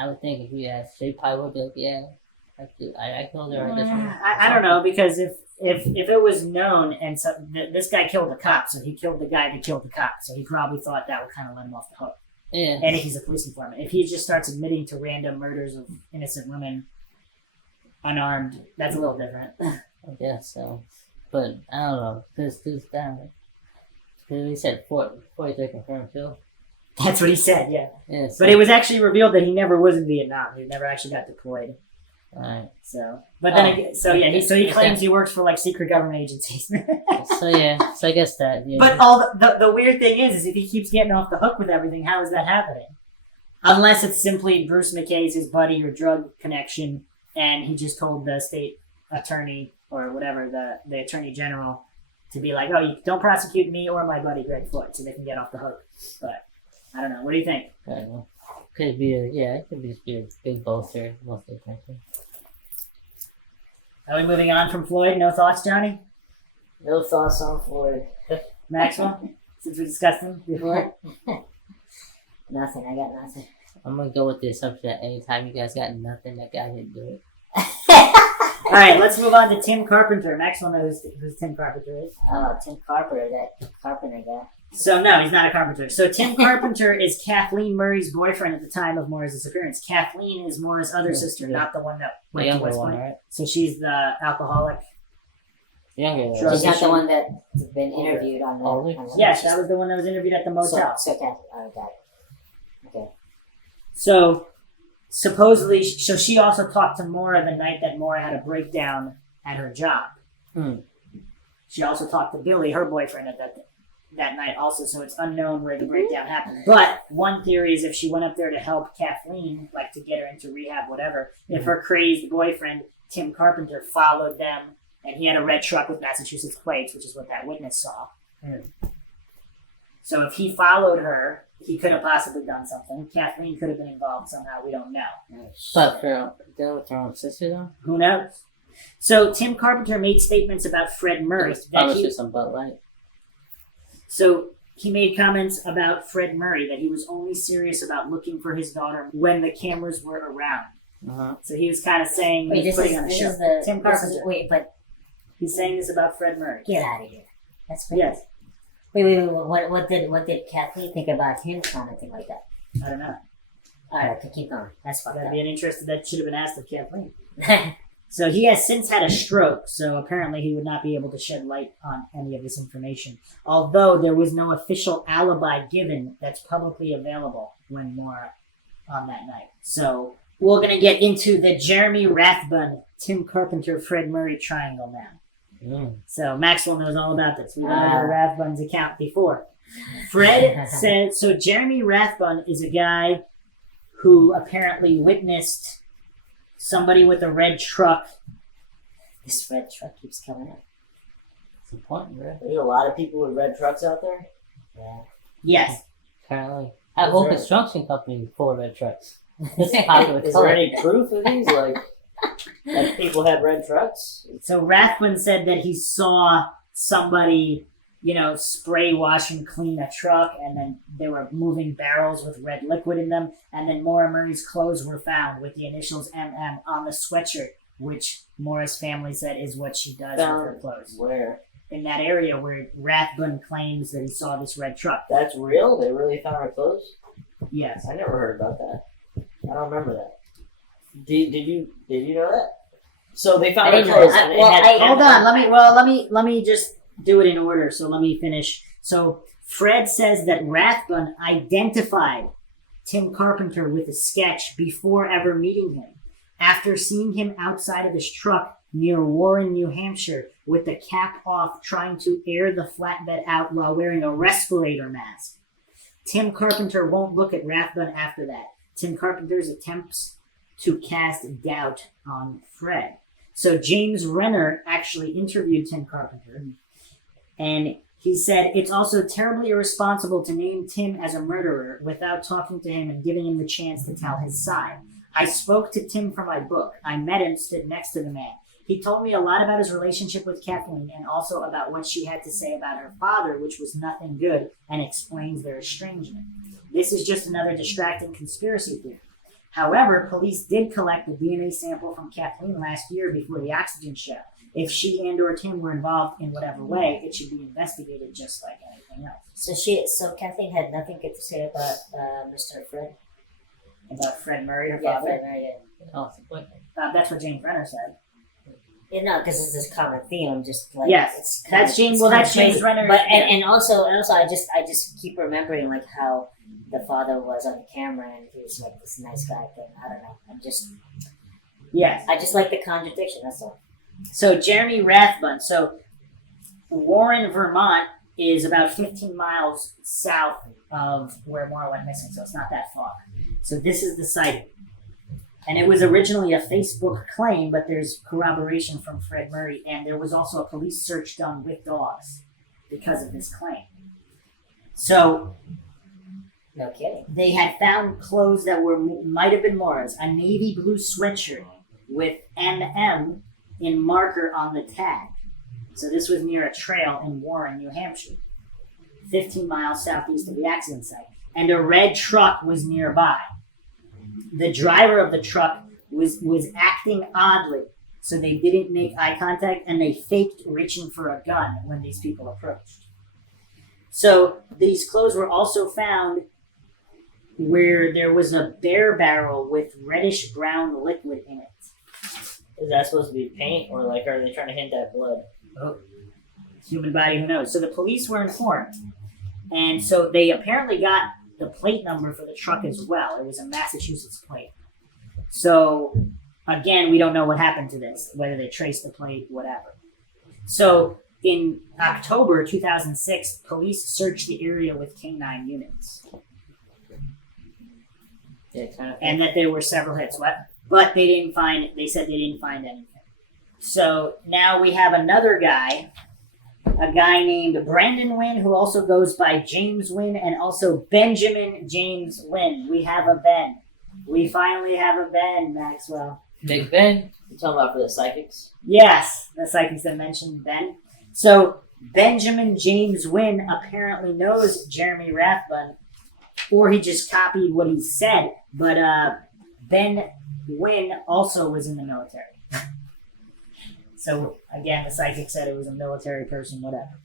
would think if he asked, he probably would be like, yeah, I killed her. I don't know, because if it was known and so this guy killed a cop, so he killed the guy that killed the cop, so he probably thought that would kind of let him off the hook. Yeah. And if he's a police informant, if he just starts admitting to random murders of innocent women, unarmed, that's a little different. I guess so, but I don't know because he said Floyd's confirmed too. That's what he said, yeah. Yeah, so, But it was actually revealed that he never was in Vietnam. He never actually got deployed. Alright. So, but then, he claims he works for like secret government agencies. So I guess that. Yeah. But all the weird thing is if he keeps getting off the hook with everything, how is that happening? Unless it's simply Bruce McKay's his buddy or drug connection, and he just told the state attorney or whatever the attorney general to be like, oh, you don't prosecute me or my buddy Greg Floyd, so they can get off the hook. But I don't know. What do you think? I don't know. Could be it could just be a big bolster. Are we moving on from Floyd? No thoughts, Johnny? No thoughts on Floyd. Maxwell? Since we discussed him before? Nothing. I got nothing. I'm gonna go with the assumption that anytime you guys got nothing, that guy didn't do it. All right, let's move on to Tim Carpenter. Maxwell knows who Tim Carpenter is. Oh, Tim Carpenter, that Carpenter guy. So, no, he's not a carpenter. So, Tim Carpenter is Kathleen Murray's boyfriend at the time of Maura's disappearance. Kathleen is Maura's other sister, not the one that The went to younger West one, Point. right? So, she's the alcoholic. Younger. Sure. She's not the one that's been interviewed on the. Older? on the- Yes, that was the one that was interviewed at the motel. So Kathy, oh, got it. Okay. So, supposedly, so she also talked to Maura the night that Maura had a breakdown at her job. She also talked to Billy, her boyfriend, at that night also, so it's unknown where the breakdown happened. But one theory is if she went up there to help Kathleen, like to get her into rehab, whatever, if her crazed boyfriend, Tim Carpenter, followed them, and he had a red truck with Massachusetts plates, which is what that witness saw. So if he followed her, he could have possibly done something. Kathleen could have been involved somehow, we don't know. But for dealing with her own sister though? Who knows? So Tim Carpenter made statements about Fred Murray. Probably just some Bud Light. So he made comments about Fred Murray that he was only serious about looking for his daughter when the cameras were around. Uh-huh. So he was kind of saying Wait, he was putting on a show. Tim Carpenter. But He's saying this about Fred Murray. get out of here. That's crazy. Yes. Wait. What did Kathleen think about him commenting like that? I don't know. All right, keep going. That's fucked That'd up. be an interest that should have been asked of Kathleen. So he has since had a stroke, so apparently he would not be able to shed light on any of this information. Although there was no official alibi given that's publicly available when Maura on that night. So we're going to get into the Jeremy Rathbun, Tim Carpenter, Fred Murray triangle now. So Maxwell knows all about this. We went over Rathbun's account before. Fred said, so Jeremy Rathbun is a guy who apparently witnessed somebody with a red truck. This red truck keeps coming up. It's important, right? There's a lot of people with red trucks out there. Yeah. Yes. Apparently. That whole construction company full of red trucks. It's popular Is color. there any proof of these? Like, that people have red trucks? So Rathbun said that he saw somebody, spray wash and clean a truck, and then they were moving barrels with red liquid in them, and then Maura Murray's clothes were found with the initials MM on the sweatshirt, which Maura's family said is what she does with her clothes. Where? In that area where Rathbun claims that he saw this red truck. That's real? They really found her clothes? Yes. I never heard about that. I don't remember that. Did you know that? So they found her clothes. And it had Hold on. Let me just do it in order. So let me finish. So Fred says that Rathbun identified Tim Carpenter with a sketch before ever meeting him. After seeing him outside of his truck near Warren, New Hampshire, with the cap off, trying to air the flatbed out while wearing a respirator mask. Tim Carpenter won't look at Rathbun after that. Tim Carpenter's attempts to cast doubt on Fred. So James Renner actually interviewed Tim Carpenter, and he said, "It's also terribly irresponsible to name Tim as a murderer without talking to him and giving him the chance to tell his side. I spoke to Tim for my book. I met him, stood next to the man. He told me a lot about his relationship with Kathleen and also about what she had to say about her father, which was nothing good, and explains their estrangement. This is just another distracting conspiracy theory. However, police did collect a DNA sample from Kathleen last year before the oxygen show. If she and or Tim were involved in whatever way, it should be investigated just like anything else." So Kathleen had nothing good to say about Mr. Fred. About Fred Murray, her Yeah, father? Fred Murray. Oh, it's a point. That's what James Renner said. Yeah, no, because it's this common theme. Just like Yes, it's that's James. it's Well, kinda that's James crazy. Renner. But and also I just keep remembering like how the father was on the camera and he was like this nice guy thing. I don't know. Yes. I just like the contradiction. That's all. So Jeremy Rathbun. So Warren, Vermont is about 15 miles south of where Maura went missing, so it's not that far. So this is the sighting. And it was originally a Facebook claim, but there's corroboration from Fred Murray, and there was also a police search done with dogs because of this claim. So No kidding. they had found clothes that might have been Maura's, a navy blue sweatshirt with NM in marker on the tag. So this was near a trail in Warren, New Hampshire, 15 miles southeast of the accident site. And a red truck was nearby. The driver of the truck was acting oddly, so they didn't make eye contact, and they faked reaching for a gun when these people approached. So these clothes were also found where there was a bear barrel with reddish brown liquid in it. Is that supposed to be paint, or like are they trying to hint at blood? Oh, human body, who knows? So the police were informed, and so they apparently got the plate number for the truck as well. It was a Massachusetts plate. So again, we don't know what happened to this, whether they traced the plate, whatever. So in October 2006, police searched the area with canine units, Yeah, kind of. and that there were several hits. But they didn't find. They said they didn't find anything. So now we have another guy, a guy named Brandon Wynn, who also goes by James Wynn, and also Benjamin James Wynn. We have a Ben. We finally have a Ben, Maxwell. Big Ben. You talking about for the psychics? Yes, the psychics that mentioned Ben. So Benjamin James Wynn apparently knows Jeremy Rathbun, or he just copied what he said. But Ben Wynn also was in the military. So again, the psychic said it was a military person, whatever.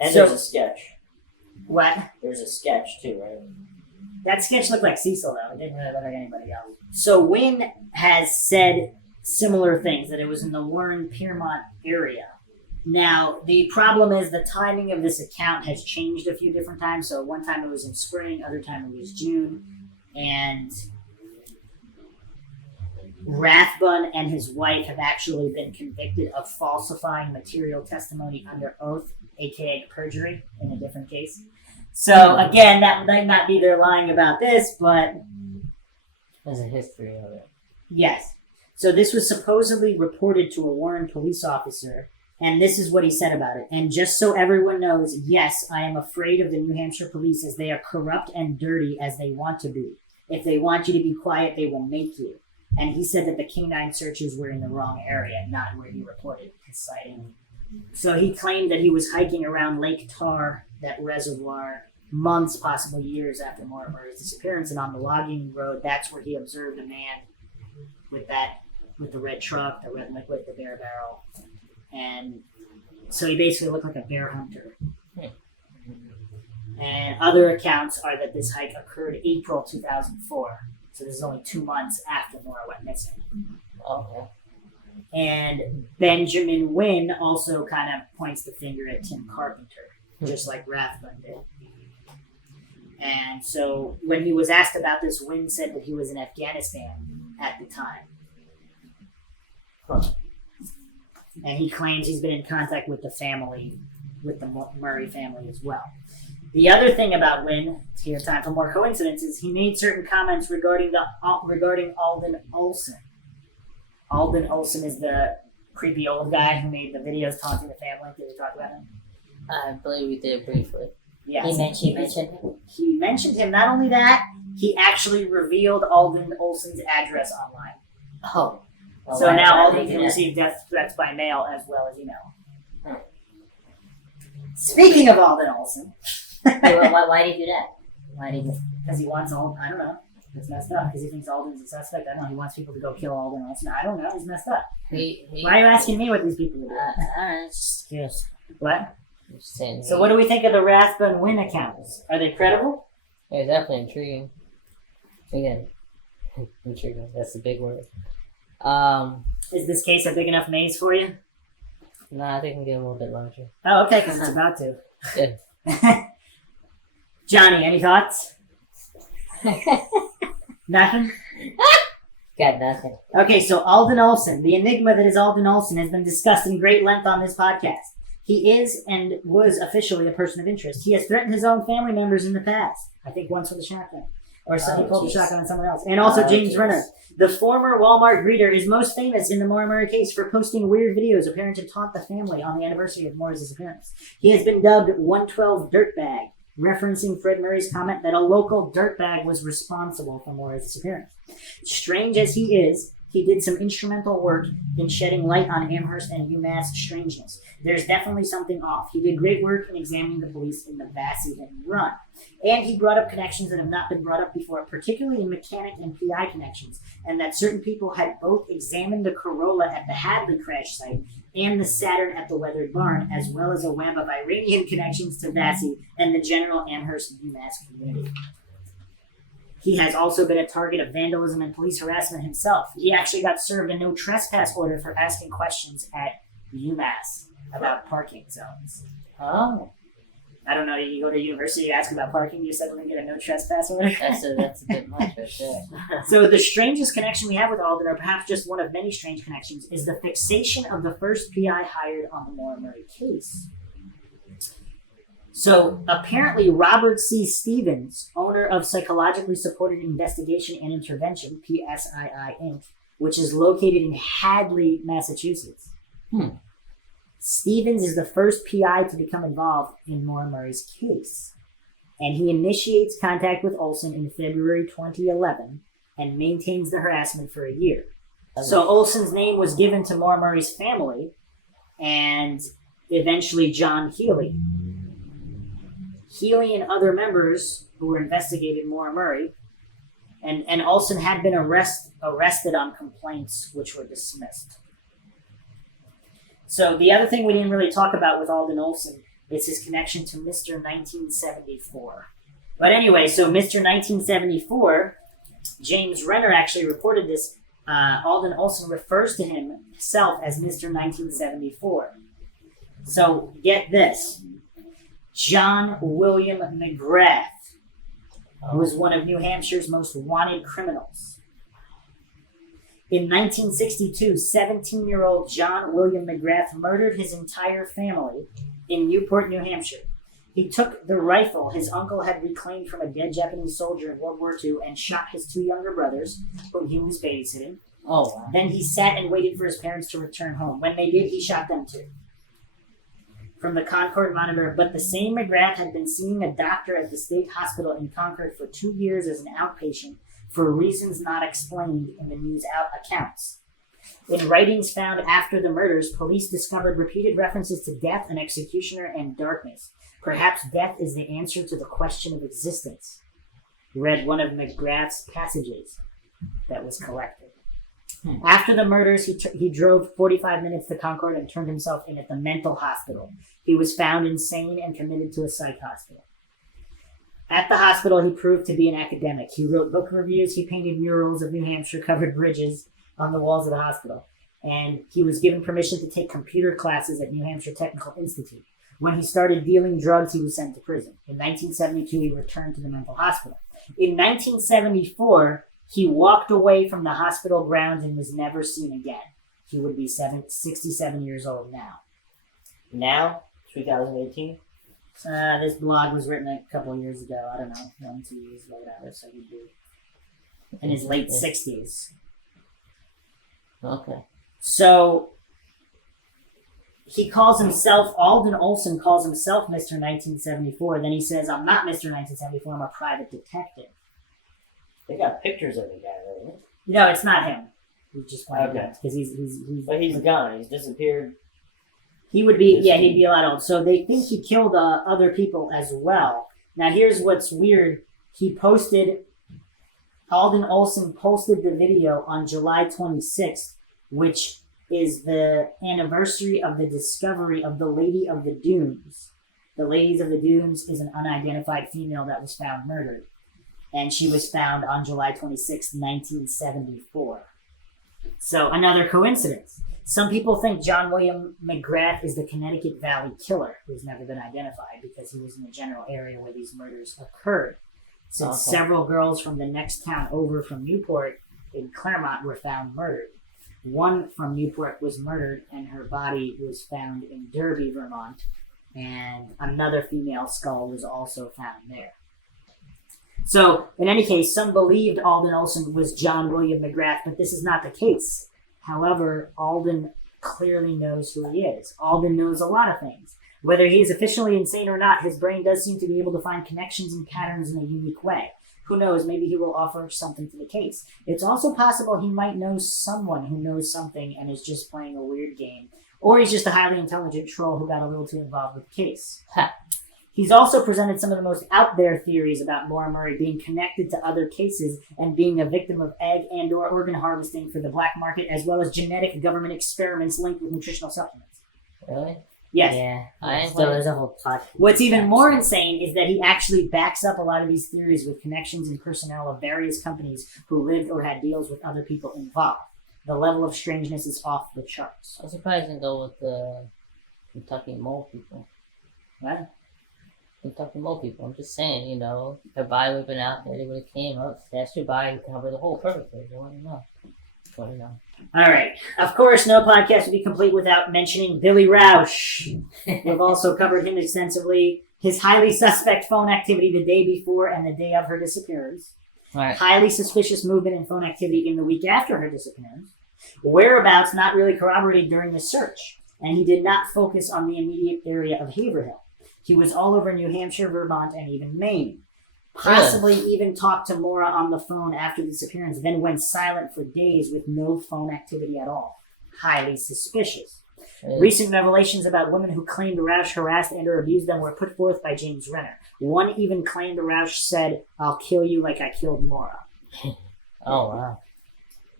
And So- there's a sketch. What? There's a sketch too, right? That sketch looked like Cecil, though. It didn't really look like anybody else. So Wynn has said similar things, that it was in the Warren Piermont area. Now, the problem is the timing of this account has changed a few different times. So one time it was in spring, other time it was June. And Rathbun and his wife have actually been convicted of falsifying material testimony under oath, aka perjury, in a different case. So again, that might not be they're lying about this, but There's a history of it. yes. So this was supposedly reported to a Warren police officer, and this is what he said about it. And just so everyone knows, yes, I am afraid of the New Hampshire police, as they are corrupt and dirty as they want to be. If they want you to be quiet, they will make you. And he said that the canine searches were in the wrong area, not where he reported his sighting. So he claimed that he was hiking around Lake Tar, that reservoir, months, possibly years after Maura Murray's disappearance, and on the logging road, that's where he observed a man with the red truck, the red liquid, the bear barrel, and so he basically looked like a bear hunter. And other accounts are that this hike occurred April 2004, so this is only 2 months after Maura went missing. Oh, yeah. And Benjamin Wynn also kind of points the finger at Tim Carpenter, just like Rathbun did. And so when he was asked about this, Wynn said that he was in Afghanistan at the time. And he claims he's been in contact with the Murray family as well. The other thing about Wynn, here time for more coincidences, he made certain comments regarding Alden Olson. Alden Olson is the creepy old guy who made the videos taunting the family. Did we talk about him? I believe we did briefly. Yes. He mentioned him. He mentioned him. Not only that, he actually revealed Alden Olson's address online. Oh. Well, So why- now why Alden did he can do that? receive death threats by mail as well as email. Hmm. Speaking of Alden Olson, Hey, why did he do that? Why did he? because he wants I don't know. It's messed up because he thinks Alden's a suspect. I don't know. He wants people to go kill Alden Olson. I don't know. He's messed up. Why are you asking me what these people are doing? I was just curious. What? I'm just saying. So what do we think of the Rathbun Wynn accounts? Are they credible? Yeah, definitely intriguing. Again, intriguing. That's the big word. Is this case a big enough maze for you? Nah, I think we can get a little bit larger. Oh, okay, because it's about to. Yeah. Johnny, any thoughts? Nothing? Got nothing. Okay, so Alden Olson, the enigma that is Alden Olson, has been discussed in great length on this podcast. He is and was officially a person of interest. He has threatened his own family members in the past. I think once with a shotgun. Or so he pulled the shotgun on someone else. And also James Renner. The former Walmart greeter is most famous in the Maura Murray case for posting weird videos appearing to taunt the family on the anniversary of Maura's disappearance. He has been dubbed 112 Dirtbag, referencing Fred Murray's comment that a local dirtbag was responsible for Maura's disappearance. Strange as he is, he did some instrumental work in shedding light on Amherst and UMass strangeness. There's definitely something off. He did great work in examining the police in the Vassy and Run. And he brought up connections that have not been brought up before, particularly in mechanic and PI connections, and that certain people had both examined the Corolla at the Hadley crash site and the Saturn at the Weathered Barn, as well as a web of Iranian connections to Vassy and the general Amherst UMass community. He has also been a target of vandalism and police harassment himself. He actually got served a no trespass order for asking questions at UMass about parking zones. Oh. I don't know, you go to university, you ask about parking, you suddenly get a no trespass order. That's a bit much right there. So the strangest connection we have with Alden, or perhaps just one of many strange connections, is the fixation of the first PI hired on the Maura Murray case. So apparently Robert C. Stevens, owner of Psychologically Supported Investigation and Intervention, PSII Inc., which is located in Hadley, Massachusetts. Stevens is the first PI to become involved in Maura Murray's case. And he initiates contact with Olson in February 2011 and maintains the harassment for a year. So Olson's name was given to Maura Murray's family and eventually John Healy. Healy and other members who were investigating Maura Murray, and Olson had been arrested on complaints which were dismissed. So the other thing we didn't really talk about with Alden Olson is his connection to Mr. 1974. But anyway, so Mr. 1974, James Renner actually reported this. Alden Olson refers to himself as Mr. 1974. So get this. John William McGrath was one of New Hampshire's most wanted criminals. In 1962, 17-year-old John William McGrath murdered his entire family in Newport, New Hampshire. He took the rifle his uncle had reclaimed from a dead Japanese soldier in World War II and shot his two younger brothers, whom he was babysitting. Oh, wow. Then he sat and waited for his parents to return home. When they did, he shot them too. From the Concord Monitor, but the same McGrath had been seeing a doctor at the state hospital in Concord for 2 years as an outpatient for reasons not explained in the news accounts. In writings found after the murders, police discovered repeated references to death, an executioner, and darkness. Perhaps death is the answer to the question of existence. Read one of McGrath's passages that was collected. After the murders, he drove 45 minutes to Concord and turned himself in at the mental hospital. He was found insane and committed to a psych hospital. At the hospital, he proved to be an academic. He wrote book reviews, he painted murals of New Hampshire-covered bridges on the walls of the hospital, and he was given permission to take computer classes at New Hampshire Technical Institute. When he started dealing drugs, he was sent to prison. In 1972, he returned to the mental hospital. In 1974, he walked away from the hospital grounds and was never seen again. He would be 67 years old now. Now, 2018. This blog was written a couple of years ago. I don't know, 1-2 years ago, whatever. So he'd be in his late 60s. Okay. So he calls himself, Alden Olson calls himself Mr. 1974. Then he says, I'm not Mr. 1974, I'm a private detective. They got pictures of the guy, right? No, it's not him. He's just playing Okay. because he's But he's gone. He's disappeared. He would be, yeah, he'd be a lot old. So they think he killed other people as well. Now here's what's weird. Alden Olson posted the video on July 26th, which is the anniversary of the discovery of the Lady of the Dunes. The Ladies of the Dunes is an unidentified female that was found murdered. And she was found on July 26th, 1974. So another coincidence. Some people think John William McGrath is the Connecticut Valley killer, who's never been identified because he was in the general area where these murders occurred. Since several girls from the next town over from Newport in Claremont were found murdered. One from Newport was murdered and her body was found in Derby, Vermont, and another female skull was also found there. So, in any case, some believed Alden Olson was John William McGrath, but this is not the case. However, Alden clearly knows who he is. Alden knows a lot of things. Whether he is officially insane or not, his brain does seem to be able to find connections and patterns in a unique way. Who knows, maybe he will offer something to the case. It's also possible he might know someone who knows something and is just playing a weird game. Or he's just a highly intelligent troll who got a little too involved with the case. He's also presented some of the most out there theories about Maura Murray being connected to other cases and being a victim of egg and or organ harvesting for the black market, as well as genetic government experiments linked with nutritional supplements. Really? Yes. Yeah. So there's a whole plot. What's even more insane is that he actually backs up a lot of these theories with connections and personnel of various companies who lived or had deals with other people involved. The level of strangeness is off the charts. I'm surprised they go with the Kentucky Mole people. What? Kentucky Mole people. I'm just saying, you know, their body would have been out there. They would have came up, stashed your body, and covered the whole perfectly. They wouldn't know. Wouldn't know. All right. Of course, no podcast would be complete without mentioning Billy Rausch. We've also covered him extensively. His highly suspect phone activity the day before and the day of her disappearance. Right. Highly suspicious movement and phone activity in the week after her disappearance. Whereabouts not really corroborated during the search. And he did not focus on the immediate area of Haverhill. He was all over New Hampshire, Vermont, and even Maine. Possibly even talked to Maura on the phone after the disappearance, then went silent for days with no phone activity at all. Highly suspicious. Recent revelations about women who claimed Rausch harassed and or abused them were put forth by James Renner. One even claimed Rausch said, "I'll kill you like I killed Maura." Oh, wow.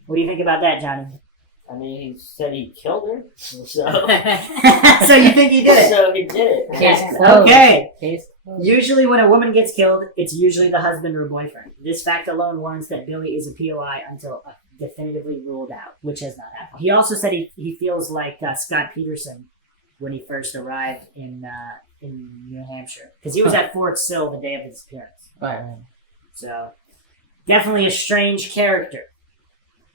What do you think about that, Johnny? I mean, he said he killed her, so So you think he did it? so he did it. Case closed. Okay. Case closed. Usually when a woman gets killed, it's usually the husband or boyfriend. This fact alone warrants that Billy is a POI until definitively ruled out, which has not happened. He also said he feels like Scott Peterson when he first arrived in New Hampshire. Because he was at Fort Sill the day of his disappearance. Right. So, definitely a strange character.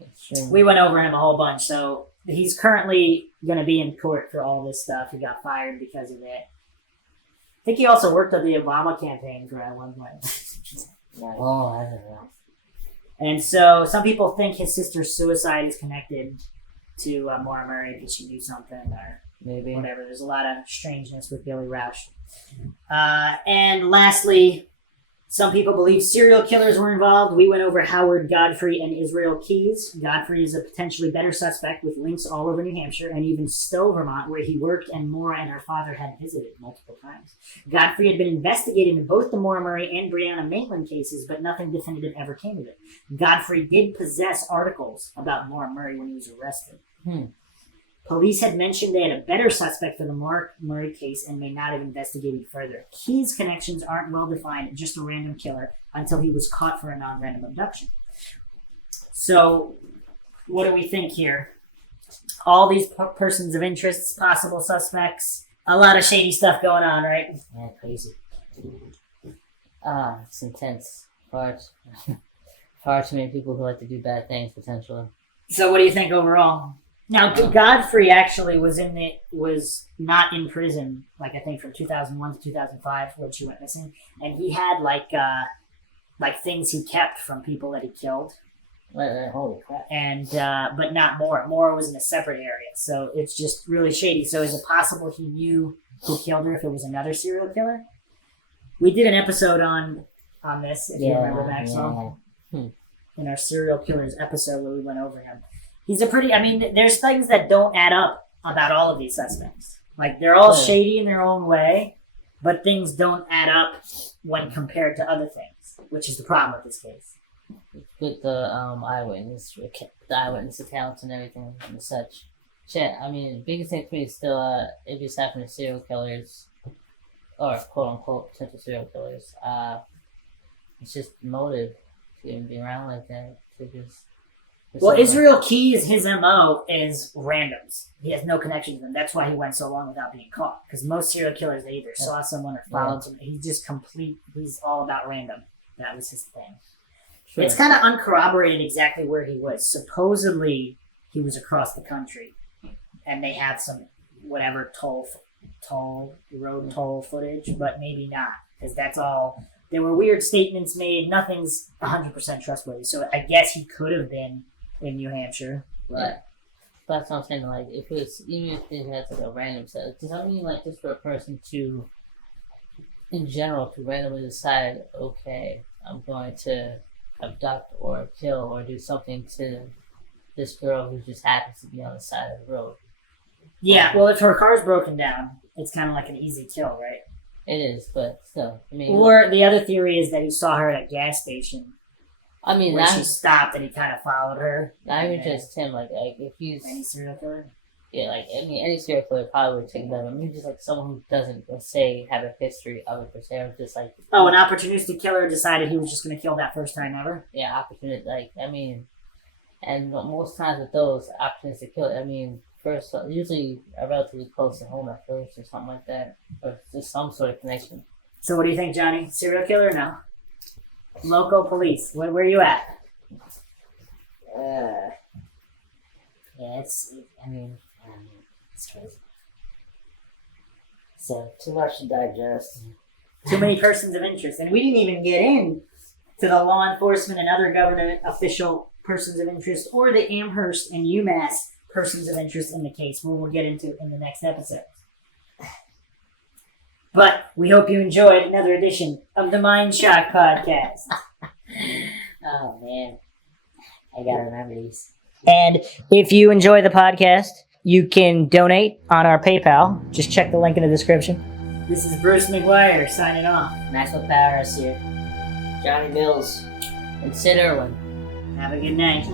Extremely. We went over him a whole bunch, so he's currently going to be in court for all this stuff. He got fired because of it. I think he also worked on the Obama campaign for at one point. Oh, I don't know. And so some people think his sister's suicide is connected to Maura Murray because she knew something or Maybe. whatever. There's a lot of strangeness with Billy Rausch. And lastly, some people believe serial killers were involved. We went over Howard Godfrey and Israel Keyes. Godfrey is a potentially better suspect with links all over New Hampshire and even Stowe, Vermont, where he worked and Maura and her father had visited multiple times. Godfrey had been investigated in both the Maura Murray and Brianna Maitland cases, but nothing definitive ever came of it. Godfrey did possess articles about Maura Murray when he was arrested. Police had mentioned they had a better suspect for the Maura Murray case and may not have investigated further. Key's connections aren't well defined, just a random killer, until he was caught for a non-random abduction. So, what do we think here? All these persons of interest, possible suspects, a lot of shady stuff going on, right? Yeah, crazy. It's intense. Far too many people who like to do bad things, potentially. So what do you think overall? Now, Godfrey actually was not in prison, like I think from 2001 to 2005 when she went missing, and he had like things he kept from people that he killed. Holy crap! And but not Maura. Maura was in a separate area, so it's just really shady. So is it possible he knew who killed her if it was another serial killer? We did an episode on this, if you remember, Maxwell, in our serial killers episode where we went over him. He's a pretty. I mean, there's things that don't add up about all of these suspects. Like they're all shady in their own way, but things don't add up when compared to other things, which is the problem with this case. With the eyewitness accounts and everything and such. Shit, I mean, the biggest thing for me is still if it's happening to serial killers, or quote unquote potential serial killers, it's just motive to even be around like that. To just. Well, Israel Keyes, his MO is randoms. He has no connection to them. That's why he went so long without being caught. Because most serial killers, they either saw someone or followed someone. He's just he's all about random. That was his thing. Sure. It's kind of uncorroborated exactly where he was. Supposedly, he was across the country. And they have some, whatever, road toll footage, but maybe not. Because that's all. There were weird statements made. Nothing's 100% trustworthy. So I guess he could have been in New Hampshire. But yeah. That's what I'm saying. Like, if it was, even if it has like a random set, does that mean like just for a person to, in general, to randomly decide, okay, I'm going to abduct or kill or do something to this girl who just happens to be on the side of the road? Yeah, well, if her car's broken down, it's kind of like an easy kill, right? It is, but still. I mean, or the other theory is that he saw her at a gas station. I mean, where she stopped and he kind of followed her. Not even just him. Like if he's any serial killer. Yeah, like I mean, any serial killer probably would take them. I mean, just like someone who doesn't, let's say, have a history of it per se, or just like an opportunistic killer decided he was just going to kill that first time ever. Yeah, opportunistic. Like I mean, and most times with those opportunistic killers, I mean, first usually are relatively close to home at first or something like that, or just some sort of connection. So what do you think, Johnny? Serial killer or no? Local police. Where are you at? Yeah, it's crazy. So, too much to digest. Too many persons of interest. And we didn't even get in to the law enforcement and other government official persons of interest or the Amherst and UMass persons of interest in the case, where we'll get into in the next episode. But we hope you enjoyed another edition of the Mindshock podcast. Oh, man. I gotta remember these. And if you enjoy the podcast, you can donate on our PayPal. Just check the link in the description. This is Bruce McGuire signing off. Maxwell Powers here. Johnny Mills. And Sid Irwin. Have a good night.